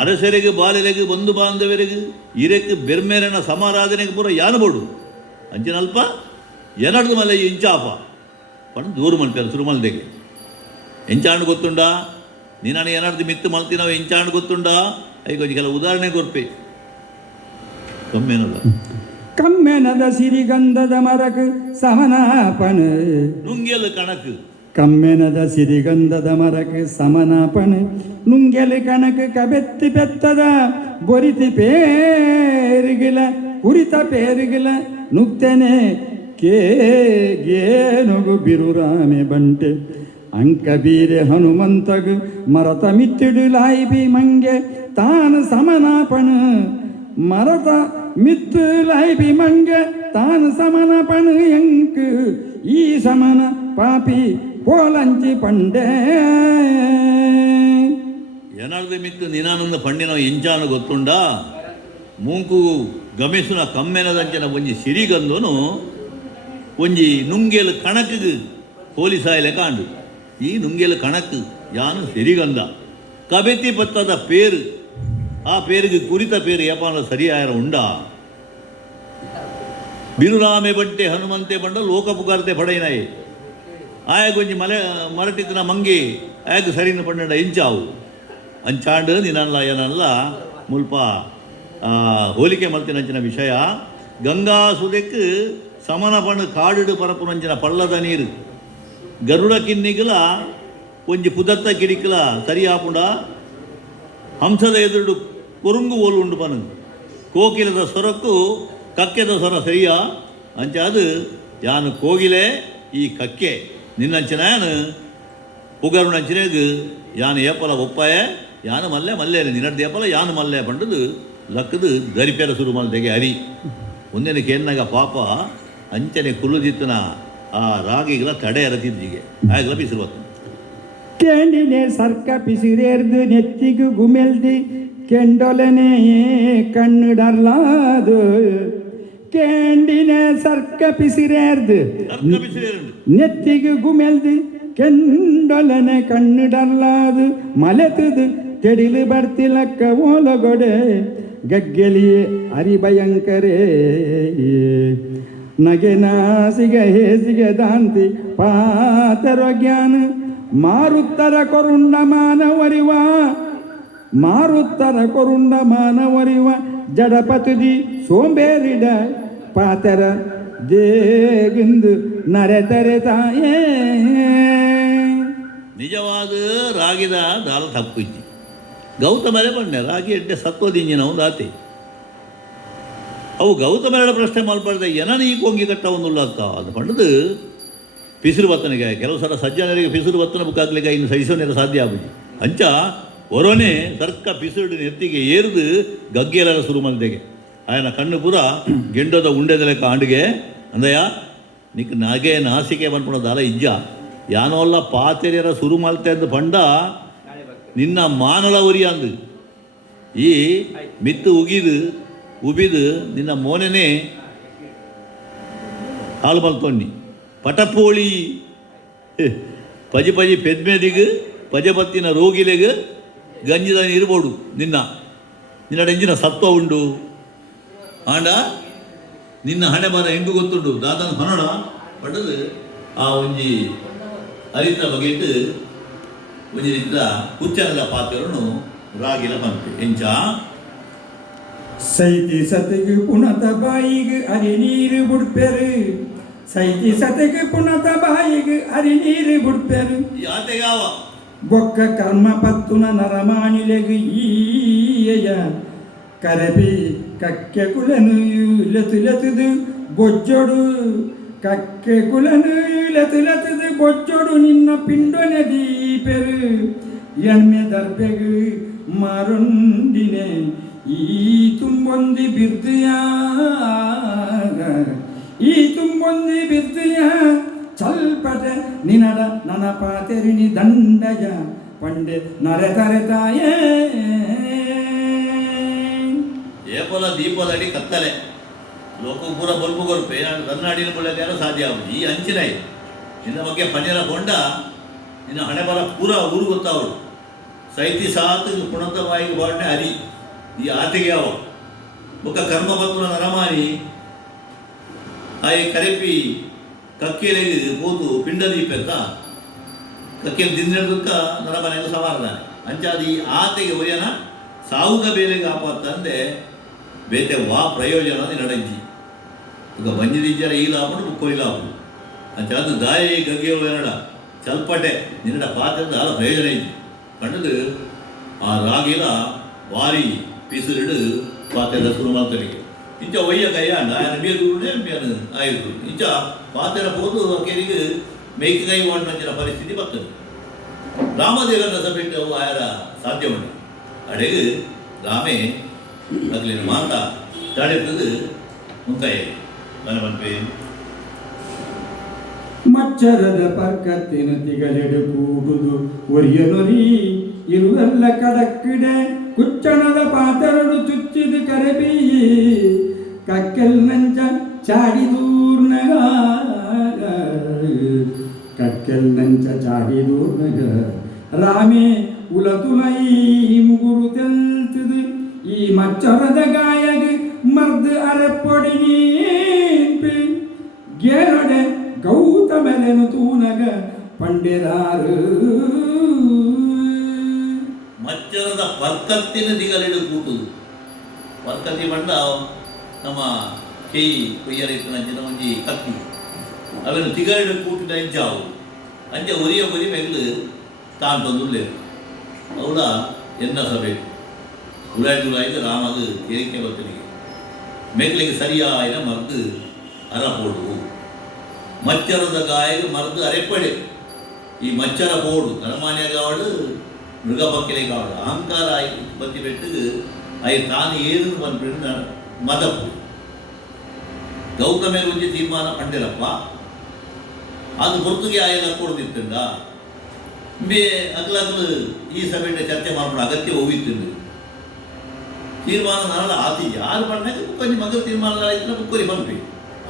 ಅರಸರೆಗೆ ಬಾಲೆಲೆಗು ಬಂಧು ಬಾಂಧವರೆಗು ಇರೆಕ್ಕೆ ಬೆರ್ಮೇರನ ಸಮಾರಾಧನೆಗೆ ಪೂರ ಯಾನು ಬೋಡು ಅಂಚಿನಲ್ಪ ಎನಡ್ದು ಮಲೆ ಇಂಚಾಪ ಪಂಡು ದೂರು ಮಲ್ಪೆರು ಸುರುಮಲ್ದೆಗೆ ಎಂಚಾಂಡು ಗೊತ್ತುಂಡ ನೀನಾನು ಏನಾರ್ದು ಮಿತ್ತು ಮಲ್ತಿನಾವು ಎಂಚಾಂಡು ಗೊತ್ತುಂಡ ಐ ಕೊಂಚ ಕೆಲ ಉದಾಹರಣೆ ಕೊರ್ಪೆ ಕಮ್ಮೇನಲ್ಲ ಕಮ್ಮೆನದ ಸಿರಿಗಂಧದ ಮರಕ್ ಸಮನಾಪನ ನುಂಗೆಲು ಕಣಕು ಕಮ್ಮೆನದ ಸಿರಿಗಂಧದ ಮರಕ್ ಸಮನಾಪನ ನುಂಗೆಲು ಕಣಕ್ ಕಬೆತ್ತಿ ಪೆತ್ತದ ಬೊರಿತಿ ಪೇರಿಗಿಲ ಹುರಿತ ಪೇರಿಗಿಲ ನುಕ್ತೆನೆ ಕೇಗೇನುಗು ಬಿರುರಾಮೆ ಬಂಟೆ ಅಂಕ ಬೀರೆ ಹನುಮಂತಗು ಮರತ ಮಿತ್ತಿಡು ಲಾಯಿಬಿ ಮಂಗೆ ತಾನು ಸಮನಾಪಣ ಮರತ ಮಿತ್ತು ಲಾಯಿಬಿ ಮಂಗೆ ತಾನು ಸಮನಾಪಣ ಎಂಕ್ ಈ ಸಮನ ಪಾಪಿ ಪೋಲಂಚಿ ಪಂಡೆ ಏನಾರ್ದು ಮಿತ್ತು ನಿನಾನಂದ ಪಂಡಿನ ಎಂಚಾನು ಗೊತ್ತುಂಡ ಮೂಂಕು ಗಮೇಸುನ ಕಮ್ಮೆನದಂಚನ ಒಂಜಿ ಸಿರಿಗಂದನು ಒಂಜಿ ನುಂಗೇಲು ಕಣಕ್ಕು ಪೊಲೀಸಾಯಲೆ ಕಾಂಡು ಈ ನುಂಗೇಲು ಕಣಕ್ಕು ಯಾನು ಸಿರಿಗಂಧ ಕಬೆತಿ ಪತ್ತದ ಪೇರು ಆ ಪೇರಿಗೆ ಕುರಿತ ಪೇರು ಯಪಾನ ಸರಿಯಾರ ಉಂಡ ಬಿರುರಾಮೆ ಬಂಟೆ ಹನುಮಂತೆ ಬಂಡ ಲೋಕ ಪುಗಾರ್ತೆ ಪಡೆಯಿನಾಯಿ ಆಯಗೊಂಜಿ ಮರಟಿತ್ತಿನ ಮಂಗಿ ಆಯಗ ಸರಿನ ಪಂಡ ಇಂಚಾವು ಅಂಚಾಂಡು ನಿನ್ನಲ್ಲ ಏನಲ್ಲ ಮುಲ್ಪ ಹೋಲಿಕೆ ಮಲ್ತಿನಂಚಿನ ವಿಷಯ ಗಂಗಾ ಸುದೆಕ್ ಸಮನ ಪಂಡು ಕಾಡು ಪರಪುನಂಚಿನ ಪಳ್ಳದ ನೀರು ಗರುಡ ಕಿನ್ನಿಗಲ ಒಂಜಿ ಪುದತ್ತ ಕಿಡಿಕಲ ಸರಿ ಆಪುಂಡ ಹಂಸದ ಎದುರು ಕೊರುಂಗು ಓಲು ಉಂಡು ಪನು ಕೋಕಿಲದ ಸ್ವರಕ್ಕೂ ಕಕ್ಕೆದ ಸ್ವರ ಸರಿಯಾ ಅಂಚಾದು ಯಾನು ಕೋಗಿಲೆ ಈ ಕಕ್ಕೆ ನಿನ್ನಂಚಿನಾನು ಪುಗರುನಂಚಿನಾಗ ಯಾನು ಏಪಲ ಒಪ್ಪಾಯ ಯಾನು ಮಲ್ಲೆ ಮಲ್ಲೆ ನಿನ್ನಡ್ದು ಏಪಲ ಯಾನು ಮಲ್ಲೆ ಪಂಡದು ಲಕ್ಕದು ದರಿಪೇರ ಶುರು ಮಲ್ದೆಗೆ ಅರಿ ಮುಂದಿನ ಕೇನ್ನಾಗ ಪಾಪ ಅಂಚನೆ ಕುಲುದಿತ್ತನ ಆ ರಾಗಿಗಳ ತಡೆ ಎರತಿದ್ದಿಗೆ ಆಗಲ ಬಿಸಿರುವತ್ತು ಕೇಂಡಿನೆ ಸರ್ಕ ಪಿಸಿರೇರ್ದು ನೆತ್ತಿಗು ಗುಮೆಲ್ದಿ ಕೆಂಡೊಲನೆ ಕಣ್ಣುಡರ್ಲಾದು ಕೇಂಡಿನೆ ಸರ್ಕ ಪಿಸಿರೇರ್ದು ಸರ್ಕ ಬಿಸಿಲೇರುಂಡು ನೆತ್ತಿಗು ಗುಮೆಲ್ದಿ ಕೆಂಡೊಲನೆ ಕಣ್ಣುಡರ್ಲಾದು ಮಲೆತುದು ತೆಡಿಲು ಬರ್ತಿಲಕ್ಕ ಓಲಗೊಡೆ ಗಗ್ಗೆಲಿಯೇ ಅರಿಭಯಂಕರೇ ನಗೆ ನಾಸಿಗ ಹೇಸಿಗೆ ದಾಂತಿ ಪಾತರೋ ಜ್ಞಾನ ಮಾರುತ್ತರ ಕೊರುಂಡ ಮಾನವರಿವ ಜಡಪತುದಿ ಸೋಂಬೇರಿಡ ಪಾತರ ದೇಗಿಂದು ನರೆತರೆ ತಾಯೇ ನಿಜವಾದ ರಾಗಿದ ದಾಲ ತಪ್ಪು ಇಜ್ಜಿ ಗೌತಮರೇ ಬಣ್ಣೆ ರಾಗಿ ಎಡ್ಡೆ ಸತ್ವದಿಂಜಿನ ಒಂದು ಆತೆ ಅವು ಗೌತಮರ ಪ್ರಶ್ನೆ ಮಲ್ಪಡ್ದೆ ಏನನ ಈ ಕೊಂಗಿ ಕಟ್ಟ ಒಂದುಲ್ಲ ಅಂತ ಅದು ಪಂಡದು ಪಿಸಿರು ಬತ್ತನಿಗೆ ಕೆಲವು ಸಲ ಸಜ್ಜನರಿಗೆ ಪಿಸಿರು ಬತ್ತನ ಬುಕ್ಕಾಗ್ಲಿಕ್ಕೆ ಇನ್ನು ಸಹಿಸೋನೇರ ಸಾಧ್ಯ ಆಗುದು ಅಂಚ ಹೊರನೆ ಸರ್ಕ ಪಿಸಿರು ಎತ್ತಿಗೆ ಏರಿದು ಗಗ್ಗೆಲರ ಶುರು ಮಲ್ದೆಗೆ ಆಯನ ಕಣ್ಣು ಪೂರ ಗೆಂಡೋದ ಉಂಡೆದ ಲೆಕ್ಕ ಆಂಡಿಗೆ ಅಂದಯ್ಯ ನಿಕ್ ನಗೆ ನಾಸಿಕೆ ಬಂದ್ಪಡೋದಲ್ಲ ಇಜ್ಜ ಯಾನೋಲ್ಲ ಪಾತೆರಿಯರ ಶುರು ಮಲ್ತೆ ಅಂದು ಪಂಡ ನಿನ್ನ ಮಾನಲ ಉರಿ ಅಂದು ಈ ಮಿತ್ತು ಉಬಿದು ನಿನ್ನ ಮೋನೆನೇ ಹಾಲು ಮಲ್ತೊಣ್ಣಿ ಪಟಪೋಳಿ ಪಜಿ ಪೆದ್ಮೆದಿಗೆ ಪಜಪತ್ತಿನ ರೋಗಿಲೆಗೆ ಗಂಜಿದ ಇರ್ಬೋಡು ನಿನ್ನಡೆಂಜಿನ ಸತ್ವ ಉಂಡು ಆಂಡ ನಿನ್ನ ಹಣೆ ಬರ ಹೆಂಗು ಗೊತ್ತುಂಡು ದಾದನ ಹೊನಡ ಪಡದು ಆ ಒಂಜಿ ಅರಿತ ಬಗೆಟ್ ಒಂಜಿ ರೀತಿಯ ಕುಚ್ಚನದ ಪಾತ್ರವನ್ನು ರಾಗಿಲ ಬಂತು ಎಂಚ ಸೈತಿ ಸತಿಗೆ ಪುನತ ಬಾಯಿಗೆ ಅರಿ ನೀರು ಬಿಡ್ಪೆರು ಸೈತಿ ಸತಿಗೆ ಪುನತ ಬಾಯಿಗೆ ಅರಿ ನೀರು ಬಿಡ್ಪೆರು ಯಾತೆಗಾವ ಬೊಕ್ಕ ಕರ್ಮ ಪತ್ತುನ ನರಮಾಣಿಲೆಗೆ ಈಯ ಕರಬಿ ಕಕ್ಕೆ ಕುಲನು ಲೆತುದು ಬೊಜ್ಜೊಡು ಕಕ್ಕೆ ಕುಲನು ಲೆತುದು ಬೊಜ್ಜೊಡು ನಿನ್ನ ಪಿಂಡೊನೆ ದೀಪೆರು ಎಣ್ಣೆ ದರ್ಬೆಗು ಮಾರುಂಡಿನೆ ಈ ತುಂಬೊಂದಿ ಬಿರ್ದಿಯ ಚಲ್ಪಟೆ ನಿನಡ ನನ್ನ ಪಾತೆರಿನಿ ದಂಡಯ ಪಂಡೆ ನರೆತರೆತಾಯೇ ಏಪಲ ದೀಪದಡಿ ಕತ್ತಲೆ ಲೋಕ ಪೂರ ಬಲ್ಪು ಕೊರ್ಪೆ ನಾನು ಕನ್ನಡಿನ ಮುಳ್ಳಕ್ಕಾರ ಸಾಧ್ಯ ಆಗುದು ಈ ಅಂಚಿನ ನಿನ್ನ ಬಗ್ಗೆ ಪಂಜರ ಕೊಂಡ ನಿನ್ನ ಹಣೆ ಬರ ಪೂರ ಊರು ಗೊತ್ತಾವಳು ಸೈತಿ ಸಾತು ಪುಣತ ಬಾಯಿಗೆ ಬಾಡ್ನೆ ಹರಿ ಈ ಆತೆಗೆ ಯಾವ ಬೊಕ್ಕ ಕರ್ಮ ಬಂತು ನರಮಾನಿ ಆಯ್ ಕರೆಪಿ ಕಕ್ಕೆಲೆಗೆ ಹೋತು ಪಿಂಡ ದೀಪೆತ್ತ ಕಕ್ಕೆಯಲ್ಲಿ ದಿನಕ್ಕ ನರಮನೆಗೆ ಸವಾರದಾನೆ ಅಂಚಾದ ಈ ಆತೆಗೆ ಒಯ್ಯನ ಸಾವುದ ಬೇಲೆಗೆ ಆಪಾತ ಅಂದೆ ಬೇತೆ ವಾ ಪ್ರಯೋಜನ ನಡಂಜಿ ಈಗ ಬಂಜಿದಿಜ್ಜರ ಈ ಲಾಭನು ಬುಕ್ಕೋಯಿ ಲಾಭ ಅಂಚಾದ ದಾಯಿ ಗಗ್ಗೆಗಳು ಏನಡ ಚಲ್ಪಟೆ ನಿನ್ನಡ ಪಾತ್ರದ ಆಲ ಪ್ರಯೋಜನ ಇದ್ದಿ ಕಣ್ಣದು ಆ ರಾಗಿಲ ವಾರಿ ಪಿಸುರಿಡು ಪಾತ್ರದ ಶುರು ಮಾಡ್ತರಿಗೆ ಇಂಚ ಒಯ್ಯ ಕೈಯಾಂಡ ఆయన ಬೇರುడే ಮೇನು ಆಯಿತು ಇಂಚ ಪಾತೆರ ಹೋದು ಕೆರಿಗೆ ಮೇಯ್ಕೆ ಕೈ ಮಾಡಿನ ಪರಿಸ್ಥಿತಿ ಬರ್ತದೆ ರಾಮದೇವರ ಸಭೆಟ್ಟು ಅವು ಆಯರ ಸಾಧ್ಯ ಉಂಟು ಅಡೆಗೆ ರಾಮೇ ಅಗ್ಲಿನ ಮಾತ ತಡೆದು ಮುಂತಾಯ ಮನಮನ್ಪೆ ಮಚ್ಚರದ ಪಕ್ಕತ್ತಿನ ತಿಗಲೆಡು ಕೂಡುದು ಒರಿಯನೊರಿ ಇರುವೆಲ್ಲ ಕಡಕ್ಕಿಡೆ ಕುಚ್ಚಣದ ಪಾತರಡು ಚುಚ್ಚಿದು ಕರೆಬಿ ಕಕ್ಕೆಲ್ ನಂಚ ಚಾಡಿದೂರ್ನಗ ರಾಮೇ ಉಲತುಲೈ ಮುಗುರು ತೆಲ್ತದು ಈ ಮಚ್ಚರದ ಗಾಯಗ ಮರ್ದು ಅರೆಪೊಡಿ ನೀಪಿ ಗೇರೊಡೆ ಗೌತಮನೆನು ತೂನಗ ಪಂಡೆರಾರು ಮಚ್ಚರದ ಪರ್ಕತ್ತಿನ ದಿಗಲಿಡು ಕೂಟುದು ಪರ್ಕತ್ತಿ ಬಂಡ ನಮ್ಮ ಕೈ ಕೊಯ್ಯರಿತ್ತಿನ ಒಂಜಿ ಕತ್ತಿ ಅವನು ತಿಗಲಿಡು ಕೂಟಿದ ಇಂಚಾವು ಅಂಚೆ ಒರಿಯ ಮೆಗ್ಲು ತಾನು ತಂದುಳ್ಳೇರು ಅವಳ ಎನ್ನ ಸಬೇಕು ಉಳಾಯ್ದು ರಾಮದು ಕೇರಿಕೆ ಬರ್ತನಿಗೆ ಮೆಗ್ಲಿಗೆ ಸರಿಯಾಯಿನ ಮರ್ದು ಅರ ಪೋಡು ಮಚ್ಚರದ ಗಾಯಗೆ ಮರದು ಅರೆಪಡೆ ಈ ಮಚ್ಚರ ಬೋಡು ಕರಮಾನ್ಯಗಾವಡು ಮೃಗಪಕ್ಕಿಲೆ ಕಾವಡು ಅಹಂಕಾರ ಆಯ್ತು ಬತ್ತಿ ಬೆಟ್ಟದು ಅಯ್ಯ ತಾನು ಏನು ಬಂದ್ಬಿಟ್ಟು ಮದಪ್ಪು ಗೌತಮೆ ಗುಂಜಿ ತೀರ್ಮಾನ ಪಂಡಿರಪ್ಪ ಅದು ಹೊರತುಗೆ ಆಯಲ್ಲ ಕೊಡ್ದಿತ್ತಂಡ ಬೇ ಅಗ್ಲಗ್ಲು ಈ ಸಭೆಯ ಚರ್ಚೆ ಮಾಡ್ಬಿಟ್ಟು ಅಗತ್ಯ ಹೋಗಿತ್ತು ತೀರ್ಮಾನ ನಾಳೆ ಆತಿ ಯಾರು ಬಂದಾಗ ಕೊಂಚ ಮಗ ತೀರ್ಮಾನ ಆಯ್ತು ಬುಕ್ಕೋರಿ ಬಂದ್ವಿ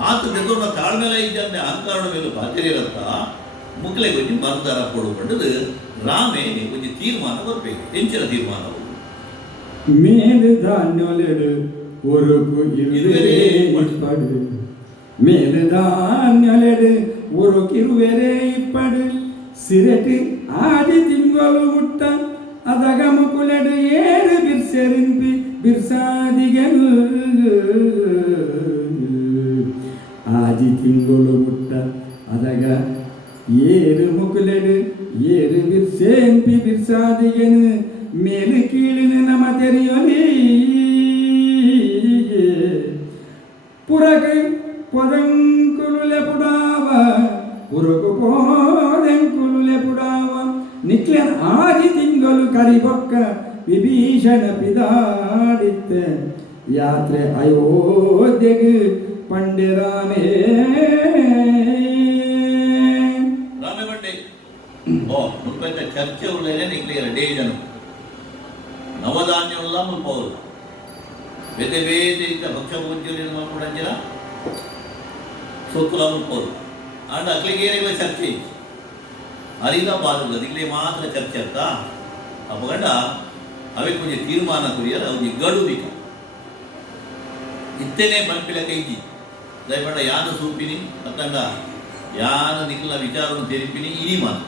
ಆತ ಜೊತೆ ತಾಳ್ಮೇಲೆ ಇದ್ದಂತೆ ಅಹಂಕಾರದ ಮೇಲೆ ಬಾಧ್ಯರಿರತ್ತ ಮುಕ್ಲೆ ಕೊಂಚ ಮರದಾರ ಕೊಡ್ಬಿಟ್ಟದು ರಾಮೇ ಕೊಂಚ ತೀರ್ಮಾನ ಬರ್ಬೇಕು ಹೆಂಚಿನ ತೀರ್ಮಾನವು மேலு தானியலெடு ஒரு இருவரே இப்படு மேலு தானியலெடு ஒரு கிருவரே இப்படு சிரட்டு ஆதி திங்கொಲು ಮುಟ್ಟ ಅದಗ ಮುಕುಲೆಡು ಏರು ಬಿರ್ಸೆರಿಂಪಿ ಬಿರ್ಸಾದಿಗೆನು ಆದಿ ತಿಂಗಳು ಮುಟ್ಟ ಅದಗ ಏರು ಮುಕುಲೆಡು ಏರು ಬಿರ್ಸೆಂಪಿ ಬಿರ್ಸಾದಿಗೆನು ಮೇಲು ಕೀಳಿನ ನಮ ತೆರೆಯಲಿ ಪುರಕು ಪೊದಂಕುಲು ಪುಡಾವ ಪುರಕು ಪೋದಂಕುಲು ಪುಡಾವ ನಿಕ್ಲೆನ ಆದಿ ತಿಂಗಳು ಕರಿಬೊಕ್ಕ ವಿಭೀಷಣ ಪಿದಾಡಿತ್ತ ಯಾತ್ರೆ ಅಯೋಧ್ಯೆಗೆ ಪಂಡಿರಾಮೇ ರಾಮೇ ಬಂಡೆ ಓ ಮುಲ್ಪೈತ ಚರ್ಚೆ ಉಳ್ಳೇನೆ ನಿಕ್ಲಿಯರ ಡೇಜನು ನವಧಾನ್ಯ ಉಲ್ಲ ಮುಲ್ಪವರು ಬೇತೆ ಬೇತೆ ಇದ್ದ ಭಕ್ಷ್ಯ ಪೂಜ್ಯರು ಮಾಡ್ಕೊಂಡಂಜಿನ ಸೊತ್ತುಲ ಮುಲ್ಪವರು ಅಂಡ್ ಅಕ್ಲಿಗೇರಿಗಳ ಚರ್ಚೆ ಅರಿದ ಬಾದುಗಳು ಅದಿಗ್ಲೇ ಮಾತ್ರ ಚರ್ಚೆ ಅಂತ ಅಪ್ಪಗಂಡ ಅವೇ ಕೊಂಚ ತೀರ್ಮಾನ ಕುರಿಯಲ್ಲ ಅವ್ರಿಗೆ ಗಡುವಿಕ ಇತ್ತೇನೆ ಪಂಪಿಲ ಕೈಜಿ ದಯಪಂಡ ಯಾನು ಸೂಪಿನಿ ಮತ್ತಂಡ ಯಾನು ನಿಖಲ ವಿಚಾರವನ್ನು ತೆರಿಪಿನಿ ಇನಿ ಮಾತು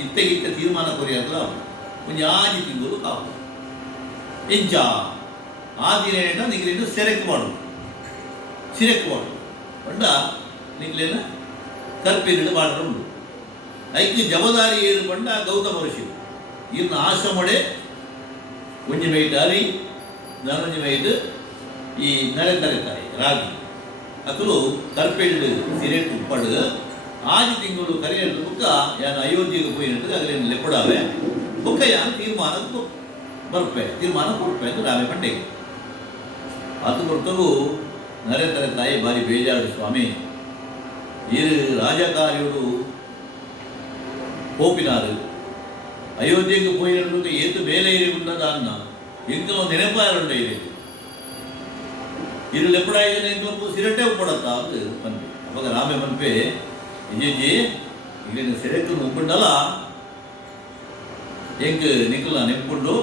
ಇತ್ತೆಗಿತ್ತ ತೀರ್ಮಾನ ಕೊರಿಯಲ್ಲ ಕೊಂಚ ಆಜಿ ತಿಂಗಳು ಕಾವು ಎಂಚ ಆ ದಿನ ನಿಖಲೇನು ಸೆರೆಕ್ಟ್ ಮಾಡೋದು ಸಿರೆಕ್ಟ್ ಮಾಡೋದು ಪಂಡ ನಿಖಲೇನ ಕರ್ಪಿರಿಡು ಬಾಡ್ರ ಉಂಡು ಐಕ್ಯ ಜವಾದಾರಿ ಏರು ಪಂಡ ಗೌತಮ ಋಷಿ ಇನ್ನು ಆಶ್ರಮಡೆ ಒಂಜಿ ಮೈಟ್ ಅರಿ ನಾನೊಂಜಿ ಮೈಟ್ ಈ ನರೆ ತರೆತಾಯಿ ರಾಗಿ ಅಕಲು ಕರ್ಪೆಳ್ಳು ಸಿರೆಟ್ ಉಪ್ಪಡು ಆಜಿ ತಿಂಗಳು ಕರೆಯಲು ಬುಕ್ಕ ಯಾನು ಅಯೋಧ್ಯೆಗೆ ಹೋಯಿನಟ್ಟು ಅಗಲೇನು ಲೆಪ್ಪಡಾವೆ ಬುಕ್ಕ ಯಾನು ತೀರ್ಮಾನ ಬರ್ಪೆ ತೀರ್ಮಾನ ಕೊಡ್ಪೆ ಅಂತ ರಾಮೆ ಪಂಡೆಗೆ ಅದು ಕೊಡ್ತವು ನರೆ ತರೆತಾಯಿ ಬಾರಿ ಬೇಜಾರು ಸ್ವಾಮಿ ಇರು ರಾಜಕಾರಿಯರು போப்பினாரு அயோத்தியக்கு போயிருக்கு ஏத்து மேலே ఉన్నదాన్న ఇంకో నెనపారుండ ఇది ఇరు ఎప్పుడైతే ఇంకో సిరటే ఉప్పడతా అది పని అವಾಗ రామే పనిపే ఇజేజి ఇగ సిరటు ఉప్పండల ಎಂಕ್ ನಿಖಲ ನೆಪ್ಪುಂಡು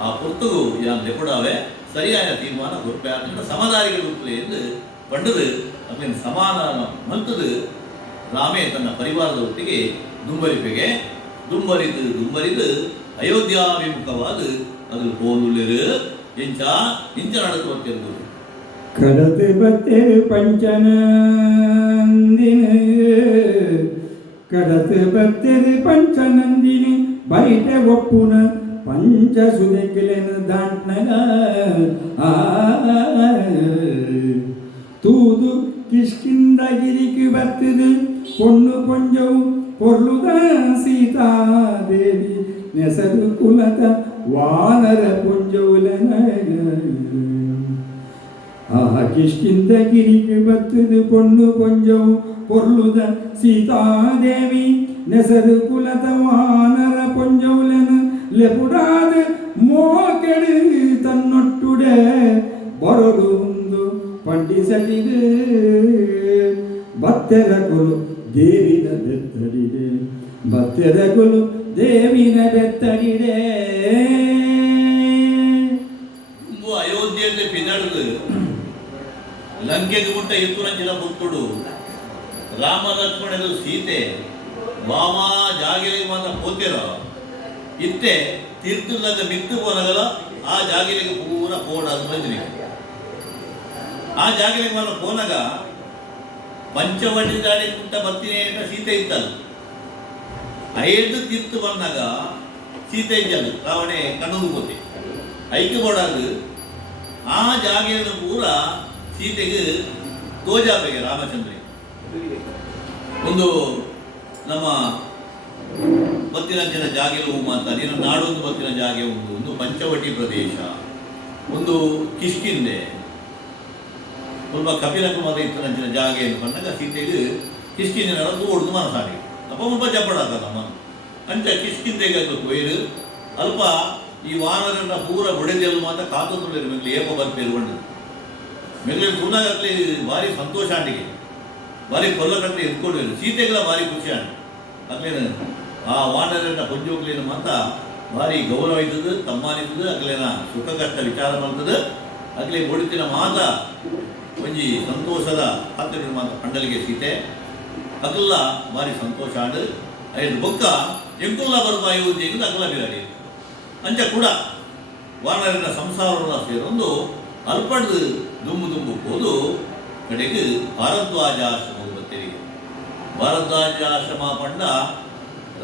ಆ ಪುರ್ತಗು ಯಾನ್ ಲೆಪ್ಪಡಾವೆ ಸರಿಯಾದ ತೀರ್ಮಾನ ಕೊರ್ಪೆ ಅಂತ ಸಮದಾರಿಗಳ ಉಪ್ಪಲೆ ಎಂದು ಪಂಡದು ಅದನ್ನು ಸಮಾಧಾನ ಮಂತದು ರಾಮೇ ತನ್ನ ಪರಿವಾರದ ಒಟ್ಟಿಗೆ ದುಂಬರಿಪೆಗೆ ದುಂಬರಿದು ಅಯೋಧ್ಯಾಭಿಮುಖವಾದ ಅದು ಹೋದುಲೆರು ಎಂಚ ಇಂಚ ನಡೆಸುತ್ತಿರುವುದು ಕಡತು ಬತ್ತೆ ಪಂಚನಂದಿನಿ ಬೈಟ ಒಪ್ಪುನ ಪಂಚಸುದೆಗಿಲೆನ ದಾಂಟ್ನಗ ತೂದು ಕಿಷ್ಕಿಂದಗಿರಿக்கு ಬರ್ತದು பொண்ணு கொஞ்சம் பொருளுதான் சீதாதேவி நெசது குலத வானர பொஞ்சவுலன ಕಿಷ್ಕಿಂದಗಿರಿಗೆ ಬರ್ತದು பொண்ணு கொஞ்சம் பொருளுதான் சீதாதேவி நெசது குலத வானர பொஞ்சவுலன ಲೆಪುಡಾದ ಮೋಕೆಡು ತನ್ನೊಟ್ಟುಡೆ ಬರದು ಒಂದು ಪಂಡಿಸಲಿಗೆ ಬತ್ತೆರಗುಲು ದೇವಿನ ಬೆತ್ತಡಿದೆ ಬತ್ತೆರಗುಲು ದೇವಿನ ಬೆತ್ತಡಿದೆ ಅಯೋಧ್ಯೆಯಲ್ಲಿ ಪಿನ್ನಡದು ಲಂಕೆಗೆ ಮುಟ್ಟ ಎತ್ತುರಂಜಿನ ಭಕ್ತುಡು ರಾಮ ಲಕ್ಷ್ಮಣರು ಸೀತೆ ವಾಮ ಜಾಗಿಲಿಗೆ ಮಾತ್ರ ಪೋತಿರ ಇತ್ತೆ ತೀರ್ಥದ ಮಿತ್ತು ಪೋನಗಲ ಆ ಜಾಗಿಲಿಗೆ ಪೂರ ಪೋಡಾದ ಮಂಜಿನಿಗೆ ಆ ಜಾಗಿಲಿಗೆ ಮಾತ್ರ ಪೋನಗ ಪಂಚವಟಿ ದಾಡಿ ಕುಂಟ ಬರ್ತೀನಿ ಅಂತ ಸೀತೆ ಇತ್ತಲ್ಲ ಐದು ತೀರ್ತು ಬಂದಾಗ ಸೀತೆ ಇದ್ದಲ್ಲ ರಾವಣೆ ಕಣ್ಣೂರು ಹೋತೆ ಐಕ್ಯ ಬೋಡಾದು ಆ ಜಾಗೆಯನ್ನು ಪೂರ ಸೀತೆಗೆ ತೋಜಾಪೆಗೆ ರಾಮಚಂದ್ರಿಗೆ ಒಂದು ನಮ್ಮ ಬತ್ತಿನಂಚಿನ ಜಾಗೆ ಅಂತ ನೀನು ನಾಡೊಂದು ಬತ್ತಿನ ಜಾಗೆ ಒಂದು ಪಂಚವಟಿ ಪ್ರದೇಶ, ಒಂದು ಕಿಷ್ಕಿಂದೆ, ಸ್ವಲ್ಪ ಕಪಿಲಕುಮಾರ ಇತ್ತನಂಚಿನ ಜಾಗೆ ಅಂತ ಬಂದಾಗ ಸೀತೆಗೆ ಕಿಷ್ಕಿಂದೆ ನಡೆದು ಹೊಡೆದು ಮನಸಾಡಿ ಅಪ್ಪ ಸ್ವಲ್ಪ ಜಪ್ಪಡಾದ ನಮ್ಮ ಅಂಚ ಕಿಷ್ಕಿಂದೆಗೆ ಕೊಯ್ದು ಅಲ್ಪ ಈ ವಾನರನ್ನ ಪೂರ ಬೊಡೆದೆಲ್ಲು ಮಾತ್ರ ಕಾತುಂದು ಮೆಗ್ಲಿ ಏಪ ಬರ್ಪೇರು ಬಂದು ಮೆಗ್ಲಿ ಕೂಡಾಗಲಿ ಭಾರಿ ಸಂತೋಷ ಆಂಟಿಗೆ ಭಾರಿ ಕೊಲ್ಲಕಟ್ಟೆ ಎತ್ಕೊಂಡು ಸೀತೆಗಳ ಭಾರಿ ಖುಷಿ ಆಂಟಿ ಅಕ್ಲೇನು ಆ ವಾನರನ್ನ ಪಂಜೋಗ್ಲೇನು ಮಾತ್ರ ಭಾರಿ ಗೌರವ ಇದ್ದದು ತಮ್ಮಾನಿದ್ದದು ಅಕ್ಲೇನ ಸುಖ ಕಷ್ಟ ವಿಚಾರ ಮಾಡ್ತದೆ ಅಕ್ಲೆ ಬೊಡಿತಿನ ಮಾತ ಒಂಜಿ ಸಂತೋಷದ ಪಾತ್ರೆ ಮಾತ್ರ ಪಂಡಲಿಗೆ ಸೀತೆ ಅಕಲ್ಲ ಭಾರಿ ಸಂತೋಷ ಆಡು ಐದು ಬೊಕ್ಕ ಎಂಕುಲ್ಲ ಬರ್ಬಾಯಿ ಉದ್ಯೋಗದ ಅಕಲ ಬಿರಾಡಿ ಅಂಚ ಕೂಡ ವಾನರನ ಸಂಸಾರವನ್ನ ಸೇರೊಂದು ಅಲ್ಪಡ್ದು ದುಂಬು ಹೋದು ಕಡೆಗೆ ಭಾರದ್ವಾಜಾಶ್ರಮ ಬತ್ತೇರಿ ಭಾರದ್ವಾಜಾಶ್ರಮ ಪಂಡ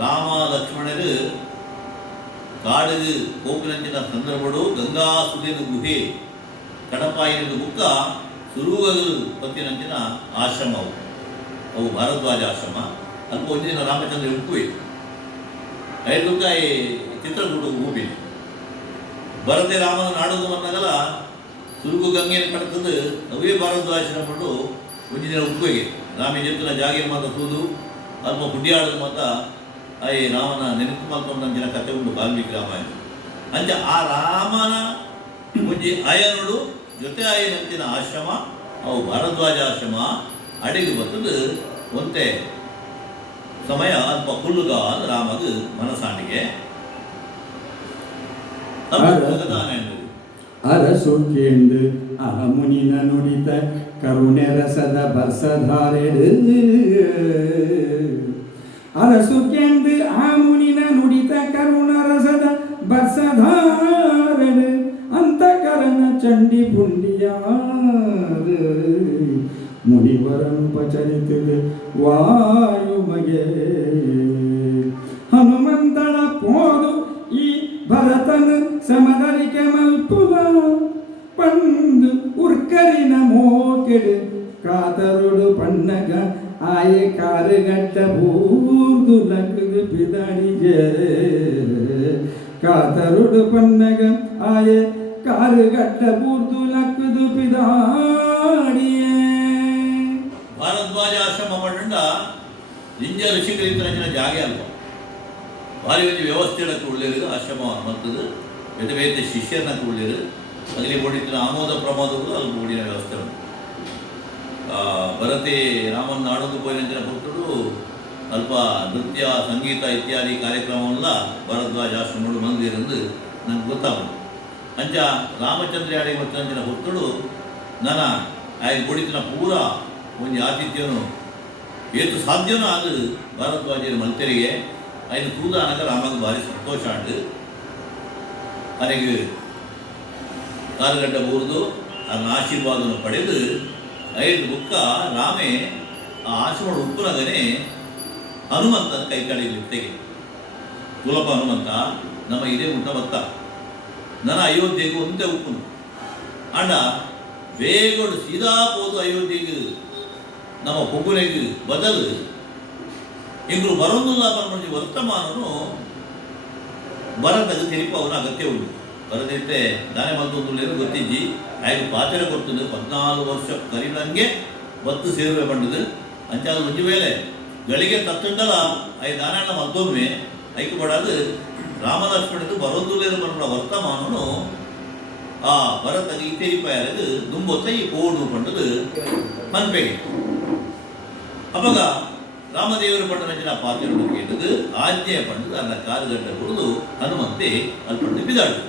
ರಾಮ ಲಕ್ಷ್ಮಣರು ಕಾಡಿಗೆ ಕೋಪಿನಂಚಿನ ಸಂದರ್ಭಡು ಗಂಗಾ ಸುದಿನ ಗುಹೆ ಕಡಪಾಯಿನ ಬುಕ್ಕ ಸುರುವಗಲು ಪತ್ತಿನಂಚಿನ ಆಶ್ರಮ ಅವು ಭಾರದ್ವಾಜ ಆಶ್ರಮ ಅಲ್ಪ ಒಂದಿನ ರಾಮಚಂದ್ರ ಉಪ್ಪುವೆ ಐದು ಕಾಯಿ ಚಿತ್ರಕೂಟ ಹೂಬಿ ಭರತೆ ರಾಮನ ನಾಡೋದು ಬಂದಾಗಲ ಸುರುಗು ಗಂಗೆಯನ್ನು ಕಡ್ತದ್ದು ಅವೇ ಭಾರದ್ವಾಜಾಶ್ರಮ ಒಂದಿನ ಉಪ್ಪುವೆಗೆ ರಾಮಿ ಜಂತನ ಜಾಗೆ ಮಾತ್ರ ತೂದು ಅಲ್ಪ ಪುಡ್ಯಾಡೋದು ಮಾತ್ರ ಅಯ್ಯ ರಾಮನ ನೆನಪು ಮಲ್ಕೊಂಡಂಚಿನ ಕಥೆ ಉಂಟು ವಾಲ್ಮೀಕಿ ರಾಮಾಯಣ ಅಂಚ ಆ ರಾಮನ ಒಂಜಿ ಆಯನೋಡು ಜೊತೆ ಆಯನಂಚಿನ ಆಶ್ರಮ ಅವು ಭಾರದ್ವಾಜ ಆಶ್ರಮ ಅಡಿಗೆ ಬರ್ತದು ಒಂತೆ ಸಮಯ ಅಲ್ಪ ಹುಲ್ಲುಗ ರಾಮಗ ಮನಸಾಣಿಗೆ ಅರಸು ಕೇಂದು ಆ ಮುನಿನ ನುಡಿತ ಕರುಣೆ ರಸದ ಬರ್ಸಧಾರೆಡು ಅರಸು ಕೇಂದು ಆ ಮುನಿನ ನುಡಿತ ಕರುಣ ರಸದ ಬರ್ಸಧಾರೆಡು ಅಂತಕರನ ಚಂಡಿ ಪುಂಡಿಯಾದ ಮುನಿವರನುಪಚರಿತದೆ ವಾಯುಮಗೆ ಹನುಮಂತನ ಪೋದು ಈ ಭರತನ ಸಮದರಿಕೆ ಮಲ್ಪುದ ಪಂದು ಉರ್ಕರಿನ ಮೋಕೆಡು ಕಾತರುಡು ಪನ್ನಗ ಆಯೆ ಕಾರುಗಡ್ಡ ಬೂರ್ದು ಲಕ್ಕದು ಪಿದಣಿಗೆ ಕಾತರುಡು ಪನ್ನಗ ಆಯೆ ಕಾರುಗಡ್ಡ ಬೂರ್ದು ಲಕ್ಕದು ಪಿದಾಡಿಯೇ ಭಾರದ್ವಾಜ ಆಶ್ರಮ ಪಂಡ ಜಿಂಜ ಋಷಿಕರಿತರ ಜಾಗೆ ಅಲ್ವ ಭಾರಿ ಒಂದು ವ್ಯವಸ್ಥೆಯಕ್ಕೆ ಉಳ್ಳೇರು ಆಶ್ರಮ ಮತ್ತದು ಬೇತೆ ಬೇತೆ ಶಿಷ್ಯರನ್ನಕ್ಕೆ ಉಳ್ಳೇರು ಅದರಲ್ಲಿ ಓಡಿತಿನ ಆಮೋದ ಪ್ರಮೋದಗಳು ಅಲ್ಲಿ ಓಡಿನ ವ್ಯವಸ್ಥೆ ಉಂಟು ಭರತೆ ರಾಮನ ನಾಡೋದು ಪೋಯಿನಂಚಿನ ಭಕ್ತರು ಅಲ್ಪ ನೃತ್ಯ ಸಂಗೀತ ಇತ್ಯಾದಿ ಕಾರ್ಯಕ್ರಮವನ್ನ ಭಾರದ್ವಾಜ ಆಶ್ರಮಗಳು ಮಂದಿರಂದು ನಂಗೆ ಗೊತ್ತಾಗ್ತದೆ ಅಂಚ ರಾಮಚಂದ್ರ ಆಡಿ ಮತ್ತಂಚಿನ ಭಕ್ತರು ನನ್ನ ಆಯ್ಕೆ ಓಡಿತಿನ ಪೂರ ಒಂದು ಆತಿಥ್ಯನು ಏತು ಸಾಧ್ಯನೂ ಅದು ಭಾರದ್ವಾಜರ ಮಲ್ತೆರಿಗೆ ಐದು ತೂದ ಅನ್ನಕ ರಾಮಗೆ ಭಾರಿ ಸಂತೋಷ ಆಂಡು ಅವನಿಗೆ ಕಾರುಗಡ್ಡ ಬೂರ್ದು ಅದನ್ನ ಆಶೀರ್ವಾದವನ್ನು ಪಡೆದು ಐದು ಬುಕ್ಕ ರಾಮೆ ಆ ಆಶ್ರಮ ಉಪ್ಪುನಗನೇ ಹನುಮಂತನ ಕೈ ಕಡೆಯಲ್ಲಿ ತೆಗೆ ತುಲಪ ಹನುಮಂತ ನಮ್ಮ ಇದೇ ಊಟ ಬತ್ತ ನನ್ನ ಅಯೋಧ್ಯೆಗೂ ಒಂದೇ ಉಪ್ಪುನು ಅಂಡ ಬೇಗೋಡು ಸೀದಾ ಹೋದು ಅಯೋಧ್ಯೆಗೆ ನಮ್ಮ ಪೊಗ್ಗುನೆಗೆ ಬದಲು ಇಂದ್ರು ಬರೋದಿಲ್ಲ ಬಂದು ವರ್ತಮಾನನು ಬರದಾಗ ತಿರುಪ ಅವನ ಅಗತ್ಯ ಉಂಟು ಬರದೈತೆ ದಾನೆ ಬಂದು ಗೊತ್ತಿಜ್ಜಿ ಆಯ್ತು ಪಾತ್ರ ಕೊಡ್ತದೆ 14 ವರ್ಷ ಕರಿನಂಗೆ ಬತ್ತು ಸೇರುವೆ ಬಂಡದು ಅಂಚಾದ ಮುಂಜಿ ಮೇಲೆ ಗಳಿಗೆ ತತ್ತುಂಡಲ ಐದು ದಾನ ಮತ್ತೊಮ್ಮೆ ಐಕೆ ಪಡಾದು ರಾಮಲಕ್ಷ್ಮಣದು ಬರೋದಿಲ್ಲ ಬಂದ ವರ್ತಮಾನನು ಆ ಭರತಗ ಈ ತೆರಿಪಾಯದು ದುಂಬೊತ್ತ ಈ ಕೋಡು ಪಂಡದು ಮನ್ಪೆಗೆ ಅವಾಗ ರಾಮದೇವರು ಪಂಡನಂಚಿನ ಪಾತ್ರವನ್ನು ಕೇಳಿದು ಆಜ್ಞೆಯ ಪಂಡದು ಅನ್ನ ಕಾರುಗಡ್ಡ ಕುಡಿದು ಹನುಮಂತೆ ಅಲ್ಪಂಡು ಬಿದಾಡು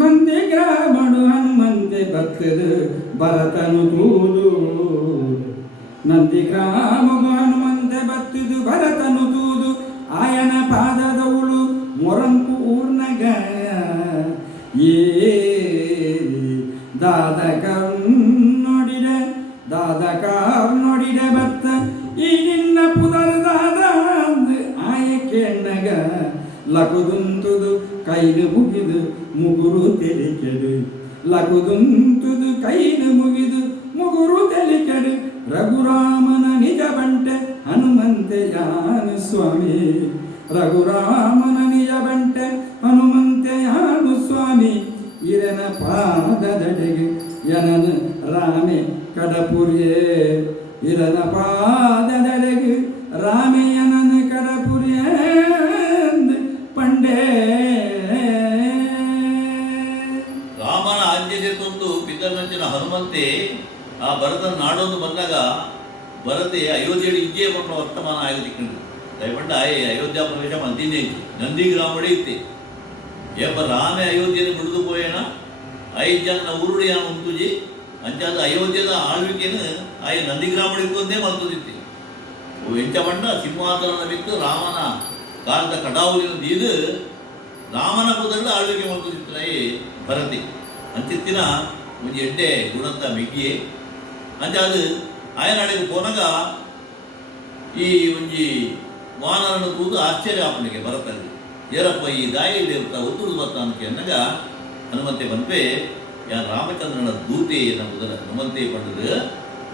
ನಂದಿ ಗ್ರಾಮಡು ಹನುಮಂತೆ ಭಕ್ತರು ಭರತನು ತೂದು ನಂದಿ ಗ್ರಾಮಡು ಹನುಮಂತೆ ಭಕ್ತಿದು ಭರತನು ತೂದು ಆಯನ ಪಾದದವಳು ಮೊರಂಕು ಊರ್ನಗ ಏ ದಾದಕಾರ್ ನೋಡಿದ ಬತ್ತ ಈ ನಿನ್ನ ಪುದರದಾದ ಆಯಕೆಣ್ಣಗ ಲಕುದುಂತುದು ಕೈನು ಮುಗಿದು ಮುಗುರು ತೆಲಿಕೆಡು ಲಕುದುಂತುದು ಕೈನು ಮುಗಿದು ಮುಗುರು ತೆಲಿಕೆಡು ರಘುರಾಮನ ನಿಜ ಬಂಟೆ ಹನುಮಂತೆಯಾನು ಸ್ವಾಮಿ ರಘುರಾಮನ ನಿಜ ಬಂಟೆ ಹನುಮಂತೆಯಾನು ಸ್ವಾಮಿ ಇರನ ಪಾದದಡೆಗೆ ಯನನ ರಾಮೆ ಕಡಪುರಿಯೇ ಇರನ ಪಾದದಡೆಗೆ ರಾಮೆಯನನ ಕಡಪುರಿಯೇ ಪಂಡೇ ರಾಮನ ಆಜ್ಞೆ ತಂದು ಪಿತರ್ನಂಚಿನ ಹನುಮಂತೆ ಆ ಭರತನ ನಾಡೊಂದು ಬಂದಾಗ ಭರತೆ ಅಯೋಧ್ಯೆಯಲ್ಲಿ ಇಜ್ಜೆ ಬಂದ ವರ್ತಮಾನ ಆಗೋದಿಕ್ಕಂಡು ದಯಪಂಡ ಅಯೋಧ್ಯ ಪ್ರವೇಶ ಮಂದಿನೇ ನಂದಿ ಗ್ರಾಮಡೆ ಇತ್ತೆ ಏಪ ರಾಮೆ ಅಯೋಧ್ಯೆಯನ್ನು ಬಿಡಿದು ಪೋಯಣ 5 ಜನ ಊರುಡಿಯ ಮುಂತುಜಿ ಅಂಚಾದ ಅಯೋಧ್ಯದ ಆಳ್ವಿಕೆಯನ್ನು ಆಯ ನಂದಿ ಗ್ರಾಮಡೆ ಇತ್ತೊಂದೇ ಮಲ್ತದಿತ್ತೆ ಎಂಚ ಬಂಡ ಸಿಂಹಾಸನ ಬಿತ್ತು ರಾಮನ ಕಾಲದ ಕಡಾವುಲಿನ ದೀದು ರಾಮನ ಪುತ್ರಗಳು ಆಳ್ವಿಕೆ ಮಲ್ತದಿತ್ತು ಭರತಿ ಅಂಚಿತ್ತಿನ ಒಂದು ಎಡ್ಡೆ ಗುಣಂತ ಮೆಗ್ಗಿಯೇ ಅಂಚಾದ ಆಯನಾಡಿಗೆ ಪೋನಾಗ ಈ ಒಂಜಿ ವಾನರನ್ನು ಕೂದು ಆಶ್ಚರ್ಯ ಆಪನಿಗೆ ಭರತಲ್ಲಿ ಏರಪ್ಪ ಈ ದಾಯಿ ದೇವತ ಉತ್ತುಡು ಬರ್ತಾನಕ್ಕೆ ಅನ್ನಗ ಹನುಮಂತೆ ಬಂಪೆ ಯಾರು ರಾಮಚಂದ್ರನ ದೂತೆ ಎನ್ನುವುದರ ಹನುಮಂತೆ ಪಡೆದು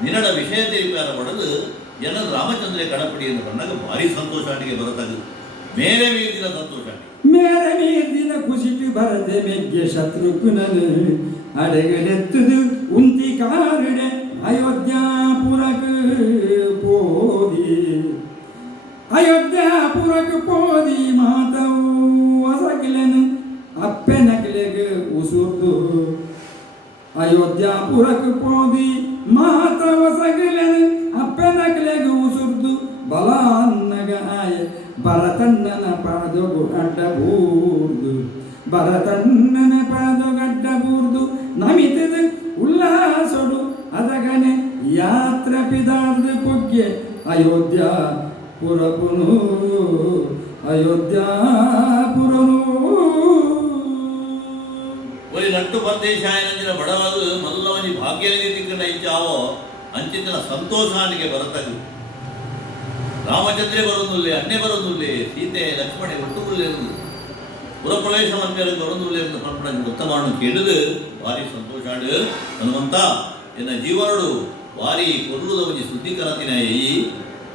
ನಿನ್ನಡ ವಿಷಯ ತಿಳಿಪಾರ ಪಡೆದು ಏನದು ರಾಮಚಂದ್ರ ಕಡಪಡಿಯನ್ನು ಬಂದಾಗ ಭಾರಿ ಸಂತೋಷ ಆಟಿಗೆ ಬರತದು ಮೇಲೆ ಮೀರಿದ ಸಂತೋಷ ಮೇರೆ ಮೀರಿದ ಕುಸಿಟು ಬರದೆ ಮೆಗ್ಗೆ ಶತ್ರುಘ್ನನು ಅಡೆಗಡೆತ್ತದು ಉಂತಿ ಕಾರಿಡೆ ಅಯೋಧ್ಯಾಪುರಕ್ಕೆ ಪೋದಿ ಅಯೋಧ್ಯಾಪುರಕ್ಕೆ ಪೋದಿ ಮಾತವು ಹೊಸಗಿಲೆನು ಅಪ್ಪೆನಕ್ಲೆಗೆ ಉಸುರ್ದು ಅಯೋಧ್ಯಾಪುರಕ್ಕೆ ಪೋದಿ ಮಾತ ಹೊಸಗಿಲೆನು ಅಪ್ಪೆನಕ್ಲೆಗೆ ಉಸುರ್ದು ಬಲಾನ್ನಗ ಆಯ ಭರತಣ್ಣನ ಪಾದಗು ಅಡ್ಡಬೂರ್ದು ಭರತಣ್ಣನ ಪಾದಗು ಅಡ್ಡಬೂರ್ದು ನಮಿತದ ಉಲ್ಲಾಸಡು ಅದಗನೆ ಯಾತ್ರ ಪಿದಾರ್ದು ಪೊಗ್ಗೆ ಅಯೋಧ್ಯ ಪುರಪುನು ಅಯೋಧ್ಯಾಪುರನು ಒಲಿ ನಟ್ಟು ಪರದೇಶಾಯನಂದಿನ ಬಡವಾದು ಮಲ್ಲವನಿ ಭಾಗ್ಯನಿಧಿ ತಿಕ್ಕನ ಇಂಚಾವೋ ಅಂಚಿನ ಸಂತೋಷಾನಿಗೆ ಬರತದು ರಾಮಚಂದ್ರೇ ಬರೋದಿಲ್ಲ ಅಣ್ಣೆ ಬರೋದಿಲ್ಲ ಸೀತೆ ಲಕ್ಷ್ಮಣೆ ಒಟ್ಟುಗುಳ್ಳಿರುವುದು ಪುರಪ್ರವೇಶ ಮಂದಿರಕ್ಕೆ ಬರೋದಿಲ್ಲ ಎಂದು ಪರಪಡ ಉತ್ತಮವನ್ನು ಕೇಳಿದು ಭಾರಿ ಸಂತೋಷಾಡು ಹನುಮಂತ ಎನ್ನ ಜೀವನಡು ಭಾರಿ ಕೊರ್ಲುದ ಒಂಜಿ ಶುದ್ಧೀಕರಣತಿನ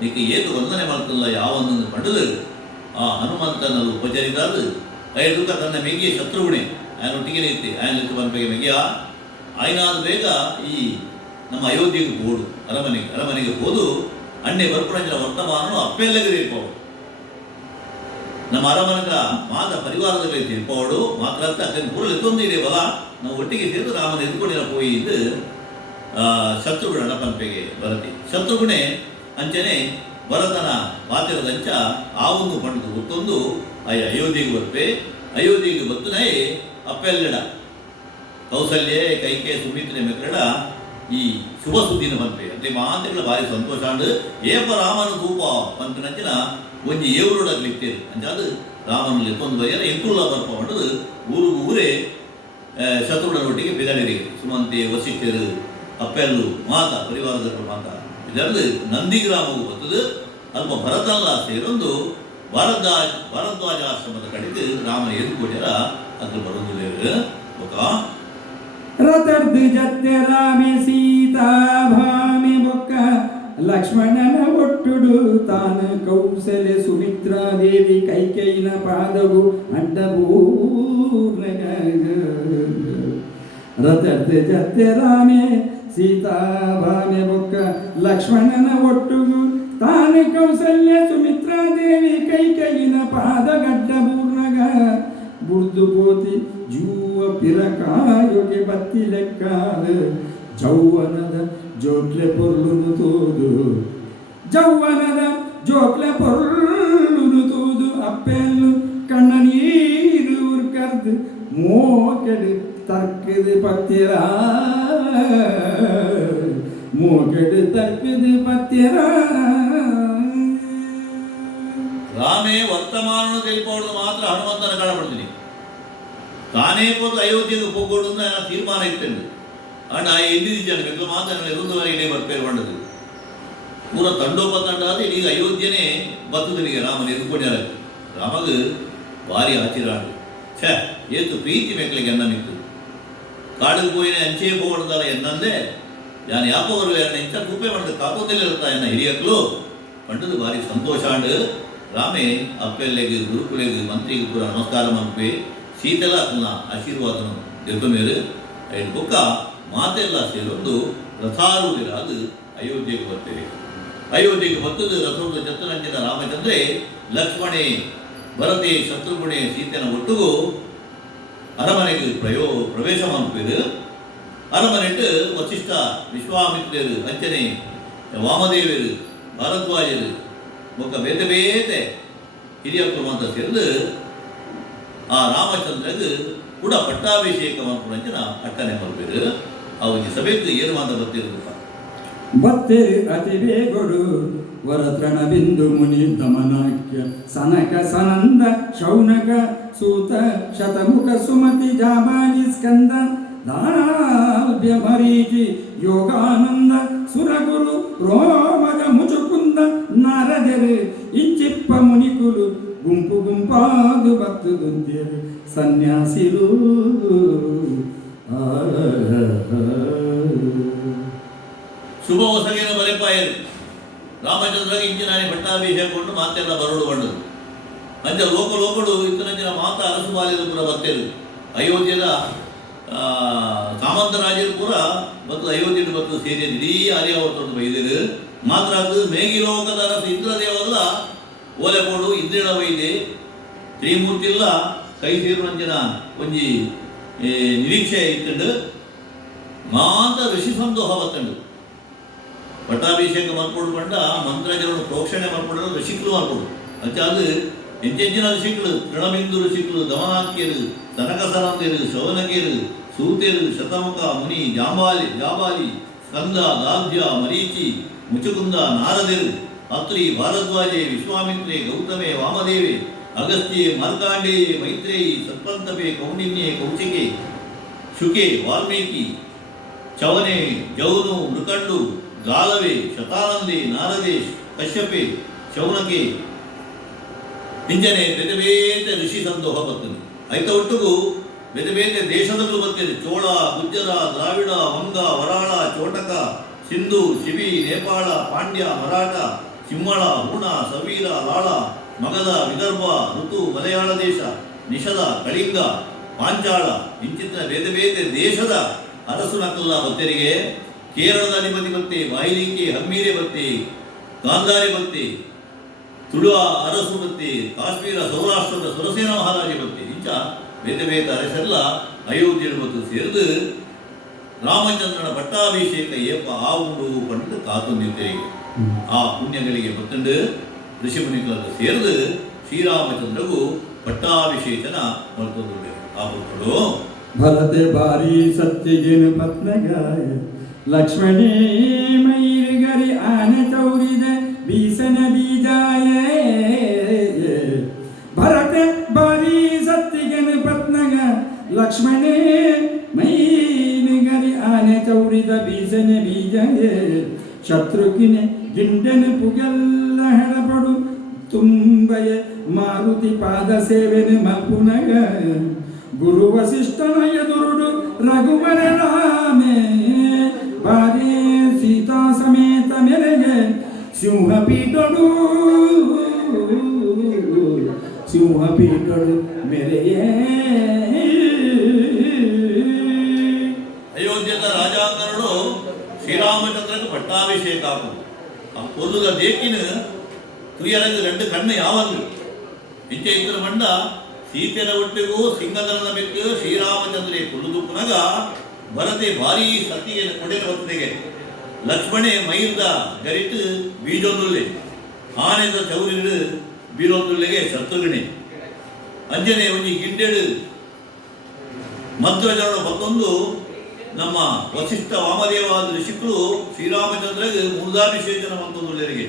ನಿಕ್ಕೆ ಏತು ವಂದನೆ ಮಾಡ್ತಲ್ಲ ಯಾವೊಂದನ್ನು ಪಡೆದು ಆ ಹನುಮಂತನದು ಉಪಚರಿದಾದು ಐದುಕ ತನ್ನ ಮೆಗಿಯ ಶತ್ರುಗುಣೆ ಆಯನೊಟ್ಟಿಗೆ ನಿಂತೆ ಆಯನ ಬಂಪೆಗೆ ಮೆಗಿಯ ಆಯ್ನಾದ ಬೇಗ ಈ ನಮ್ಮ ಅಯೋಧ್ಯೆಗೆ ಹೋಡು ಅರಮನೆಗೆ ಹೋದು ಅಣ್ಣೆ ಬರ್ಪುರಂಜನ ವರ್ತಮಾನನು ಅಪ್ಪೆಲ್ಲಗೆ ತಿರ್ಪೋಡು ನಮ್ಮ ಅರಮನೆಗ ಮಾತ ಪರಿವಾರದಲ್ಲಿ ತಿರ್ಪೋಡು ಮಾತ್ರ ಅದನ್ನು ಪೂರ್ವ ಎತ್ತೊಂದಿದೆ ಬಲ ನಾವು ಒಟ್ಟಿಗೆ ಸೇರಿದು ರಾಮನ ಎದ್ಕೊಂಡಿರ ಪೋಯಿ ಇದು ಶತ್ರುಗುಣ ಪಂಪೆಗೆ ಬರತಿ ಶತ್ರುಗುಣೆ ಅಂಚನೆ ಭರತನ ಪಾತಿರದಂಚ ಆವನ್ನು ಪಡೆದು ಒತ್ತೊಂದು ಅಯೋಧ್ಯೆಗೆ ಬರ್ಪೆ ಅಯೋಧ್ಯೆಗೆ ಬತ್ತುನೈ ಅಪ್ಪೆಲ್ಲಡ ಕೌಸಲ್ಯ ಕೈಕೆ ಸುಮಿತ್ರೆ ಮೆಕ್ಕಡ ಈ ಶುಭ ಸುದ್ದಿನ ಬಂಪೆ ಅಂದ್ರೆ ಮಾತುಗಳ ಭಾರಿ ಸಂತೋಷ ಅಂಡು ಏಪ ರಾಮನ ಧೂಪ ಪಂಪಿನಂಚಿನ ಒಂಜಿ ಏವರುಡಾಗ್ಲಿತ್ತೇರು ಅಂಚಾದು ರಾಮನಲ್ಲಿ ಎತ್ತೊಂದು ಬಯ್ಯರ ಎಂಕುಲ್ಲ ಬರ್ಪ ಮಾಡೋದು ಊರೇ ಶತ್ರುಗಳೊಟ್ಟಿಗೆ ಬೆದಳಿರಿ ಸುಮಂತೆ ವಸಿಷ್ಠರು ಅಪ್ಪೆಲ್ಲು ಮಾತ ಪರಿವಾರದವರು ಮಾತ ಇದರಲ್ಲಿ ನಂದಿ ಗ್ರಾಮವು ಬರ್ತದೆ ಅಲ್ಪ ಭರತಲ್ಲ ಸೇರೊಂದು ಭರದ್ವಾಜಾಶ್ರಮದ ಕಡೆಗೆ ರಾಮ ಎದುಕೊಡ್ಯಾರ ಅದ್ರ ಬರೋದಿಲ್ಲ ರಥರ್ದು ಜತ್ಯ ರಾಮೆ ಸೀತಾ ಭಾಮೆ ಬೊಕ್ಕ ಲಕ್ಷ್ಮಣನ ಒಟ್ಟುಡು ತಾನ ಕೌಸಲ್ಯ ಸುಮಿತ್ರಾ ದೇವಿ ಕೈಕೈನ ಪಾದವು ಅಡ್ಡಬೂರ್ನಗ ರಥರ್ದು ಜತ್ಯ ರಾಮೆ ಸೀತಾ ಭಾಮೆ ಬೊಕ್ಕ ಲಕ್ಷ್ಮಣನ ಒಟ್ಟುಗು ತಾನ ಕೌಸಲ್ಯ ಸುಮಿತ್ರಾ ದೇವಿ ಕೈಕೈನ ಪಾದಗಡ್ಡಬೂರ್ನಗ ಬುಡ್ದು ಪೋತಿ ಜೂವ ಪಿರಕಾಯೊಗೆ ಬತ್ತಿ ಲೆಕ್ಕಾದ ಜೌವನದ ಜೋಕ್ಲೆ ಪೊರ್ಲುನು ತೋದು ಜೌವನದ ಜೋಕ್ಲೆ ಪೊರ್ಲುನು ತೋದು ಅಪ್ಪೆಲ್ಲು ಕಣ್ಣ ನೀರು ಕರ್ದು ಮೋಕೆಡು ತರ್ಕದು ಪತ್ತಿರ ಮೋಕೆಡು ತರ್ಕದು ಪತ್ತಿರ ರಾಮೇ ವರ್ತಮಾನ ತಿಳಿಪೋದು ಮಾತ್ರ ಹನುಮಂತನ ಕಾಣಪಡ್ತೀನಿ ತಾನೇ ಪೋದು ಅಯೋಧ್ಯೆಗೆ ಹೋಗೋಡು ಅಂತ ತೀರ್ಮಾನ ಇತ್ತಂಡು ಅಂಡ್ ಆ ಎಲ್ಲಿದ್ದಾನೆ ಬೆಂಗಳೂರು ಮಾತ್ರ ಎರಡೂವರೆಗೆ ಬರ್ಪೇರು ಮಾಡದು ಪೂರ ತಂಡೋಪತಂಡ ಆದ್ರೆ ಈಗ ಅಯೋಧ್ಯೆನೇ ಬತ್ತದನಿಗೆ ರಾಮನ ಎದುಕೊಂಡ್ಯಾರ ರಾಮಗ ಭಾರಿ ಆಚಿರಾಡು ಛೇ ಏತು ಪ್ರೀತಿ ಮೆಕ್ಕಲಿಗೆ ಎನ್ನ ನಿಂತು ಕಾಡಿಗೆ ಹೋಯಿನ ಅಂಚೆ ಹೋಗಡ್ದಲ್ಲ ಎನ್ನಂದೆ ಯಾನು ಯಾಪವರು ಯಾರನ್ನ ಇಂಥ ರೂಪೆ ಮಾಡಿದ ಕಾಕೋತಿಲಿರುತ್ತಾ ಎನ್ನ ಹಿರಿಯಕ್ಕಳು ಪಂಡದು ಭಾರಿ ಸಂತೋಷ ಅಂಡು ರಾಮೆ ಅಪ್ಪೆಲ್ಲೆಗೆ ಗುರುಕುಲೆಗೆ ಮಂತ್ರಿಗೆ ಪೂರ ನಮಸ್ಕಾರ ಮಲ್ಪೆ ಸೀತೆಲ್ಲ ಅದನ್ನ ಆಶೀರ್ವಾದನ ತಿಳ್ಕೊಂಬೇರು ಐದು ಬೊಕ್ಕ ಮಾತೆಲ್ಲ ಸೇರೊಂದು ರಥಾರೂಢರಾದು ಅಯೋಧ್ಯೆಗೆ ಬರ್ತೇವೆ. ಅಯೋಧ್ಯೆಗೆ ಬರ್ತದ ರಥೋದ ಚತುರಂಜನ ರಾಮಚಂದ್ರೆ ಲಕ್ಷ್ಮಣೆ ಭರತೆ ಶತ್ರುಘ್ನೆ ಸೀತೆನ ಒಟ್ಟಿಗೂ ಅರಮನೆಗೆ ಪ್ರವೇಶ ಮಾಡ್ಪೇರು. ಅರಮನೆಟ್ಟು ವಸಿಷ್ಠ ವಿಶ್ವಾಮಿತ್ರರು ಅಂಚನೆ ವಾಮದೇವರು ಭಾರದ್ವಾಜರು ಬೊಕ್ಕ ಬೇತೆ ಬೇತೆ ಹಿರಿಯಕ್ಕಳು ಅಂತ ಸೇರಿದು ಆ ರಾಮಚಂದ್ರಗೆ ಕೂಡ ಪಟ್ಟಾಭಿಷೇಕ ಮಾಡ್ಕೊಂಡಂಚಿನ ಅಟ್ಟನೆ ಮಾಡ್ಪೇರು. ಅವರಿಗೆ ಸಭೆಗೆ ಏನು ಅಂತ ಬರ್ತಿರೋದು ಬತ್ತೇರು ಅತಿ ಬೇಗೊಡು ವರತ್ರಣ ಬಿಂದು ಮುನಿ ದಮನಾಕ್ಯ ಸನಕ ಸನಂದ ಶೌನಕ ಸೂತ ಶತಮುಖ ಸುಮತಿ ಜಾಮಾಲಿ ಸ್ಕಂದ ದಾನಾಲ್ಭ್ಯ ಮರೀಚಿ ಯೋಗಾನಂದ ಸುರಗುರು ರೋಮಗ ಮುಚುಕುಂದ ನಾರದರು ಇಂಚಿಪ್ಪ ಮುನಿಕುಲು ಗುಂಪು ಗುಂಪಾದು ಬತ್ತುದುಂತೇರು ಸನ್ಯಾಸಿರು ಶುಭ ಹೊಸಗೇನ ಬರೆಪಾಯರು ರಾಮಚಂದ್ರಗೆ ಇಂಚಿನಾನೆ ಪಟ್ಟಾಭಿಷೇಕ ಕೊಂಡು ಮಾತೆಲ್ಲ ಬರೋಡು ಬಂಡದು ಅಂಚ ಲೋಕಡು ಇಂಚಿನ ಮಾತ ಅರಸು ಬಾಲ್ಯದ ಪುರ ಬರ್ತೇರು. ಅಯೋಧ್ಯದ ಸಾಮಂತರಾಜರು ಪುರ ಬತ್ತು ಅಯೋಧ್ಯೆ ಬತ್ತು ಸೇರಿ ಇಡೀ ಆರ್ಯಾವರ್ತೊಂದು ಬೈದರು. ಮಾತ್ರ ಅದು ಮೇಗಿ ಲೋಕದ ಅರಸು ಇಂದ್ರದೇವಲ್ಲ ಓಲೆಕೋಡು ಇಂದ್ರಿಣ ವೈದ್ಯ ತ್ರಿಮೂರ್ತಿಲ್ಲ ಕೈ ಸೇರುವಂಚಿನ ಒಂಜಿ ನಿರೀಕ್ಷೆ ಇತ್ತಂಡು ಮಾತ ಋಷಿ ಸಂದೋಹ ಬತ್ತಂಡು ಪಟ್ಟಾಭಿಷೇಕ ಮಾಡ್ಕೊಂಡು ಬಂಡ ಮಂತ್ರಜರನ್ನು ಪ್ರೋಕ್ಷಣೆ ಮಾಡ್ಕೊಂಡ್ರೆ ಋಷಿಕರು ಮಾಡ್ಕೊಡು ಅಂಚ ಅದು ಎಂಚೆಂಚಿನ ಋಷಿಕರು ತೃಣಬಿಂದು ಋಷಿಕರು ದಮನಾಕ್ಯರು ಸನಕಸರಂದೇರು ಶೌನಕೇರು ಸೂತೇರು ಶತಮುಖ ಮುನಿ ಜಾಬಾಲಿ ಸ್ಕಂದ ದಾಧ್ಯ ಮರೀಚಿ ಮುಚುಕುಂದ ನಾರದರು ಅತ್ರಿ ಭಾರದ್ವಾಜೆ ವಿಶ್ವಾಮಿತ್ರೆ ಗೌತಮೆ ವಾಮದೇವೆ ಅಗಸ್ತ್ಯೆ ಮಾರ್ಕಾಂಡೇಯೆ ಮೈತ್ರೇಯಿ ಸತ್ಪಂತಪೆ ಕೌಂಡಿನ್ಯೆ ಕೌಶಿಕೆ ಶುಕೆ ವಾಲ್ಮೀಕಿ ಚವನೆ ಜೌನು ಮೃಕಂಡು ಗಾಲವೆ ಶತಾನಂದೆ ನಾರದೇಶ್ ಕಶ್ಯಪೆ ಶೌನಕೆ ಇಂಜನೆ ಬೇತೆ ಬೇತೆ ಋಷಿ ಸಂದೋಹ ಬರ್ತದೆ. ಐತ ಒಟ್ಟಿಗೂ ಬೇತೆ ಬೇತೆ ದೇಶದಲ್ಲೂ ಬರ್ತದೆ. ಚೋಳ ಗುಜ್ಜರ ದ್ರಾವಿಡ ವಂಗ ವರಾಳ ಚೋಟಕ ಸಿಂಧು ಶಿಬಿ ನೇಪಾಳ ಪಾಂಡ್ಯ ಮರಾಠ ಸಿಂಹಳ ಹೂಣ ಸವೀರ ಲಾಳ ಮಗಧ ವಿದರ್ಭ ಋತು ಮಲಯಾಳ ದೇಶ ನಿಷದ ಕಳಿಂಗ ಪಾಂಚಾಳ ಇಂಚಿನ ಬೇತೆ ಬೇತೆ ದೇಶದ ಅರಸುನಕಲ್ಲ ಭಕ್ತರಿಗೆ ಕೇರಳದ ಅಧಿಪತಿ ಬತ್ತೆ ಬಾಯಿಲಿಂಕೆ ಹಮ್ಮೀರೆ ಬತ್ತೆ ಗಾಂಧಾರಿ ಬತ್ತೆ ತುಳುವ ಅರಸು ಬತ್ತೆ ಕಾಶ್ಮೀರ ಸೌರಾಷ್ಟ್ರದ ಸುರಸೇನ ಮಹಾರಾಜ ಬತ್ತೆ ಇಂಚ ಬೇತೆ ಬೇತೆ ಅರಸೆಲ್ಲ ಅಯೋಧ್ಯೆ ಬತ್ತು ಸೇರಿದು ರಾಮಚಂದ್ರನ ಪಟ್ಟಾಭಿಷೇಕ ಏಪ ಆವುಂಡು ಪಂಡು ಕಾತೊಂದಿದ್ದೇವೆ. ಆ ಪುಣ್ಯಗಳಿಗೆ ಬತ್ತಂಡು ಋಷಿಮುನಿಗಳನ್ನು ಸೇರಿದು ಶ್ರೀರಾಮಚಂದ್ರಗೂ ಪಟ್ಟಾಭಿಷೇಕನ ಮರ್ತೊಂದು ಆ ಭಕ್ತರು ಭರತೆ ಬಾರಿ ಸತ್ಯಗೇನು ಪತ್ನಗಾಯ ಲಕ್ಷ್ಮಣೇ ಮೈರುಗರಿ ಆನೆ ಚೌರಿದ ಬೀಸನ ಬೀಜಾಯ ಭರತೆ ಬಾರಿ ಸತ್ಯಗೇನು ಪತ್ನಗ ಲಕ್ಷ್ಮಣೇ ಮೈರುಗರಿ ಆನೆ ಚೌರಿದ ಬೀಸನ ಬೀಜಾಯ ಶತ್ರುಕಿನೆ ಗಿಂಡನ ಪುಗೆಲ್ಲ ಹೆಳಪಡು ತುಂಬಯ ಮಾರುತಿ ಪಾದ ಸೇವೆನು ಮಲ್ಪುನಗ ಗುರು ವಸಿಷ್ಠನ ಎದುರುಡು ರಘುವರ ರಾಮೇ ಬಾರಿ ಸೀತಾ ಸಮೇತ ಮೆರೆಗೆ ಸಿಂಹಪೀಠಡು ಮೆರೆಯೇ. ಅಯೋಧ್ಯದ ರಾಜಾಂಗನಡು ಶ್ರೀರಾಮಚಂದ್ರಕ್ಕೆ ಪಟ್ಟಾಭಿಷೇಕ ಆಗುದು ಆ ಕೊಲ್ಲುದ ದೇಕಿನ ತುಯರಂಗ ரெண்டு ಕಣ್ಣು ಯಾವಂದು ಇಂಚೆ ಇದ್ರ ಮಂಡ ಸೀತೆನ ಒಟ್ಟಿಗೂ ಸಿಂಗದನ ಬೆಕ್ಕು ಶ್ರೀರಾಮಚಂದ್ರೇ ಕುಲ್ಲುದುಪ್ಪನಾಗ ಭರತೆ ಭಾರಿ ಸತಿಗೆ ಕೊಡೆನ ಹೊತ್ತಿಗೆ ಲಕ್ಷ್ಮಣೆ ಮೈಲ್ದ ಗರಿಟ್ಟು ಬೀಜೊಂದುಲ್ಲೆ ಆನೆದ ಚೌರಿಡು ಬೀರೊಂದುಲ್ಲೆಗೆ ಶತ್ರುಘ್ನೆ ಅಂಜನೆ ಒಂಜಿ ಗಿಂಡೆಡು ಮಂತ್ರಜರಣ ಮತ್ತೊಂದು ನಮ್ಮ ವಸಿಷ್ಠ ವಾಮದೇವಾದ ಋಷಿಕರು ಶ್ರೀರಾಮಚಂದ್ರಗೆ ಮೂರ್ಧಾಭಿಷೇಕನ ಮತ್ತೊಂದುಲ್ಲರಿಗೆ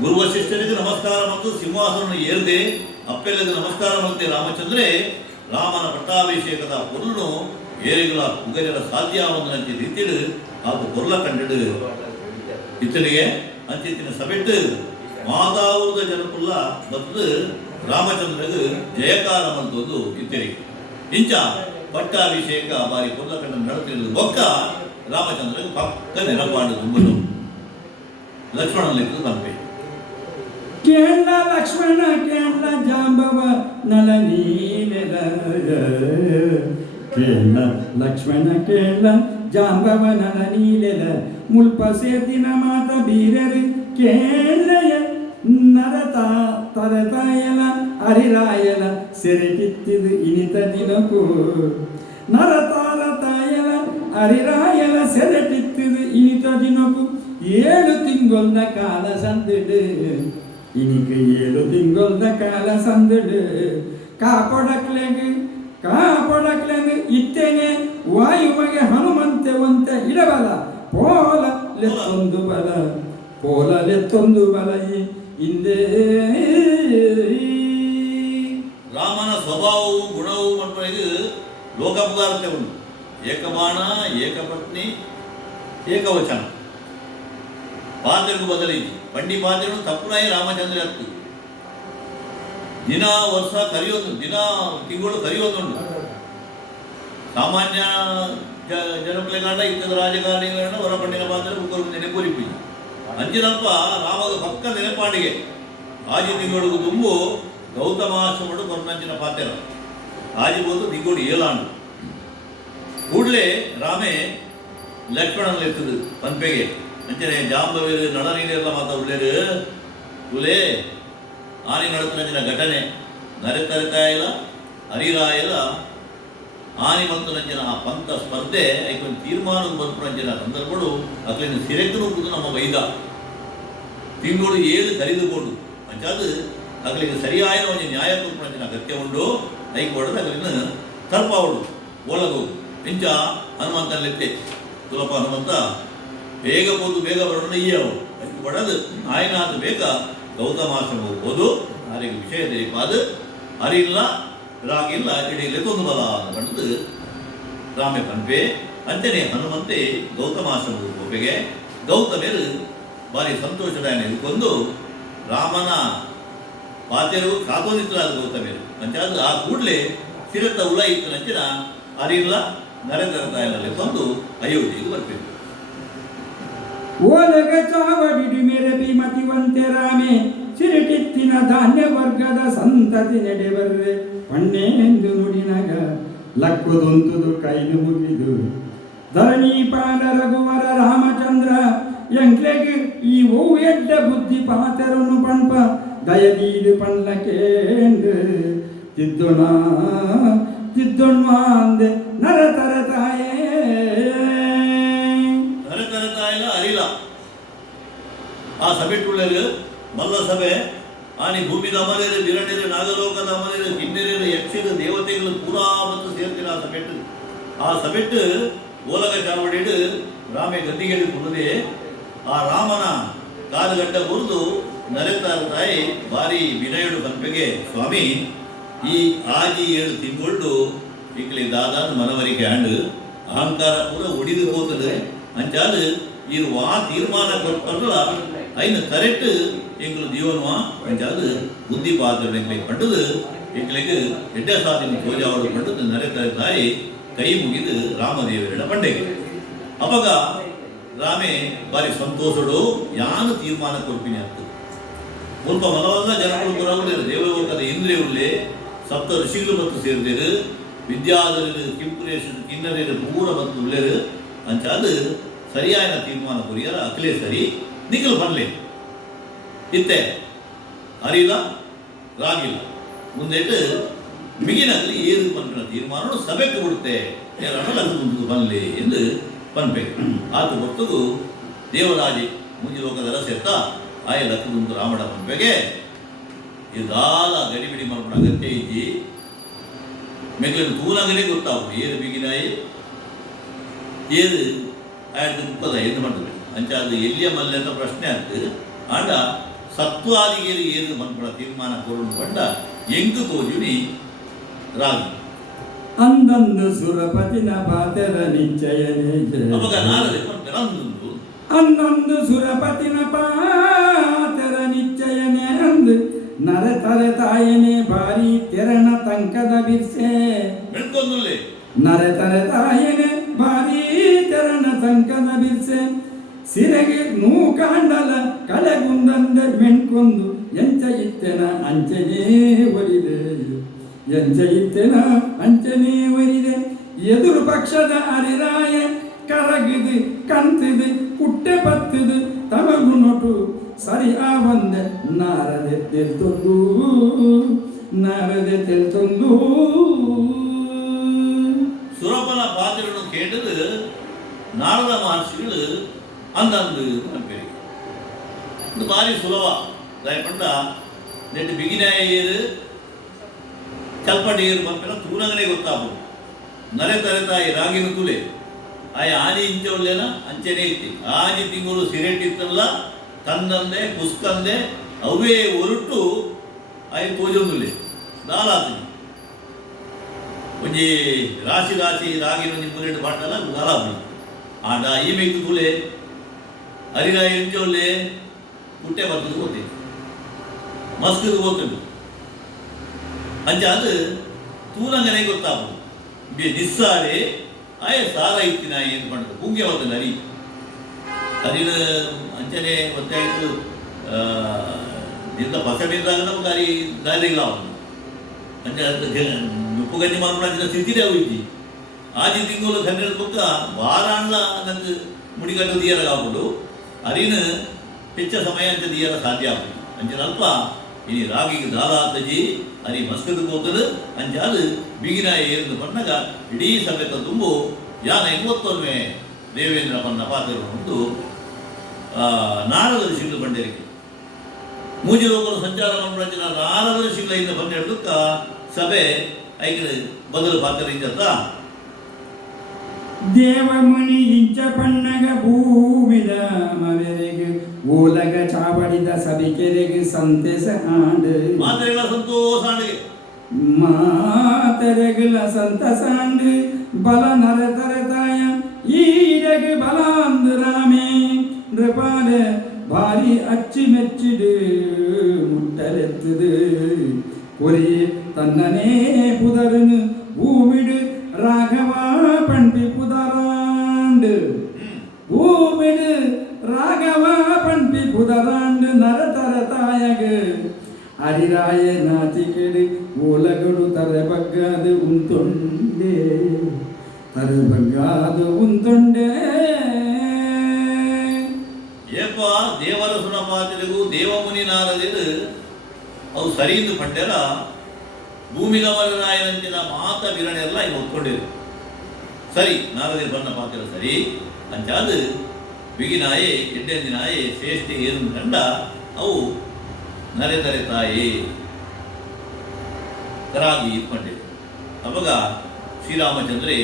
ಗುರು ವಸಿಷ್ಠನಿಗೆ ನಮಸ್ಕಾರ ಮತ್ತು ಸಿಂಹಾಸನ ಏರ್ದೆ ಅಪ್ಪೆಲ್ಲಗೆ ನಮಸ್ಕಾರ ಮತ್ತೆ ರಾಮಚಂದ್ರೆ ರಾಮನ ಪಟ್ಟಾಭಿಷೇಕದ ಪೊರ್ಲು ಏರಿಗಳ ಪುಗರಿರ ಸಾಧ್ಯ ಒಂದಂಚೆ ರೀತಿಡು ಹಾಗೂ ಪೊರ್ಲ ಕಂಡಿಡು ಇತ್ತನಿಗೆ ಅಂಚಿತ್ತಿನ ಸಭೆಟ್ಟು ಮಾತಾವುದ ಜನಪುಲ್ಲ ಮತ್ತು ರಾಮಚಂದ್ರಗೆ ಜಯಕಾರ ಮಂತೊಂದು ಇತ್ತರಿಗೆ ಇಂಚ ಪಟ್ಟಾಭಿಷೇಕ ಬಾರಿ ಪೊರ್ಲ ಕಂಡ ನಡೆತಿರುವುದು ಬೊಕ್ಕ ರಾಮಚಂದ್ರಗೆ ಪಕ್ಕ ನೆನಪಾಡು ತುಂಬಲು ಲಕ್ಷ್ಮಣ ಲೆಕ್ಕದ ಪಂಪೆ ಕೇಳ ಲಕ್ಷ್ಮಣ ಕೇಳ ಜಾಂಬವ ನಲ ನೀಲೆಲ ಕೇಳ ಲಕ್ಷ್ಮಣ ಕೇಳ ಜಾಂಬವ ನಲ ನೀಲೆಲ ಮುಲ್ಪ ಸೇರ್ದಿನ ಮಾತ ಬೀರರು ಕೇಳಯ ನರತ ತರತಾಯಲ ಅರಿರಾಯಲ ಸೆರೆಕಿತ್ತಿದು ಇನಿತ ದಿನಕ್ಕೂ ನರತಾರತಾಯಲ ಅರಿರಾಯಲ ಸೆರೆಕಿತ್ತಿದು ಇನಿತ ದಿನಕ್ಕೂ 7 ತಿಂಗಳ ಕಾಲ ಸಂದಿಡು ಇನಿಗೆ 7 ತಿಂಗಳ ಕಾಲ ಸಂದಿಡು ಕಾಪಾಡಕ್ಲೆಗೆ ಇತ್ತೇನೆ ವಾಯುಮಗೆ ಹನುಮಂತೆ ಇಡಬಲ ಪೋಲ ಲೆತ್ತೊಂದು ಬಲ ಹಿಂದೆ ರಾಮನ ಸ್ವಭಾವವು ಗುಣವು ಮತ್ತು ಲೋಕಪದಾರ್ಥ ಉಂಟು ಏಕಬಾಣ ಏಕಪತ್ನಿ ಏಕವಚನ ಪಾತ್ರೆಗೂ ಬದಲಿದೆ ಬಂಡಿ ಪಾತ್ರೆಗಳು ತಪ್ಪುನಾಯಿ ರಾಮಚಂದ್ರ ಹತ್ತು ದಿನ ವರ್ಷ ಕರೆಯೋದು ದಿನ ತಿಂಗಳು ಕರೆಯೋದುಂಟು ಸಾಮಾನ್ಯ ಜನಪ್ಲೆಗಾಂಡ ಇದ್ದದ ರಾಜಕಾರಣಿಗಳನ್ನ ಹೊರಪಂಡಿನ ಪಾತ್ರೆ ಮುಖರು ನೆನಪುರಿಪಿ ಅಂಚಿನಪ್ಪ ರಾಮಗ ಪಕ್ಕ ನೆನಪಾಡಿಗೆ ಆಜಿ ತಿಂಗಳು ತುಂಬು ಗೌತಮಾಶ್ರಮಡು ಕೊರ್ನಂಚಿನ ಪಾತ್ರೆ ಆಜಿಬೋದು ತಿಂಗಳು ಏಲಾಂಡು ಕೂಡಲೇ ರಾಮೇ ಲಕ್ಷ್ಮಣನೆತ್ತದು ಪಂಪೆಗೆ ಅಂಚನೆ ಜಾಂಬವೇರು ನಳನೀರೆಲ್ಲ ಮಾತಾಡಲೇರು ತುಲೇ ಆನೆ ನಡತನಂಚಿನ ಘಟನೆ ನರೆತರಕಾಯಲ ಹರಿರಾಯಲ ಆನೆ ಮತ್ತು ನಂಚಿನ ಆ ಪಂಥ ಸ್ಪರ್ಧೆ ಐಕೊಂದು ತೀರ್ಮಾನದ ಬರ್ಪುರಂಚಿನ ಸಂದರ್ಭಗಳು ಅಕ್ಲಿನ ಸಿರೆಕು ನುಗ್ಗುದು ನಮ್ಮ ವೈದ ತಿಂಗಳು 7 ಕರಿದುಕೊಂಡು ಅಂಚಾದು ಅಕ್ಲಿಗೆ ಸರಿಯಾದ ಒಂದು ನ್ಯಾಯ ಕೊಡುವಂಚಿನ ಅಗತ್ಯ ಉಂಡು ಐಕೊಡದು ಅಕ್ಲಿನ ತರ್ಪಾವಡು ಒಳಗು ಇಂಚ ಹನುಮಂತನಲ್ಲಿತ್ತೆ ತುಲಪ ಹನುಮಂತ ಬೇಗ ಹೋದು ಬೇಗ ಬರೋಣ ಇಯ್ಯವು ಅದಕ್ಕೆ ಕೊಡದು ಆಯ್ನಾದ ಬೇಗ ಗೌತಮಾಶ್ರಮ ಹೋಗೋದು ಆರಿಗೆ ವಿಷಯ ತಿಳಿಪಾದು ಅರಿಲ್ಲ ರಾಗಿಲ್ಲ ಇಡೀಲಿ ತೊಂದು ಬಲ ಕಂಡು ರಾಮೆ ಪಂಪೆ ಅಂಚನೆ ಹನುಮಂತೆ ಗೌತಮಾಶ್ರಮ ಹೋಗಿಗೆ ಗೌತಮೇರು ಭಾರಿ ಸಂತೋಷದಾಯನ ಇದ್ಕೊಂಡು ರಾಮನ ಪಾತೆರು ಕಾತೋದಿತ್ತಲಾದ ಗೌತಮೇರು ಅಂಚಾದ ಆ ಕೂಡಲೇ ಸಿರತ್ತ ಉಲ ಇತ್ತು ನಂಚಿನ ಅರಿಲ್ಲ ನರೇಂದ್ರತಾಯನಲ್ಲಿ ತಂದು ಅಯೋಧ್ಯೆಗೆ ಬರಬೇಕು ಓಲಗ ಚಾವಡಿಡಿ ಮೆರಬಿ ಮತಿವಂತೆ ರಾಮೆ ಸಿರಿಟಿತ್ತಿನ ಧಾನ್ಯ ವರ್ಗದ ಸಂತತಿ ನಡೆಬರ್ರೆ ಪಣ್ಣೆಂದು ನುಡಿನಗ ಲಕ್ಕುದೊಂತುದು ಕೈದು ಮುಗಿದು ಧರಣೀಪಾಲ ರಘುವರ ರಾಮಚಂದ್ರ ಎಂಕ್ಲೆಗೆ ಈ ಓವೆಡ್ಡ ಬುದ್ಧಿ ಪಾತರನ್ನು ಪಂಪ ದಯದೀದು ಪಣ್ಣಕೇಂದು ತಿದ್ದೊಣ್ವಾಂದೆ ನರತರತಾಯೇ ಅರಿಲ್ಲ ಆ ಸಭೆ ಟುಳ್ಳರು ಮಲ್ಲ ಸಭೆ ಆನಿ ಭೂಮಿದ ಅಮರೇರು ಬಿರಣಿರು ನಾಗಲೋಕದ ಅಮರೇರು ಕಿನ್ನೆರು ಯಕ್ಷರು ದೇವತೆಗಳು ಪೂರಾ ಮತ್ತು ಸೇರ್ತಿರ ಆ ಸಭೆಟ್ಟು ಓಲಗ ಚಾವಡಿಡು ರಾಮೆ ಗದ್ದಿಗೆಡು ಕುಡದೆ ಆ ರಾಮನ ಕಾಲುಗಡ್ಡ ಮುರಿದು ನರೆತಾರ ತಾಯಿ ಭಾರಿ ವಿನಯುಡು ಪಂಪೆಗೆ ಸ್ವಾಮಿ ಈ ಆಜಿ 7 ತಿಂಗಳು ಈಗಲೇ ದಾದಾದ ಮನವರಿಕೆ ಆಂಡು ಅಹಂಕಾರ ಪೂರ ಒಡಿದು ಹೋತದೆ ಅಂಚಾದು ಇದು ಆ ತೀರ್ಮಾನ ಕೊಟ್ಟಲ್ಲ ಐನ ಕರೆಕ್ಟ್ ಎಂಗಳು ಜೀವನವಾ ಅಂಚಾದು ಬುದ್ಧಿ ಪಾತ್ರ ಪಟ್ಟದು ಎಂಗಳಿಗೆ ಎಡ್ಡ ಸಾಧಿನ ತೋಜಾವಡು ಪಟ್ಟದು ನರೆತರ ತಾಯಿ ಕೈ ಮುಗಿದು ರಾಮದೇವರ ಪಂಡೆಗೆ ಅವಾಗ ರಾಮೆ ಬಾರಿ ಸಂತೋಷಡು ಯಾನು ತೀರ್ಮಾನ ಕೊಡ್ತೀನಿ ಅಂತ ಸ್ವಲ್ಪ ಮನವಲ್ಲ ಜನಗಳು ಬರವುಳ್ಳೇರು ದೇವಲೋಕದ ಇಂದ್ರಿಯುಳ್ಳೇ ಸಪ್ತ ಋಷಿಗಳು ಮತ್ತು ಸೇರಿದೇರು ವಿದ್ಯಾಧರರು ಕಿಂಪುರೇಶರು ಕಿನ್ನರೇರು ಪೂರ ಮತ್ತು ಉಳ್ಳೇರು ಅಂಚಾದು ಸರಿಯಾದ ತೀರ್ಮಾನ ಕೊರಿಯರ ಅಕ್ಲೇ ಸರಿ ನಿಖಲ್ ಬರಲಿ ಇತ್ತೆ ಅರಿಲ್ಲ ರಾಗಿಲ್ಲ ಮುಂದೆಟ್ಟು ಮಿಗಿನಲ್ಲಿ ಏರು ಪಂಪಿನ ತೀರ್ಮಾನ ಸಭೆಗೆ ಬಿಡುತ್ತೆ ಮುಂದೆ ಬರಲಿ ಎಂದು ಪಂಪೆ ಆತ ಹೊತ್ತದು ದೇವರಾಜೆ ಮುಂಜಿ ಲೋಕದ ಸೇರ್ತಾ ಆಯ ಲಕ್ಕದುಂಟು ರಾಮಣ ಪಂಪೆಗೆ ಇದಾಲ ಗಡಿಬಿಡಿ ಮಾಡ್ಕೊಂಡ ಅಗತ್ಯ ಇದ್ದಿ ಮೆಗ್ಲಿನ ತೂನಗಲೇ ಗೊತ್ತಾವು ಏರು ಬಿಗಿನಾಯಿ ಏರು ಆಯ್ತು ಮುಪ್ಪದ ಎಂದು ಮಾಡ್ತದೆ ಅಂಚಾದ ಎಲ್ಲಿಯ ಮಲ್ಲೆ ಅಂತ ಪ್ರಶ್ನೆ ಆಗ್ತದೆ ಆಂಡ ಸತ್ವಾದಿಗೇರು ಏರು ಮನ್ಪಡ ತೀರ್ಮಾನ ಕೊರಡು ಪಂಡ ಎಂಗು ತೋಜುನಿ ರಾಗಿ ಅಂದಂದು ಸುರಪತಿನ ಪಾತೆರ ನಿಶ್ಚಯನೇ ಅವಾಗ ನಾರದೆ ಅಂದು ಅನ್ನೊಂದು ಸುರಪತಿನ ಪಾತೆರ ನಿಶ್ಚಯನೇ ಅಂದು ನರತರ ತಾಯನೇ ಬಾರಿ ತೆರಣ ತಂಕದ ಬಿರ್ಸೆ ಬೆಳ್ಕೊಂದುಲ್ಲೆ ನರತರ ತಾಯನೇ ಭಾರಿ ತೆರನ ಸಂಕದ ಬಿರ್ಸೆ ಸಿರಗೆ ನೂಕಾಂಡಲ ಕಳೆಗುಂದಂದ ಮೆಣ್ಕೊಂದು ಎಂಚ ಇತ್ತೆನ ಅಂಚನೆ ಒಲಿದೆ ಎಂಚ ಇತ್ತೆನ ಅಂಚನೆ ಒಲಿದೆ ಎದುರು ಪಕ್ಷದ ಅರಿರಾಯ ಕರಗಿದು ಕಂತಿದು ಕುಟ್ಟೆ ಪತ್ತಿದು ತಮಗು ನೋಟು ಸರಿ ಆ ಒಂದೆ ನಾರದೆ ತೆಲ್ತೊಂದು ನಾರದೆ ತೆಲ್ತೊಂದು ಸುರಪನ ಪಾತ್ರಗಳನ್ನು ಕೇಟது ನಾರದ ಮಹರ್ಷಿಗಳು ಅಂದಂದು ಅಂಪೇರಿ ಇದು ಭಾರಿ ಸುಲಭ ದಯಪಂಡ ನೆಟ್ಟು ಬಿಗಿನಾಯರು ಚಲ್ಪಡಿಯರು ಬಂಪೆಲ್ಲ ತೂನಗನೇ ಗೊತ್ತಾಗ್ಬೋದು ನರೆ ತರೆತಾಯಿ ರಾಗಿನ ತುಲೆ ಆಯ ಆನಿ ಇಂಚೆ ಒಳ್ಳೆನ ಅಂಚೆನೇ ಇತ್ತು ಆನಿ ತಿಂಗಳು ಸಿರೆಟ್ಟಿತ್ತಲ್ಲ ತಂದಂದೆ ಪುಸ್ಕಂದೆ ಅವೇ ಹೊರಟು ಆಯ್ತು ತೋಜೊಂದುಲೆ ದಾಲಾತೀನಿ ಒಂಜಿ ರಾಶಿ ರಾಶಿ ರಾಗಿನ ನಿಮ್ಮೂರೆಂಡು ಪಾಟಲ್ಲ ದಾಲಾಬಿ ಆಡ ಈ ಮೇಯ್ತು ತುಲೆ ಅರಿಗಾಯ ಇಂಚೆ ಒಳ್ಳೆ ಕುಟ್ಟೆ ಬರ್ತದೆ ಗೊತ್ತೇ ಮಸ್ಕದು ಗೊತ್ತದು ಅಂಚ ಅದು ತೂನಂಗನೆ ಗೊತ್ತಾಗ್ಬೋದು ನಿಸ್ಸಾರೆ ಆಯ ಸಾರ ಇತ್ತಿನ ಏನು ಮಾಡಿದ್ರು ಪುಂಗೆ ಹೋದಲ್ಲ ಅರಿನ ಅಂಚನೆ ಗೊತ್ತಾಯಿತು ನಿಂದ ಪಸ ಬಿದ್ದಾಗ ನಮ್ಗೆ ಅರಿ ದಾರಿಲ್ಲ ಅವನು ಅಂಚೆ ಉಪ್ಪು ಗಂಜಿ ಮಾಡ್ಬಿಡ ಸ್ಥಿತಿರೇ ಹೋಯ್ತಿ ಆಜಿ ತಿಂಗಳು ಹನ್ನೆರಡು ಬುಕ್ಕ ವಾರಾಣ್ಣ ನಂಗೆ ಮುಡಿಗಟ್ಟು ದಿಯರ ಆಗ್ಬಿಟ್ಟು ಅರಿನ ಹೆಚ್ಚ ಸಮಯ ಅಂತ ದಿಯರ ಸಾಧ್ಯ ಆಗ್ಬಿಟ್ಟು ಅಂಚೆ ಅಲ್ಪ ಇನಿ ರಾಗಿಗೆ ದಾದಾತಜಿ ಅರಿ ಮಸ್ಕದ ಹೋಗಲು ಅಂಚಾದು ಬಿಗಿನ ಏರಿದು ಬಂದಾಗ ಇಡೀ ಸಮೇತ ತುಂಬು ಯಾನ ಇವತ್ತೊಮ್ಮೆ ದೇವೇಂದ್ರ ಪನ್ನ ಪಾತ್ರ ಒಂದು ನಾರದ ಋಷಿಗಳು ಬಂದಿರಿಗೆ ಮೂಜಿ ಹೋಗಲು ಸಂಚಾರ ಮಾಡಿದ ನಾರದ ಋಷಿಗಳಿಂದ ಬಂದಿಡದಕ್ಕ ಸಭೆ ಐಕೆ ಬದಲು ಪಾತ್ರ ಇಂಜತ್ತ ದೇವಮುನಿ ಇಂಚ ಪಣ್ಣಗ ಭೂಮಿದ ಮವೆರೆಗೆ ಓಲಗ ಚಾವಡಿದ ಸಭಿಕೆರೆಗೆ ಸಂತೆಸ ಆಂಡ್ ಮಾತೆಗಳ ಸಂತೋಷ ಆಂಡಿಗೆ ಮಾತೆರೆಗಳ ಸಂತಸಾಂಡ್ ಬಲ ನರತರತಾಯ ಈಡೆಗೆ ಬಲ ಅಂದ ರಾಮೇ ನೃಪಾಲ ಭಾರಿ ಅಚ್ಚಿ ಮೆಚ್ಚಿಡು ಮುಟ್ಟಲೆತ್ತದು ಕೊರಿ ತನ್ನನೇ ಪುದರನು ಭೂಮಿಡು ರಾಘವ ಪಂಪಿ ಪುದರಾಂಡ್ ಭೂಮಿಡು ರಾಘವ ಪಂಪಿ ಪುದರಾಂಡ್ ನರತರತಾಯಗ ಅರಿರಾಯ ನಾಚಿಕೆಡು ಓಲಗಡು ತರಬಗ್ಗಾದು ಉಂತೊಂಡೆ ತರಬಗ್ಗಾದು ಉಂತೊಂಡೆ ಏಪ ದೇವರ ಸುಣಪಾತಿರಿಗೂ ದೇವಮುನಿ ನಾರದಿರು ಅವು ಸರಿಯಿಂದ ಪಂಡ್ಯರ ಭೂಮಿಗಮನಾಯನಂಚಿನ ಮಾತ ವಿರಣೆಲ್ಲ ಇನ್ನು ಒತ್ಕೊಂಡಿರು ಸರಿ ನಾರದಿರು ಬಣ್ಣ ಪಾತ್ರ ಸರಿ ಅಂಚಾದು ಬಿಗಿನಾಯೆ ಎಡ್ಡೆಂದಿನಾಯೆ ಶ್ರೇಷ್ಠ ಏನು ಕಂಡ ಅವು ನರೆತರೆ ತಾಯಿ ರಾಗಿ ಇಟ್ಕೊಂಡಿರು ಅವಾಗ ಶ್ರೀರಾಮಚಂದ್ರೆ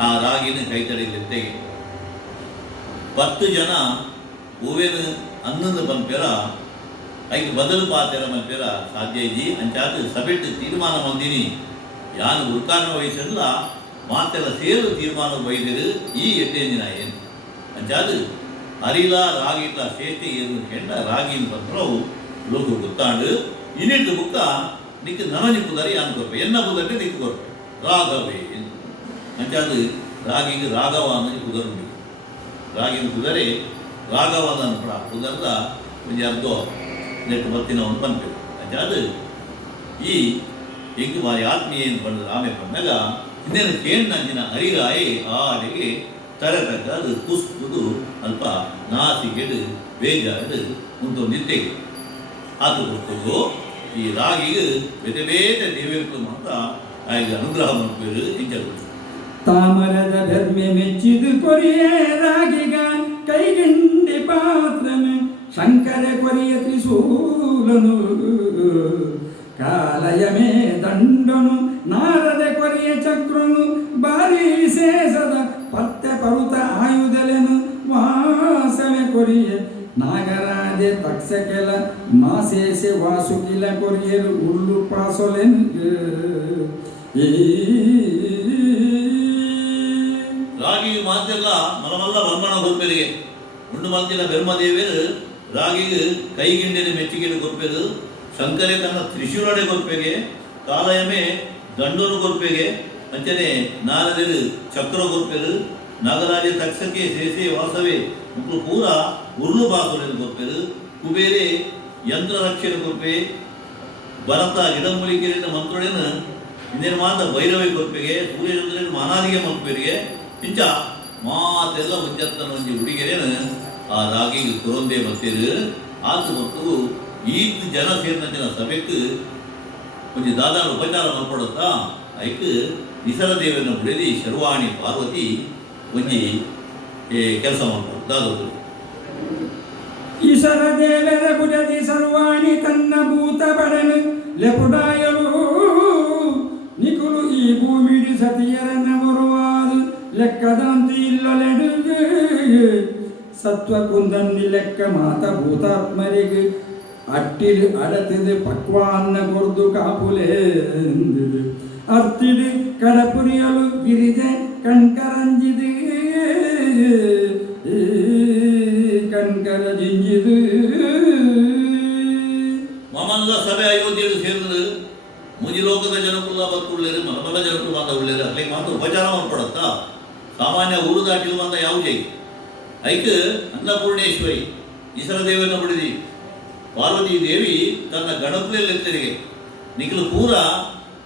ಆ ರಾಗಿನ ಕೈತಡಿಲೆತ್ತೆಗೆ 10 ಜನ ಹೂವೇನು ಅನ್ನದ ಬಂಪೆರ ಐದು ಬದಲು ಪಾತೆರ ಬಂಪೆರ ಸಾಧ್ಯ ಇದ್ದಿ ಅಂಚಾದು ಸಭೆಟ್ಟು ತೀರ್ಮಾನ ಹೊಂದಿನಿ ಯಾನು ಉರ್ಕಾರಣ ವಹಿಸಲ್ಲ ಮಾತೆಲ್ಲ ಸೇರು ತೀರ್ಮಾನ ಬೈದಿರು ಈ ಎಡ್ಡೆಂದಿನ ಏನು ಅಂಚಾದು ಅರಿಲ ರಾಗಿಲ್ಲ ಶ್ರೇಷ್ಠ ಏನು ಕೆಂಡ ರಾಗಿನ ಬಂದ್ರು ಲೋಕ ಗೊತ್ತಾಂಡು ಇನ್ನಿಟ್ಟು ಬುಕ್ಕ ನಿಕ್ಕೆ ನನನಿಪ್ಪುದಾರಿ ಯಾನು ಕೊರ್ಪೆ ಎನ್ನ ಬುದಕ್ಕೆ ನಿಕ್ಕು ಕೊರ್ಪೆ ರಾಘವೇ ಅಂಚಾದು ರಾಗಿಗೆ ರಾಘವ ಅನ್ನೋದು ಕುದರು ರಾಗಿನ ಕುದರೆ ರಾಘವನ ಕುದರ್ದ ಒಂದು ಅರ್ಧ ನೆಟ್ಟು ಬತ್ತಿನ ಒಂದು ಬಂದ್ಬೇಕು ಅಂಚಾದು ಈ ಹೆಂಗೆ ಮಾರಿ ಆತ್ಮೀಯ ಏನು ಬಂದು ರಾಮೆ ಬಂದಾಗ ಇನ್ನೇನು ಕೇಂದ್ರಂಚಿನ ಹರಿರಾಯಿ ಆ ಅಡೆಗೆ ತರತಕ್ಕ ಅದು ಕುಸ್ಕುದು ಅಲ್ಪ ನಾಸಿಗೆಡು ಬೇಜಾಡು ಉಂಟು ನಿತ್ತೆಗೆ ಅದು ಕೊಟ್ಟು ಈ ರಾಗಿಗೆ ಬೇತೆ ಬೇತೆ ದೇವೇರ್ಕು ಅಂತ ಆಗ ಅನುಗ್ರಹ ಮಾಡ್ಬೇಕು ಇಂಚರು ತಾಮರದ ಧರ್ಮೆ ಮೆಚ್ಚಿದು ಕೊರಿಯೇ ರಾಗಿಗ ಕೈಗಂಡಿ ಪಾತ್ರನು ಶಂಕರ ಕೊರಿಯ ತ್ರಿಶೂಲನು ಕಾಲಯಮೇ ದಂಡನು ನಾರದ ಕೊರಿಯ ಚಕ್ರನು ಬಾರಿ ವಿಶೇಷದ ಪತ್ಯ ಪರುತ ಆಯುಧಲೆನು ವಾಸವೆ ಕೊರಿಯ ನಾಗರಾಜೆ ತಕ್ಷಕೆಲ ಮಾಸೇಸೆ ವಾಸುಕಿಲ ಕೊರಿಯರು ಉಳ್ಳು ಪಾಸೊಲೆನು ರಾಗಿ ಮಾತೆಲ್ಲ ಮಲಮಲ್ಲ ಬರ್ಮಣ ಗೊಪ್ಪೆರಿಗೆ ಉಂಡು ಮಾತಿನ ಬೆರ್ಮದೇವಿಯರು ರಾಗಿಗೆ ಕೈಗಿಂಡಿನ ಮೆಚ್ಚಿಗೆಲು ಗೊಪ್ಪೆದು ಶಂಕರೆ ತನ್ನ ತ್ರಿಶೂಲಡೆ ಗೊಪ್ಪೆಗೆ ಕಾಲಯಮೆ ದಂಡನು ಗೊಪ್ಪೆಗೆ ಅಂಚನೆ ನಾರದರು ಚಕ್ರ ಗೊಪ್ಪೆರು ನಾಗರಾಜ ತಕ್ಷಕೆ ಸೇಸೆ ವಾಸವೇ ಮಕ್ಕಳು ಪೂರ ಉರುಳು ಬಾಸುರನ್ನು ಗೊಪ್ಪೆರು ಕುಬೇರೆ ಯಂತ್ರ ರಕ್ಷಣೆ ಗೊಪ್ಪೆ ಭರತ ಗಿಡಮೂಲಿಕೆಯಿಂದ ಮಂತ್ರುಡೇನು ಇನ್ನೇನು ಮಾತ ಭೈರವಿ ಗೊಪ್ಪೆಗೆ ಸೂರ್ಯಚಂದ್ರನ ಮನಾದಿಗೆ ಮಲ್ಪೆರಿಗೆ ಇಂಚ ಮಾತೆಲ್ಲ ಮುಂಜತ್ತನ ಒಂಜಿ ಹುಡುಗಿರೇನು ಆ ರಾಗಿಗೆ ತುರಂದೆ ಬತ್ತೇರು ಆತು ಮತ್ತು ಈತ್ ಜನ ಸೇರಿನ ಸಭೆக்கு கொஞ்சம் ದಾದಾನ ಉಪಚಾರ ಮಾಡ್ಕೊಡುತ್ತಾ ಐಕ್ ನಿಸರ ದೇವರನ್ನ ಬಿಡದಿ ಶರ್ವಾಣಿ ಪಾರ್ವತಿ ಒಂಜಿ ಕೆಲಸ ಮಾಡ್ಕೊಡು ದಾದೋದು ಈಶ್ವರ ದೇವರ ಬುಡದಿ ಸರ್ವಾಣಿ ತನ್ನ ಭೂತ ಬಡನು ಲೆಪುಡಾಯಲು ನಿಕುಲು ಈ ಭೂಮಿಡಿ ಸತಿಯರನ್ನ ಬರುವಾದು ಲೆಕ್ಕದಂತಿ ಇಲ್ಲೊಲೆಡುಗೆ ಸತ್ವ ಕುಂದನ್ನಿ ಲೆಕ್ಕ ಮಾತ ಭೂತಾತ್ಮರಿಗೆ ಅಟ್ಟಿಲು ಅಡತಿದು ಪಕ್ವಾನ್ನ ಕೊರ್ದು ಕಾಪುಲೆ ಅರ್ತಿಡು ಕಡಪುರಿಯಲು ಗಿರಿಜೆ ಕಣ್ಕರಂಜಿದು ಕಣ್ಕರ ಜಿಂಜಿದು ಮಮಲ್ಲ ಸಭೆ ಅಯೋಧ್ಯೆಯಲ್ಲಿ ಸೇರಿದ್ರು ಮುಂಜಿ ಲೋಕದ ಜನಕ್ಕುಲ್ಲ ಬತ್ತುಳ್ಳೇರು ಮಲಮಲ್ಲ ಜನಕ್ಕೂ ಮಾತ ಉಳ್ಳೇರು ಅಲ್ಲಿ ಮಾತ್ರ ಉಪಚಾರ ಮಾಡ್ಕೊಡತ್ತಾ ಸಾಮಾನ್ಯ ಊರು ದಾಟಿಲು ಮಾತ ಯಾವುದೇ ಐಕ್ ಅನ್ನಪೂರ್ಣೇಶ್ವರಿ ಈಶ್ವರ ದೇವರನ್ನ ಬಿಡಿದಿ ಪಾರ್ವತಿ ದೇವಿ ತನ್ನ ಗಣಪತಿಯಲ್ಲೆತ್ತರಿಗೆ ನಿಖಲು ಪೂರ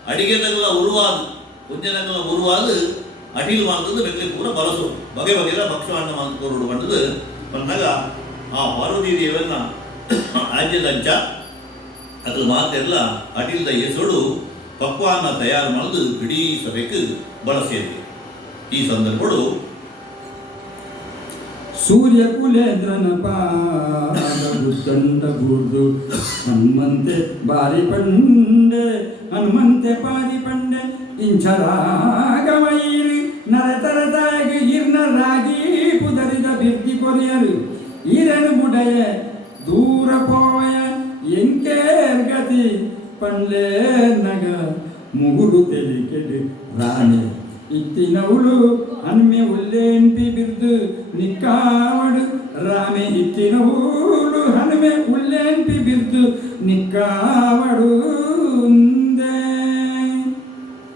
ಅಡಿಗೆದಲ್ಲ ಉರುವಾದು ಕುಂಜನಗಳ ಉರುವಾದು ಅಡಿಲು ಮಾಡ್ತದ್ದು ಬೆಕ್ಕಲಿ ಪೂರ ಬಲಸು ಬಗೆ ಬಗೆಯ ಭಕ್ಷವಾನ್ನ ಮಾಡ್ಕೊಂಡು ಬಂದದು ಬಂದಾಗ ಆ ಪಾರ್ವತಿ ದೇವರನ್ನ ಆಜ್ಯದಂಚ ಅದ್ರ ಮಾತೆಲ್ಲ ಅಡಿಲ್ದ ಎಸೋಡು ಪಕ್ವಾನ್ನ ತಯಾರು ಮಾಡೋದು ಇಡೀ ಸಭೆಗೆ ಬಳಸಿದೆ ಈ ಸಂದರ್ಭಗಳು ಸೂರ್ಯ ಕುಲೇಂದ್ರನ ಪಾದಂಡ ಗುರ್ದು ಹನುಮಂತೆ ಬಾರಿ ಪಂಡೆ ಹನುಮಂತೆ ಪಾರಿ ಪಂಡೆ ಇಂಚರಾಗವೈರಿ ನರತರದಾಗ ಇರ್ನರಾಗಿ ಪುದರಿದ ಬಿರ್ತಿ ಕೊರಿಯರು ಈರನು ಬುಡಯ ದೂರ ಪೋಯ ಎಂಕೇರ್ ಗತಿ ಪಂಡ್ಲೆ ನಗ ಮುಗುರು ತೆಲಿಕೆಡು ರಾಣಿ ಇತ್ತಿನವಳು ಹನ್ಮೆ ಉಲ್ಲೇನ್ಪಿ ಬಿರ್ದು ನಿಕ್ಕಾವಡು ರಾಮೆ ಇತ್ತಿನವಳು ಹನ್ಮೆ ಉಲ್ಲೇನ್ಪಿ ಬಿರ್ದು ನಿಕ್ಕಾವಡು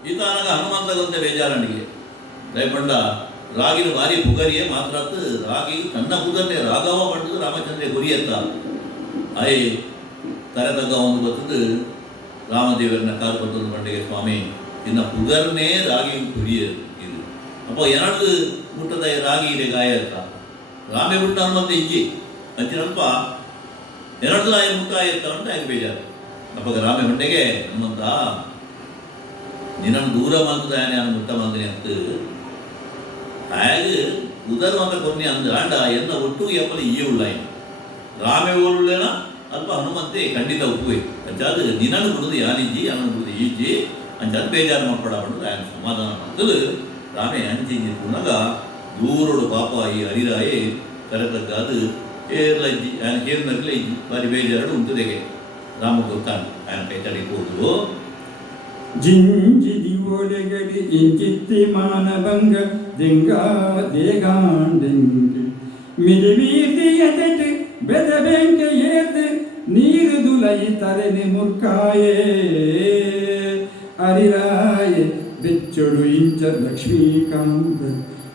ಈತನಗ ಹನುಮಂತಗೊಂದೆ ಬೇಜಾರನಿಗೆ ದಯಪಂಡ ರಾಗಿನ ಭಾರಿ ಪುಗರಿಯೇ ಮಾತ್ರ ರಾಗಿ ತನ್ನ ಪುಗರ್ನೆ ರಾಘವ ಪಂಡದು ರಾಮಚಂದ್ರ ಗುರಿಯತ್ತ ಐ ಕರೆತಗ ಒಂದು ಬರ್ತದು ರಾಮದೇವರನ್ನ ಕಾಲು ಬರ್ತದ ಪಂಡಿಗೆ ಸ್ವಾಮಿ ಇನ್ನ ಪುಗರ್ನೇ ರಾಗಿ ಗುರಿಯ ಇದು ಅಪ್ಪ ಎರಡು ಮುಟ್ಟದ ರಾಗಿ ಇದೆ ಗಾಯ ಅಂತ ರಾಮೆ ಮುಟ್ಟ ಹನುಮಂತ ಇಜ್ಜಿ ಅಂಚಿನಲ್ಪ ಎರಡು ಆಯ ಮುಟ್ಟ ಆಯ್ತ ಅಂತ ಹೆಂಗೆ ಬೇಜಾರು ಅಪ್ಪ ರಾಮೆ ಮಂಡೆಗೆ ಹನುಮಂತ ನಿನ್ನನ್ನು ದೂರ ಬಂದದ ನಾನು ಮುಟ್ಟ ಬಂದನೆ ಅಂತ ಹಾಗೆ ಉದರ್ ಅಂತ ಕೊನೆ ಅಂದ ಆಂಡ ಎನ್ನ ಒಟ್ಟು ಎಪ್ಪಲ ಈ ಉಳ್ಳಾಯಿ ರಾಮೆ ಓಳುಳ್ಳೇನ ಅಲ್ಪ ಹನುಮಂತೆ ಖಂಡಿತ ಉಪ್ಪುವೆ ಅಂಚಾದ ನಿನ್ನನ್ನು ಬಿಡುದು ಯಾನಿಜ್ಜಿ ಅನ್ನ ಬಿಡುದು ಈಜ್ಜಿ ಅಂಚಾದ ಬೇಜಾರು ಮಾಡ್ಕೊಡ ಬಂದು ఆయన ಸಮಾಧಾನ ಮಾಡ್ತದೆ ರಾಮೆ ಅಂಚಿಂಜಿ ಪುನಗ ದೂರೋಡು ಪಾಪ ಈ ಹರಿರಾಯೇ ಕರೆತಗ್ಗಾದು ಏರ್ಲಜ್ಜಿ ఆయన ಕೇರ್ನಗ್ಲೆ ಬಾರಿ ಬೇಜಾರು ಉಂಟದೆಗೆ ರಾಮ ಗೊತ್ತಾನು ఆయన ಕೈ ತಡಿಬೋದು ಜಿಂಜಿ ದಿವೋಲೆಗಡಿ ಇಂಚಿತ್ತಿ ಮಾನಭಂಗ ದೆಂಗ ದೇಗಾಂಡೆಂಗ್ ಮಿದಿಮೀದಿ ಎದೆಟ್ ಬೆದಬೆಂಕ ಏರ್ದು ನೀರು ದುಲೈ ತರೆನೆ ಮುರ್ಕಾಯೇ ಹರಿರಾಯ ಬೆಚ್ಚೊಡು ಇಂಚ ಲಕ್ಷ್ಮೀಕಾಂತ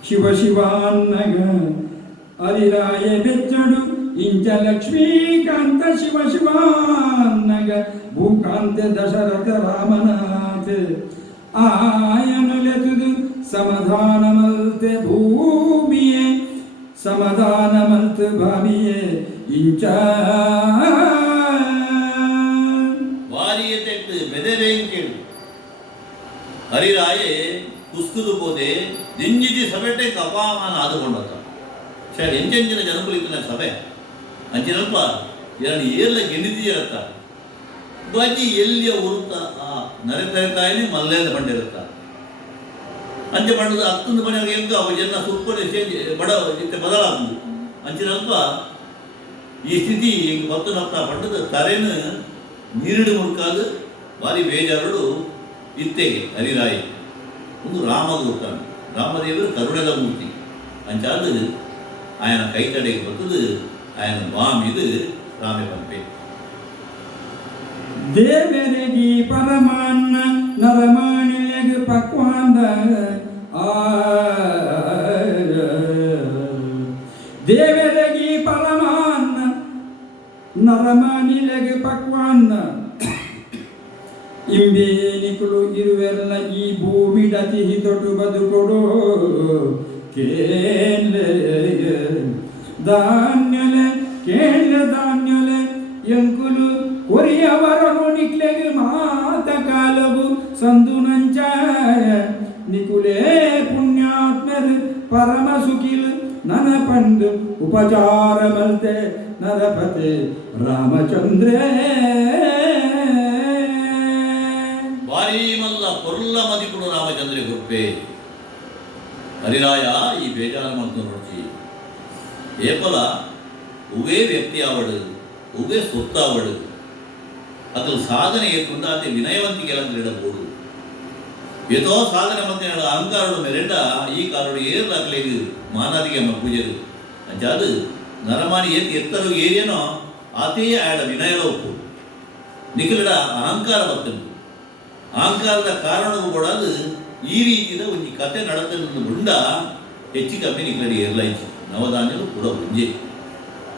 ಶಿವ ಶಿವಾನ್ನಗ ಹರಿರಾಯ ಬೆಚ್ಚೊಡು ಇಂಚ ಲಕ್ಷ್ಮೀಕಾಂತ ಶಿವ ಶಿವಾನ್ನಗ ಭೂಕಾಂತ ದಶರಥ ರಾಮನಾಥ ಆಯನುಲೆತುದು ಸಮಾಧಾನಮಲ್ತೆ ಭೂಮಿಯೇ ಸಮಾಧಾನಮಲ್ತೆ ಭಾಮಿಯೇ ಇಂಚ ವಾರಿಯತೆಟ್ಟು ಬೆದೆಬೇಂಕೇಳು ಹರಿರಾಯೇ ಕುಸ್ಕುದು ಪೋದೆ ದಿಂಜಿದಿ ಸಭೆಟೆ ಕಪಾಮಾನ ಆದುಕೊಂಡತ್ತ ಸರ್ ಎಂಚೆಂಚಿನ ಜನಕುಲಿತನ ಸಭೆ ಅಂಚಿನಲ್ಪ ಎರಡು ಏರ್ಲ ಗೆಲ್ಲಿದೀಯರತ್ತ ಧ್ವಜಿ ಎಲ್ಲಿಯ ಉರುತ್ತ ಆ ನರೆತರೆತಾಯನೇ ಮಲ್ಲೇದ ಬಂಡಿರುತ್ತ ಅಂಚೆ ಬಂಡದ ಹತ್ತೊಂದು ಮನೆಯವ್ರಿಗೆ ಹೆಂಗ ಅವ ಜನ ಸುಪ್ಪನೆ ಚೇಂಜ್ ಬಡ ಇತ್ತೆ ಬದಲಾಗುದು ಅಂಚಿನಲ್ಪ ಈ ಸ್ಥಿತಿ ಹಿಂಗೆ ಬತ್ತನಪ್ಪ ಪಂಡದ ತರೇನು ನೀರಿಡು ಮುರುಕಾದು ಭಾರಿ ಬೇಜಾರಡು ಇತ್ತೆಗೆ ಹರಿರಾಯಿ ಒಂದು ರಾಮದ ಹುಟ್ಟಾನು ರಾಮದೇವರು ಕರುಣದ ಮೂರ್ತಿ ಅಂಚಾದ ఆయన ಕೈತಡೆಗೆ ಬರ್ತದು ఆయన ಬಾಮಿದು ರಾಮೆ ಪಂಪೆ ದೇವರಿಗೆ ಪರಮಾನ್ನ ನರಮಾಣಿಗೆ ಪಕ್ವಾನ ಪುನದ ದೇವರಗಿ ಪರಮಾನ್ನ ನರಮಾನಿಲೆಗೆ ಪಕ್ವಾನ್ನ ಇಂಬೇನಿಕುಳು ಇರುವೆಲ್ಲ ಈ ಭೂಮಿಡತಿ ಹಿತೊಟ್ಟು ಬದುಕೊಡು ಕೇಳೆ ಧಾನ್ಯಲೆ ಕೇಳೆ ಧಾನ್ಯಲೆ ಎಂಕುಲು ಕೊರಿಯವರನು ನಿಕ್ಲೆಗೆ ಮಾತ ಕಾಲವು ಸಂದು ನಂಚ ನಿಕುಲೇ ಪುಣ್ಯಾತ್ಮರು ಪರಮ ಸುಖಿಲ್ ನನ ಪಂಡು ಉಪಚಾರ ಮಲ್ತೆ ನರಪತೆ ರಾಮಚಂದ್ರೇ ಭಾರಿ ಮಲ್ಲ ಪೊರ್ಲ ಮದಿಪುಡು ರಾಮಚಂದ್ರ ಗುಪ್ಪೆ ಹರಿರಾಯ ಈ ಬೇಜಾರ ಮಂತು ನೋಡ್ತಿ ಏಪಲ ಉವೇ ವ್ಯಕ್ತಿ ಆವಡು ಉವೇ ಸೊತ್ತಾವಡು ಅದ್ರ ಸಾಧನೆ ಏತುಂಡ ಅತಿ ವಿನಯವಂತಿಕೆ ಇಡಬಹುದು ಏತೋ ಸಾಧನೆ ಮತ್ತೆ ಅಹಂಕಾರಡು ಮೆರೆಂಡ ಈ ಕಾಲಡು ಏರ್ಲಾಗ್ಲೇದು ಮಾನಾದಿಗೆ ಅಮ್ಮ ಪೂಜೆರು ಅಂಚಾದು ನರಮಾನಿ ಏತ್ ಎತ್ತರು ಏನೇನೋ ಆತೇ ಆಡ ವಿನಯದ ಒಪ್ಪು ನಿಖಿಲಡ ಅಹಂಕಾರ ಬರ್ತದೆ ಅಹಂಕಾರದ ಕಾರಣವು ಕೂಡ ಈ ರೀತಿಯ ಒಂದು ಕತೆ ನಡೆದ ಮುಂಡ ಹೆಚ್ಚು ಕಮ್ಮಿ ನಿಖಿಲಡಿ ಏರ್ಲಾಯ್ತು ನವಧಾನ್ಯರು ಕೂಡ ಮುಂಜೆ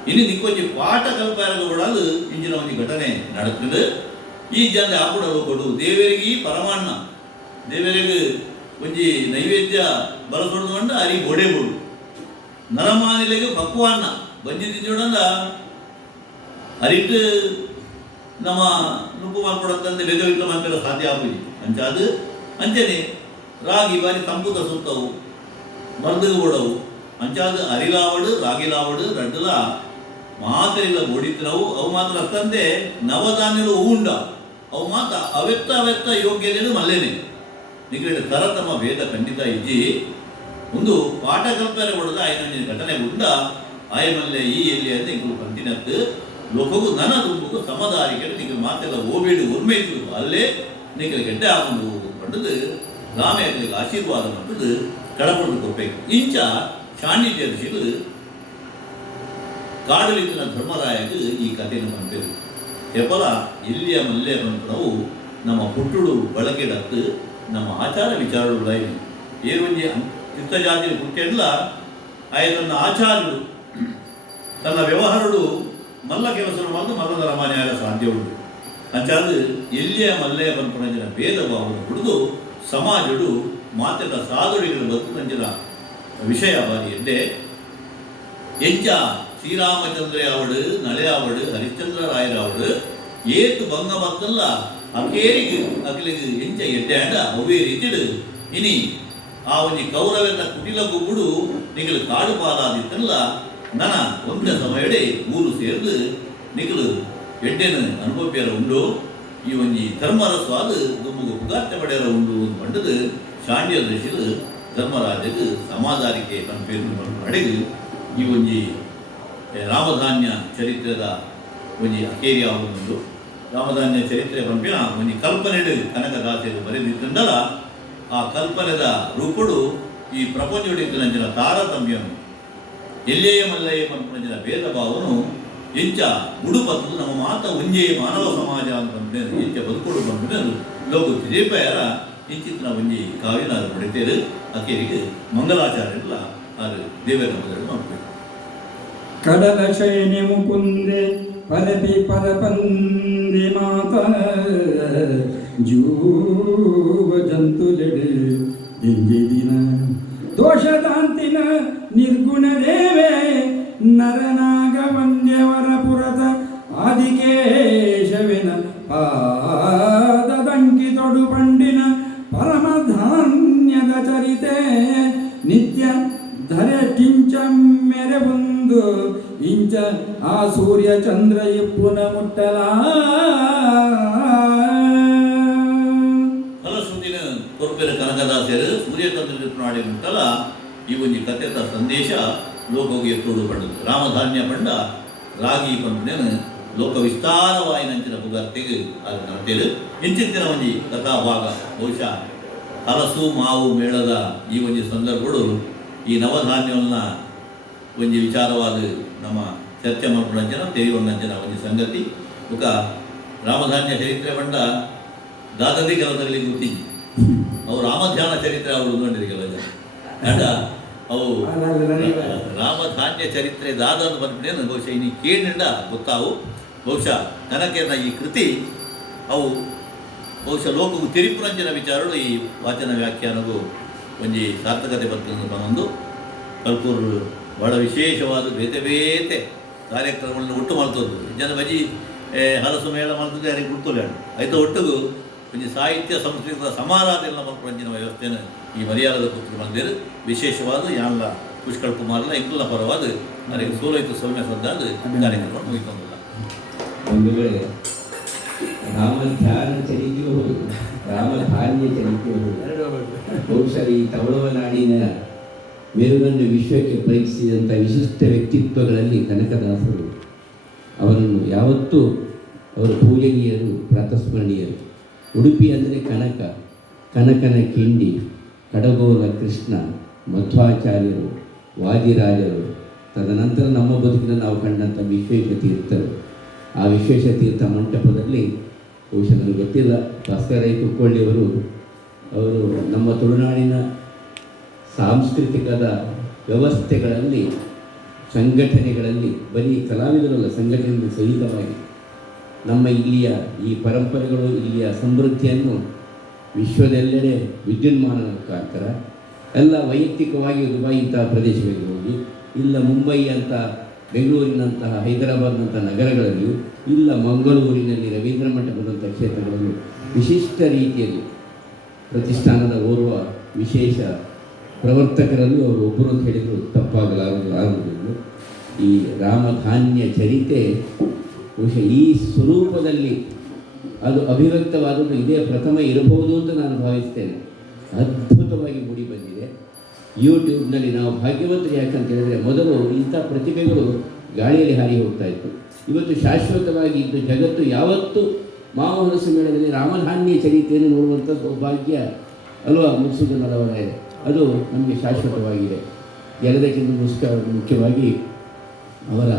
ಇನ್ನು ನಿಕ್ಕೊಂಚಿ ಪಾಠ ಕಲ್ಪಾರದ ಕೂಡ ಇಂಜಿನ ಒಂದು ಘಟನೆ ನಡೆತದೆ ಈ ಜನ ಆಪುಡಲು ಕೊಡು ದೇವರಿಗೆ ಪರಮಾನ್ನ ದೇವರಿಗೆ ಒಂಜಿ ನೈವೇದ್ಯ ಬಲಸೊಡ್ದುಕೊಂಡ ಅರಿ ಗೋಡೆ ಬೋಡು ನರಮಾನಿಲೆಗೆ ಪಕ್ವಾನ್ನ ಬಂಜಿ ತಿಂಜೋಡಂದ ಅರಿಟ್ಟು ನಮ್ಮ ನುಪ್ಪು ಮಾಡ್ಕೊಡತ್ತಂದ್ರೆ ಬೆದವಿಟ್ಟು ಮಾಡ್ಕೊಳ್ಳೋ ಸಾಧ್ಯ ಆಗುದು ಅಂಚಾದು ಅಂಚನೆ ರಾಗಿ ಬಾರಿ ತಂಪುದ ಸುತ್ತವು ಮರ್ದಗ ಓಡವು ಅಂಚಾದು ಅರಿಲಾವಡು ರಾಗಿಲಾವಡು ರಡ್ಡಲ ಮಾತ್ರೆಲ್ಲ ಓಡಿತ್ರವು ಅವು ಮಾತ್ರ ಅತ್ತಂತೆ ನವಧಾನ್ಯಗಳು ಉಂಡ ಅವು ಮಾತ್ರ ಅವೆತ್ತ ಯೋಗ್ಯತೆಯು ಮಲ್ಲೇನೆ ನಿಗಡೆ ತರತಮ ಭೇದ ಖಂಡಿತ ಇಜ್ಜಿ ಒಂದು ಪಾಠ ಕಲ್ಪನೆ ಹೊಡೆದ ಆಯ್ನ ಘಟನೆ ಉಂಡ ಆಯಮಲ್ಲೆ ಈ ಎಲ್ಲಿ ಅಂತ ಇಂಗಳು ಕಂಟಿನತ್ತು ಲೋಕವು ನನ ತುಂಬು ಸಮದಾರಿಗೆ ನಿಮಗೆ ಮಾತೆಲ್ಲ ಓಬೇಡು ಒರ್ಮೈತು ಅಲ್ಲೇ ನಿಮಗೆ ಗೆಡ್ಡೆ ಹಾಕೊಂಡು ಪಡೆದು ರಾಮೇಗಳಿಗೆ ಆಶೀರ್ವಾದ ಪಡೆದು ಕಡಪಡು ಕೊಪ್ಪಬೇಕು ಇಂಚ ಶಾಂಡಿತ್ಯದ ಸಿಗು ಕಾಡಲಿನ ಧರ್ಮರಾಯಗೆ ಈ ಕಥೆಯನ್ನು ಪಂಪೇರು ಹೆಬ್ಬಲ ಇಲ್ಲಿಯ ಮಲ್ಲೆ ಮಂತ್ರವು ನಮ್ಮ ಪುಟ್ಟುಡು ಬಳಕೆಡತ್ತು ನಮ್ಮ ಆಚಾರ ವಿಚಾರಗಳು ಏರುಂಜಿ ಚಿತ್ತ ಜಾತಿ ಹುಟ್ಟೆಲ್ಲ ಆಯ್ತನ್ನ ಆಚಾರ್ಯರು ತನ್ನ ವ್ಯವಹಾರಡು ಮಲ್ಲ ಕೆಲಸಗಳು ಬಂದು ಮಲ್ಲದ ರಮಾನ್ಯಾಗ ಸಾಧ್ಯ ಉಂಟು ಅಂಚಾದ ಎಲ್ಲಿಯ ಮಲ್ಲೆಯ ಪಂಪನಂಜಿನ ಭೇದ ಭಾವವನ್ನು ಹಿಡಿದು ಸಮಾಜಡು ಮಾತೆಲ್ಲ ಸಾಧುಡಿಗಳ ಬದುಕಂಜಿನ ವಿಷಯ ಬಾರಿ ಎಂದೇ ಎಂಚ ಶ್ರೀರಾಮಚಂದ್ರ ಅವಡು ನಳೆ ಅವಡು ಹರಿಶ್ಚಂದ್ರ ರಾಯರವಡು ಏತು ಭಂಗ ಬರ್ತಲ್ಲ ಅಕೇರಿಗೆ ಅಕಲಿಗೆ ಎಂಚ ಎಡ್ಡಾಂಡ ಅವೇ ರೀತಿಡು ಇನಿ ಆ ಒಂದು ಕೌರವೆಲ್ಲ ಕುಟಿಲ ಗುಬ್ಬುಡು ನಿಗಲು ಕಾಡು ಪಾಲಾದಿತ್ತಲ್ಲ ನನ ಒಂದ ಸಮಯಡೆ ಊರು ಸೇರಿದು ನಿಗಲು ಎಡ್ಡೆನ ಅನುಭವ್ಯರ ಉಂಡು ಈ ಒಂಜಿ ಧರ್ಮರಸ್ವಾದ ದುಮ್ಮುಗು ಪುಗಾರ್ತೆ ಪಡೆಯರ ಉಂಡು ಪಂಡದು ಶಾಂಡ್ಯ ದಶಿಲು ಧರ್ಮರಾಜಗೆ ಸಮಾಧಾರಿಕೆ ತನ್ನ ಪೇರು ನಡೆದು ಈ ಒಂಜಿ ರಾಮಧಾನ್ಯ ಚರಿತ್ರದ ಒಂಜಿ ಅಕೇರಿ ಆಗುವುದು ರಾಮಧಾನ್ಯ ಚರಿತ್ರೆ ಪಂಪಿನ ಒಂಜಿ ಕಲ್ಪನೆಡು ಕನಕದಾಸರು ಬರೆದಿತ್ತಂದಲ ಆ ಕಲ್ಪನೆದ ರೂಪಡು ಈ ಪ್ರಪಂಚಡಿನ ತಾರತಮ್ಯನು ಎಲ್ಲೆಯ ಮಲ್ಲಯ್ಯ ಪಂಪನ ಭೇದ ಭಾವನು ಎಂಚ ಗುಡುಪತ್ತು ನಮ್ಮ ಮಾತ ಒಂಜೇ ಮಾನವ ಸಮಾಜ ಅಂತ ಎಂಚ ಬದುಕೋಡು ಪಂಪಿನರು ಲೋಕ ತಿರೇಪಯರ ಇಂಚಿತ್ತಿನ ಒಂಜಿ ಕಾವ್ಯನಾರು ಪಡಿತೇರು ಅಕೇರಿಗೆ ಮಂಗಲಾಚಾರ್ಯಲ್ಲ ಅದು ದೇವರ ಮೊದಲು ಮಾಡ್ಬೇಕು ಕಡಲ ಶಯನೆ ಮುಕುಂದೆ ಪರಪಿ ಪರಪಂದೆ ಮಾತ ಜೂವ ಜಂತುಲೆಡೆ ದಿನ ದೋಷದಾಂತಿನ ನಿರ್ಗುಣ ದೇವೇ ನರನಾಗ ವಂದ್ಯವರ ಪುರದ ಆದಿಕೇಶವಿನ ಪಾದದಂಕಿ ತೊಡು ಪಂಡಿನ ಪರಮಧಾನ್ಯದ ಚರಿತೆ ನಿತ್ಯ ಧರೆ ಕಿಂಚ ಮೆರೆ ಒಂದು ಇಂಚ ಆ ಸೂರ್ಯ ಚಂದ್ರ ಇಪ್ಪುನ ಮುಟ್ಟಲ ಫಲಶ್ರುತಿನ ಕೊರ್ಪೆರ ಕನಕದಾಸರು ಸೂರ್ಯಚಂದ್ರ ನಾಡಿ ಮುಟ್ಟಲ ಈ ಒಂದು ಕಥೆತ ಸಂದೇಶ ಲೋಕಗೆ ಎತ್ತೋಡು ಪಡೆದು ರಾಮಧಾನ್ಯ ಪಂಡ ರಾಗಿ ಪಂಪನೇನು ಲೋಕ ವಿಸ್ತಾರವಾಯಿನಂಚಿನ ಪುಗರ್ತೆಗೆ ಅದು ನಡತೇಳು ಇಂಚಿತ್ತಿನ ಒಂಜಿ ಕಥಾಭಾಗ ಬಹುಶಃ ಹಲಸು ಮಾವು ಮೇಳದ ಈ ಒಂದು ಸಂದರ್ಭಗಳು ಈ ನವಧಾನ್ಯವನ್ನ ಒಂಜಿ ವಿಚಾರವಾದ ನಮ್ಮ ಚರ್ಚೆ ಮಾಡ್ಕೊಂಡಂಜನ ತೆರೆಯುವಂಜನ ಒಂದು ಸಂಗತಿ ಮುಖ ರಾಮಧಾನ್ಯ ಚರಿತ್ರೆ ಪಂಡ ದಾದಂದಿ ಕೆಲಸದಲ್ಲಿ ಗೊತ್ತಿದ್ದಿ ಅವು ರಾಮಧ್ಯಾನ ಚರಿತ್ರೆ ಅವರು ನೋಡಿರಿಗೆಲ್ಲ ಅಂಡ ಅವು ರಾಮಧಾನ್ಯ ಚರಿತ್ರೆ ದಾದ ಬಂದ್ಬಿಟ್ಟೇನು ಬಹುಶಃ ಇನ್ನು ಕೇಳಿಂಡ ಗೊತ್ತಾವು ಬಹುಶಃ ಕನಕನ ಈ ಕೃತಿ ಅವು ಬಹುಶಃ ಲೋಕವು ತಿರಿಪುರಂಜನ ವಿಚಾರಗಳು ಈ ವಾಚನ ವ್ಯಾಖ್ಯಾನವು ಒಂಜಿ ಸಾರ್ಥಕತೆ ಬರ್ತದೆ ಬಂದು ಕಲ್ಪೂರು ಬಹಳ ವಿಶೇಷವಾದ ಬೇತೆ ಬೇತೆ ಕಾರ್ಯಕ್ರಮಗಳನ್ನು ಒಟ್ಟು ಮಾಡ್ತದ್ದು ಜನ ಬಜಿ ಹಲಸು ಮೇಳ ಮಾಡ್ತದೆ ಯಾರಿಗೆ ಗುರ್ತೋಲೆ ಆಯ್ತು ಒಟ್ಟಿಗೂ ಒಂಜಿ ಸಾಹಿತ್ಯ ಸಂಸ್ಕೃತ ಸಮಾರಾಧನೆ ಮಲ್ಪಂಜಿನ ವ್ಯವಸ್ಥೆಯನ್ನು ಈ ಮಲಯಾಳದ ಪುತ್ರ ಬಂದಿರು ವಿಶೇಷವಾದ ಯಾನ್ಲ ಪುಷ್ಕಳ್ ಕುಮಾರ್ಲ ಇಂಕುಲ ಪರವಾದ ನನಗೆ ಸೋಲೈತು ಸೊಲ್ಮೆ ಸದ್ದಾದ ಕಾರ್ಯಕ್ರಮ ಮುಗಿತಂದಿಲ್ಲ. ಒಂದು ವೇಳೆ ರಾಮಧ್ಯಾನ ಚರಿತೆಯೂ ಹೌದು, ರಾಮಧಾನ್ಯ ಚರಿತೆಯೂ ಹೌದು. ಬಹುಶಃ ಈ ತವಳವ ನಾಡಿನ ಮೆರುಗನ್ನು ವಿಶ್ವಕ್ಕೆ ಪರೀಕ್ಷಿಸಿದಂಥ ವಿಶಿಷ್ಟ ವ್ಯಕ್ತಿತ್ವಗಳಲ್ಲಿ ಕನಕದಾಸರು ಅವರನ್ನು ಯಾವತ್ತೂ ಅವರು ಪೂಜನೀಯರು, ಪ್ರಾತಸ್ಮರಣೀಯರು. ಉಡುಪಿ ಅಂದರೆ ಕನಕ, ಕನಕನ ಕಿಂಡಿ, ಕಡಗೋಲ ಕೃಷ್ಣ, ಮಧ್ವಾಚಾರ್ಯರು, ವಾದಿರಾಜರು, ತದನಂತರ ನಮ್ಮ ಬದುಕಿನಲ್ಲಿ ನಾವು ಕಂಡಂಥ ವಿಶ್ವೇಶ ತೀರ್ಥರು. ಆ ವಿಶ್ವೇಶ ತೀರ್ಥ ಮಂಟಪದಲ್ಲಿ ಬಹುಶಃ ನನಗೆ ಗೊತ್ತಿಲ್ಲ, ಭಾಸ್ಕರೈ ಕುಕ್ಕೊಳ್ಳಿಯವರು ಅವರು ನಮ್ಮ ತುಳುನಾಡಿನ ಸಾಂಸ್ಕೃತಿಕದ ವ್ಯವಸ್ಥೆಗಳಲ್ಲಿ, ಸಂಘಟನೆಗಳಲ್ಲಿ, ಬರೀ ಕಲಾವಿದರಲ್ಲ, ಸಂಘಟನೆಗಳ ಸಹಿತವಾಗಿ ನಮ್ಮ ಇಲ್ಲಿಯ ಈ ಪರಂಪರೆಗಳು, ಇಲ್ಲಿಯ ಸಮೃದ್ಧಿಯನ್ನು ವಿಶ್ವದೆಲ್ಲೆಡೆ ವಿದ್ಯುನ್ಮಾನದ ಮುಖಾಂತರ ಎಲ್ಲ ವೈಯಕ್ತಿಕವಾಗಿ ದುಬೈ ಇಂತಹ ಪ್ರದೇಶಗಳಿಗೆ ಹೋಗಿ, ಇಲ್ಲ ಮುಂಬೈ ಅಂತ, ಬೆಂಗಳೂರಿನಂತಹ, ಹೈದರಾಬಾದ್ನಂಥ ನಗರಗಳಲ್ಲಿಯೂ, ಇಲ್ಲ ಮಂಗಳೂರಿನಲ್ಲಿ ರವೀಂದ್ರ ಮಂಟಪದಂಥ ಕ್ಷೇತ್ರಗಳಲ್ಲೂ ವಿಶಿಷ್ಟ ರೀತಿಯಲ್ಲಿ ಪ್ರತಿಷ್ಠಾನದ ಓರ್ವ ವಿಶೇಷ ಪ್ರವರ್ತಕರಲ್ಲೂ ಅವರು ಒಬ್ಬರು ಅಂತ ಹೇಳಿದರು ತಪ್ಪಾಗಲಾರದು. ಈ ರಾಮಧಾನ್ಯ ಚರಿತೆ ಬಹುಶಃ ಈ ಸ್ವರೂಪದಲ್ಲಿ ಅದು ಅಭಿವ್ಯಕ್ತವಾದದ್ದು ಇದೇ ಪ್ರಥಮ ಇರಬಹುದು ಅಂತ ನಾನು ಭಾವಿಸ್ತೇನೆ. ಅದ್ಭುತವಾಗಿ ಮೂಡಿ ಬಂದಿದೆ. ಯೂಟ್ಯೂಬ್ನಲ್ಲಿ ನಾವು ಭಾಗ್ಯವಂತರು ಯಾಕಂತ ಹೇಳಿದರೆ, ಮೊದಲು ಇಂಥ ಪ್ರತಿಭೆಗಳು ಗಾಳಿಯಲ್ಲಿ ಹಾರಿ ಹೋಗ್ತಾ ಇತ್ತು. ಇವತ್ತು ಶಾಶ್ವತವಾಗಿ ಇದ್ದು ಜಗತ್ತು ಯಾವತ್ತೂ ಮಾವಹಲಸು ಮೇಳದಲ್ಲಿ ರಾಮಧಾನ್ಯ ಚರಿತೆಯನ್ನು ನೋಡುವಂಥ ಸೌಭಾಗ್ಯ ಅಲ್ವಾ ಮುಗಿಸುವುದನ್ನವರೇ, ಅದು ನಮಗೆ ಶಾಶ್ವತವಾಗಿದೆ. ಎಲ್ಲದಕ್ಕಿಂತ ಮುಖ್ಯವಾಗಿ ಅವರ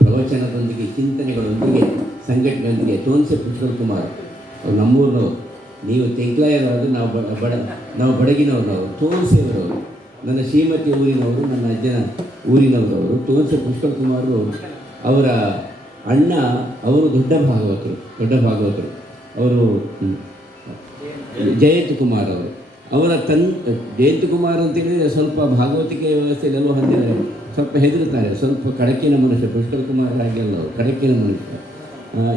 ಪ್ರವಚನದೊಂದಿಗೆ, ಚಿಂತನೆಗಳೊಂದಿಗೆ, ಸಂಘಟನೆಗಳೊಂದಿಗೆ ತೋನ್ಸೆ ಪುಷ್ಕಳ್ ಕುಮಾರ್ ಅವ್ರು ನಮ್ಮೂರಿನವರು. ನೀವು ತೆಂಕ್ಲಾಯರವರು, ನಾವು ಬಡಗಿನವರು, ನಾವು ತೋನ್ಸೆಯವರವರು. ನನ್ನ ಶ್ರೀಮತಿ ಊರಿನವರು, ನನ್ನ ಅಜ್ಜನ ಊರಿನವರವರು. ತೋನ್ಸೆ ಪುಷ್ಕಳ್ ಕುಮಾರ್ ಅವರ ಅಣ್ಣ, ಅವರು ದೊಡ್ಡ ಭಾಗವತರು. ಅವರು ಜಯಂತ್ ಕುಮಾರ್ ಅವರು. ಅವರ ಜಯಂತ್ ಕುಮಾರ್ ಅಂತ ಹೇಳಿದರೆ ಸ್ವಲ್ಪ ಭಾಗವತಿಕೆ ವ್ಯವಸ್ಥೆಯಲ್ಲೆಲ್ಲೋ ಹೊಂದಿದ್ದಾರೆ, ಸ್ವಲ್ಪ ಹೆದರುತ್ತಾರೆ, ಸ್ವಲ್ಪ ಕಡಕಿನ ಮನುಷ್ಯ. ಪುಷ್ಕಳ್ ಕುಮಾರ್ ಹಾಗೆಲ್ಲ ಅವರು ಕಡಕಿನ ಮನುಷ್ಯ.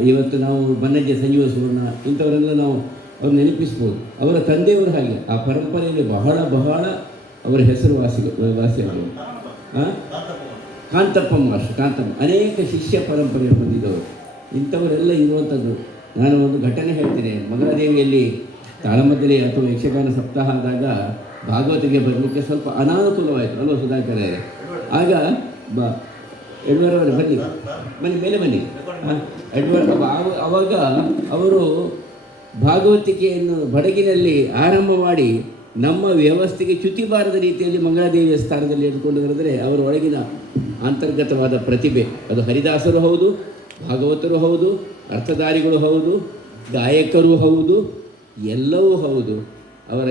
ಇವತ್ತು ನಾವು ಬನ್ನಜ್ಜ ಸಂಜೀವ ಸುವರ್ಣ ಇಂಥವರೆಲ್ಲ ನಾವು ಅವ್ರು ನೆನಪಿಸ್ಬೋದು. ಅವರ ತಂದೆಯವರು ಹಾಗೆ ಆ ಪರಂಪರೆಯಲ್ಲಿ ಬಹಳ ಅವರ ಹೆಸರು ವಾಸಿಯಾದರು. ಕಾಂತಪ್ಪ ಅನೇಕ ಶಿಷ್ಯ ಪರಂಪರೆ ಹೊಂದಿದವರು. ಇಂಥವರೆಲ್ಲ ಇರುವಂಥದ್ದು. ನಾನು ಒಂದು ಘಟನೆ ಹೇಳ್ತೇನೆ. ಮಗಳಾದೇವಿಯಲ್ಲಿ ತಾಳಮದ್ದಲೆ ಅಥವಾ ಯಕ್ಷಗಾನ ಸಪ್ತಾಹ ಆದಾಗ ಭಾಗವತಿಗೆ ಬರಲಿಕ್ಕೆ ಸ್ವಲ್ಪ ಅನಾನುಕೂಲವಾಯಿತು ಅಲ್ವ ಸುಧಾಕರ? ಆಗ ಎಡ್ವರ್ಡ್ ಬನ್ನಿ ಮೇಲೆ ಬನ್ನಿ. ಎಡ್ವರ್ಡ್ ಆವಾಗ ಅವರು ಭಾಗವತಿಕೆಯನ್ನು ಬಡಗಿನಲ್ಲಿ ಆರಂಭ ಮಾಡಿ ನಮ್ಮ ವ್ಯವಸ್ಥೆಗೆ ಚ್ಯುತಿ ಬಾರದ ರೀತಿಯಲ್ಲಿ ಮಂಗಳಾದೇವಿಯ ಸ್ಥಾನದಲ್ಲಿ ಇಟ್ಕೊಂಡಿದ್ದಾರೆ. ಅವರ ಒಳಗಿನ ಅಂತರ್ಗತವಾದ ಪ್ರತಿಭೆ ಅದು ಹರಿದಾಸರು ಹೌದು, ಭಾಗವತರು ಹೌದು, ಅರ್ಥಧಾರಿಗಳು ಹೌದು, ಗಾಯಕರು ಹೌದು, ಎಲ್ಲವೂ ಹೌದು. ಅವರ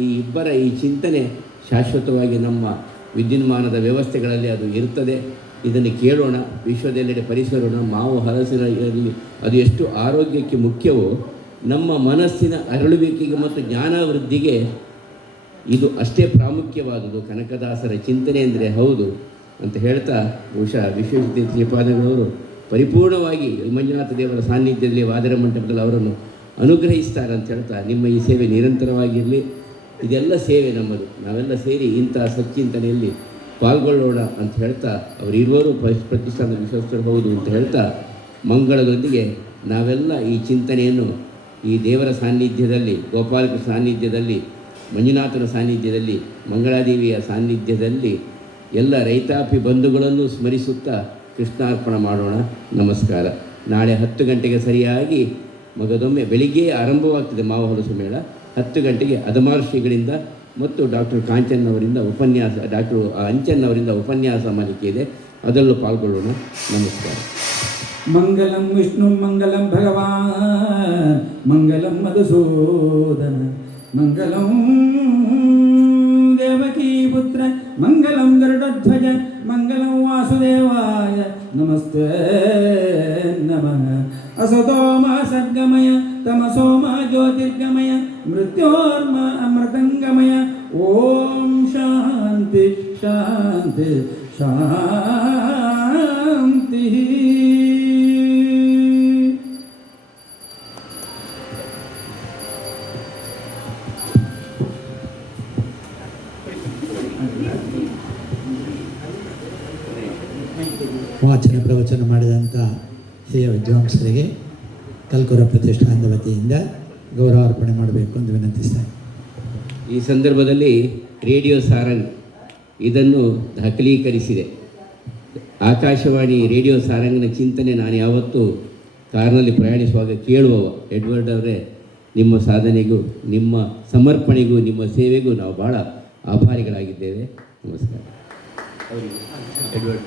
ಈ ಇಬ್ಬರ ಈ ಚಿಂತನೆ ಶಾಶ್ವತವಾಗಿ ನಮ್ಮ ವಿದ್ಯುನ್ಮಾನದ ವ್ಯವಸ್ಥೆಗಳಲ್ಲಿ ಅದು ಇರ್ತದೆ. ಇದನ್ನು ಕೇಳೋಣ, ವಿಶ್ವದೆಲ್ಲೆಡೆ ಪರಿಸರೋಣ. ಮಾವು ಹಲಸಿನಲ್ಲಿ ಅದು ಎಷ್ಟು ಆರೋಗ್ಯಕ್ಕೆ ಮುಖ್ಯವೋ, ನಮ್ಮ ಮನಸ್ಸಿನ ಅರಳುವಿಕೆಗೆ ಮತ್ತು ಜ್ಞಾನಾವೃದ್ಧಿಗೆ ಇದು ಅಷ್ಟೇ ಪ್ರಾಮುಖ್ಯವಾದುದು. ಕನಕದಾಸರ ಚಿಂತನೆ ಅಂದರೆ ಹೌದು ಅಂತ ಹೇಳ್ತಾ, ಬಹುಶಃ ವಿಶ್ವೇಶ ಶ್ರೀಪಾದಗಳವರು ಪರಿಪೂರ್ಣವಾಗಿ ಮಂಜುನಾಥ ದೇವರ ಸಾನ್ನಿಧ್ಯದಲ್ಲಿ ವಾದರ ಮಂಟಪದಲ್ಲಿ ಅವರನ್ನು ಅನುಗ್ರಹಿಸ್ತಾರೆ ಅಂತ ಹೇಳ್ತಾ, ನಿಮ್ಮ ಈ ಸೇವೆ ನಿರಂತರವಾಗಿರಲಿ. ಇದೆಲ್ಲ ಸೇವೆ ನಮ್ಮದು. ನಾವೆಲ್ಲ ಸೇರಿ ಇಂಥ ಸಚ್ಚಿಂತನೆಯಲ್ಲಿ ಪಾಲ್ಗೊಳ್ಳೋಣ ಅಂತ ಹೇಳ್ತಾ, ಅವರಿರುವರು ಪ್ರತಿಷ್ಠಾನದ ವಿಶ್ವಸ್ತರು ಹೌದು ಅಂತ ಹೇಳ್ತಾ, ಮಂಗಳದೊಂದಿಗೆ ನಾವೆಲ್ಲ ಈ ಚಿಂತನೆಯನ್ನು ಈ ದೇವರ ಸಾನ್ನಿಧ್ಯದಲ್ಲಿ, ಗೋಪಾಲಕೃಷ್ಣ ಸಾನ್ನಿಧ್ಯದಲ್ಲಿ, ಮಂಜುನಾಥನ ಸಾನ್ನಿಧ್ಯದಲ್ಲಿ, ಮಂಗಳಾದೇವಿಯ ಸಾನ್ನಿಧ್ಯದಲ್ಲಿ ಎಲ್ಲ ರೈತಾಪಿ ಬಂಧುಗಳನ್ನು ಸ್ಮರಿಸುತ್ತಾ ಕೃಷ್ಣಾರ್ಪಣ ಮಾಡೋಣ. ನಮಸ್ಕಾರ. ನಾಳೆ 10 ಗಂಟೆಗೆ ಸರಿಯಾಗಿ ಮಗದೊಮ್ಮೆ ಬೆಳಿಗ್ಗೆ ಆರಂಭವಾಗ್ತದೆ ಮಾವು ಹಲಸು ಮೇಳ. 10 ಗಂಟೆಗೆ ಅದಮಾರು ಶ್ರೀಗಳಿಂದ ಮತ್ತು ಡಾಕ್ಟರ್ ಕಾಂಚನ್ ಅವರಿಂದ ಉಪನ್ಯಾಸ, ಡಾಕ್ಟರ್ ಅಂಚನ್ ಅವರಿಂದ ಉಪನ್ಯಾಸ ಮಾಲಿಕೆ ಇದೆ, ಅದರಲ್ಲೂ ಪಾಲ್ಗೊಳ್ಳೋಣ. ನಮಸ್ಕಾರ. ಮಂಗಲಂ ವಿಷ್ಣು ಮಂಗಲಂ ಭಗವಾನ್ ಮಂಗಲಂ ಮಧುಸೂದನ ಮಂಗಲಂ ದೇವಕೀ ಪುತ್ರ ಮಂಗಲಂ ಗರುಡಧ್ವಜ ಮಂಗಲಂ ವಾಸುದೇವಾಯ ನಮಸ್ತೆ ನಮಃ ಅಸತೋ ಮಾ ಸರ್ಗಮಯ ತಮಸೋ ಮಾ ಜ್ಯೋತಿರ್ಗಮಯ ಮೃತ್ಯೋರ್ಮ ಅಮೃತಂಗಮಯ ಓಂ ಶಾಂತಿ ಶಾಂತಿ ಶಾಂತಿ. ವಾಚನ ಪ್ರವಚನ ಮಾಡಿದಂಥ ಹಿರಿಯ ವಿದ್ವಾಂಸರಿಗೆ ಕಲ್ಕುರ ಪ್ರತಿಷ್ಠಾನದ ವತಿಯಿಂದ ಗೌರವಾರ್ಪಣೆ ಮಾಡಬೇಕು ಎಂದು ವಿನಂತಿಸ್ತಾರೆ. ಈ ಸಂದರ್ಭದಲ್ಲಿ ರೇಡಿಯೋ ಸಾರಂಗ್ ಇದನ್ನು ದಾಖಲೀಕರಿಸಿದೆ. ಆಕಾಶವಾಣಿ ರೇಡಿಯೋ ಸಾರಂಗ್ನ ಚಿಂತನೆ ನಾನು ಯಾವತ್ತೂ ಕಾರ್ನಲ್ಲಿ ಪ್ರಯಾಣಿಸುವಾಗ ಕೇಳುವವ. ಎಡ್ವರ್ಡ್ ಅವರೇ, ನಿಮ್ಮ ಸಾಧನೆಗೂ ನಿಮ್ಮ ಸಮರ್ಪಣೆಗೂ ನಿಮ್ಮ ಸೇವೆಗೂ ನಾವು ಭಾಳ ಆಭಾರಿಗಳಾಗಿದ್ದೇವೆ. ನಮಸ್ಕಾರ. ಎಡ್ವರ್ಡ್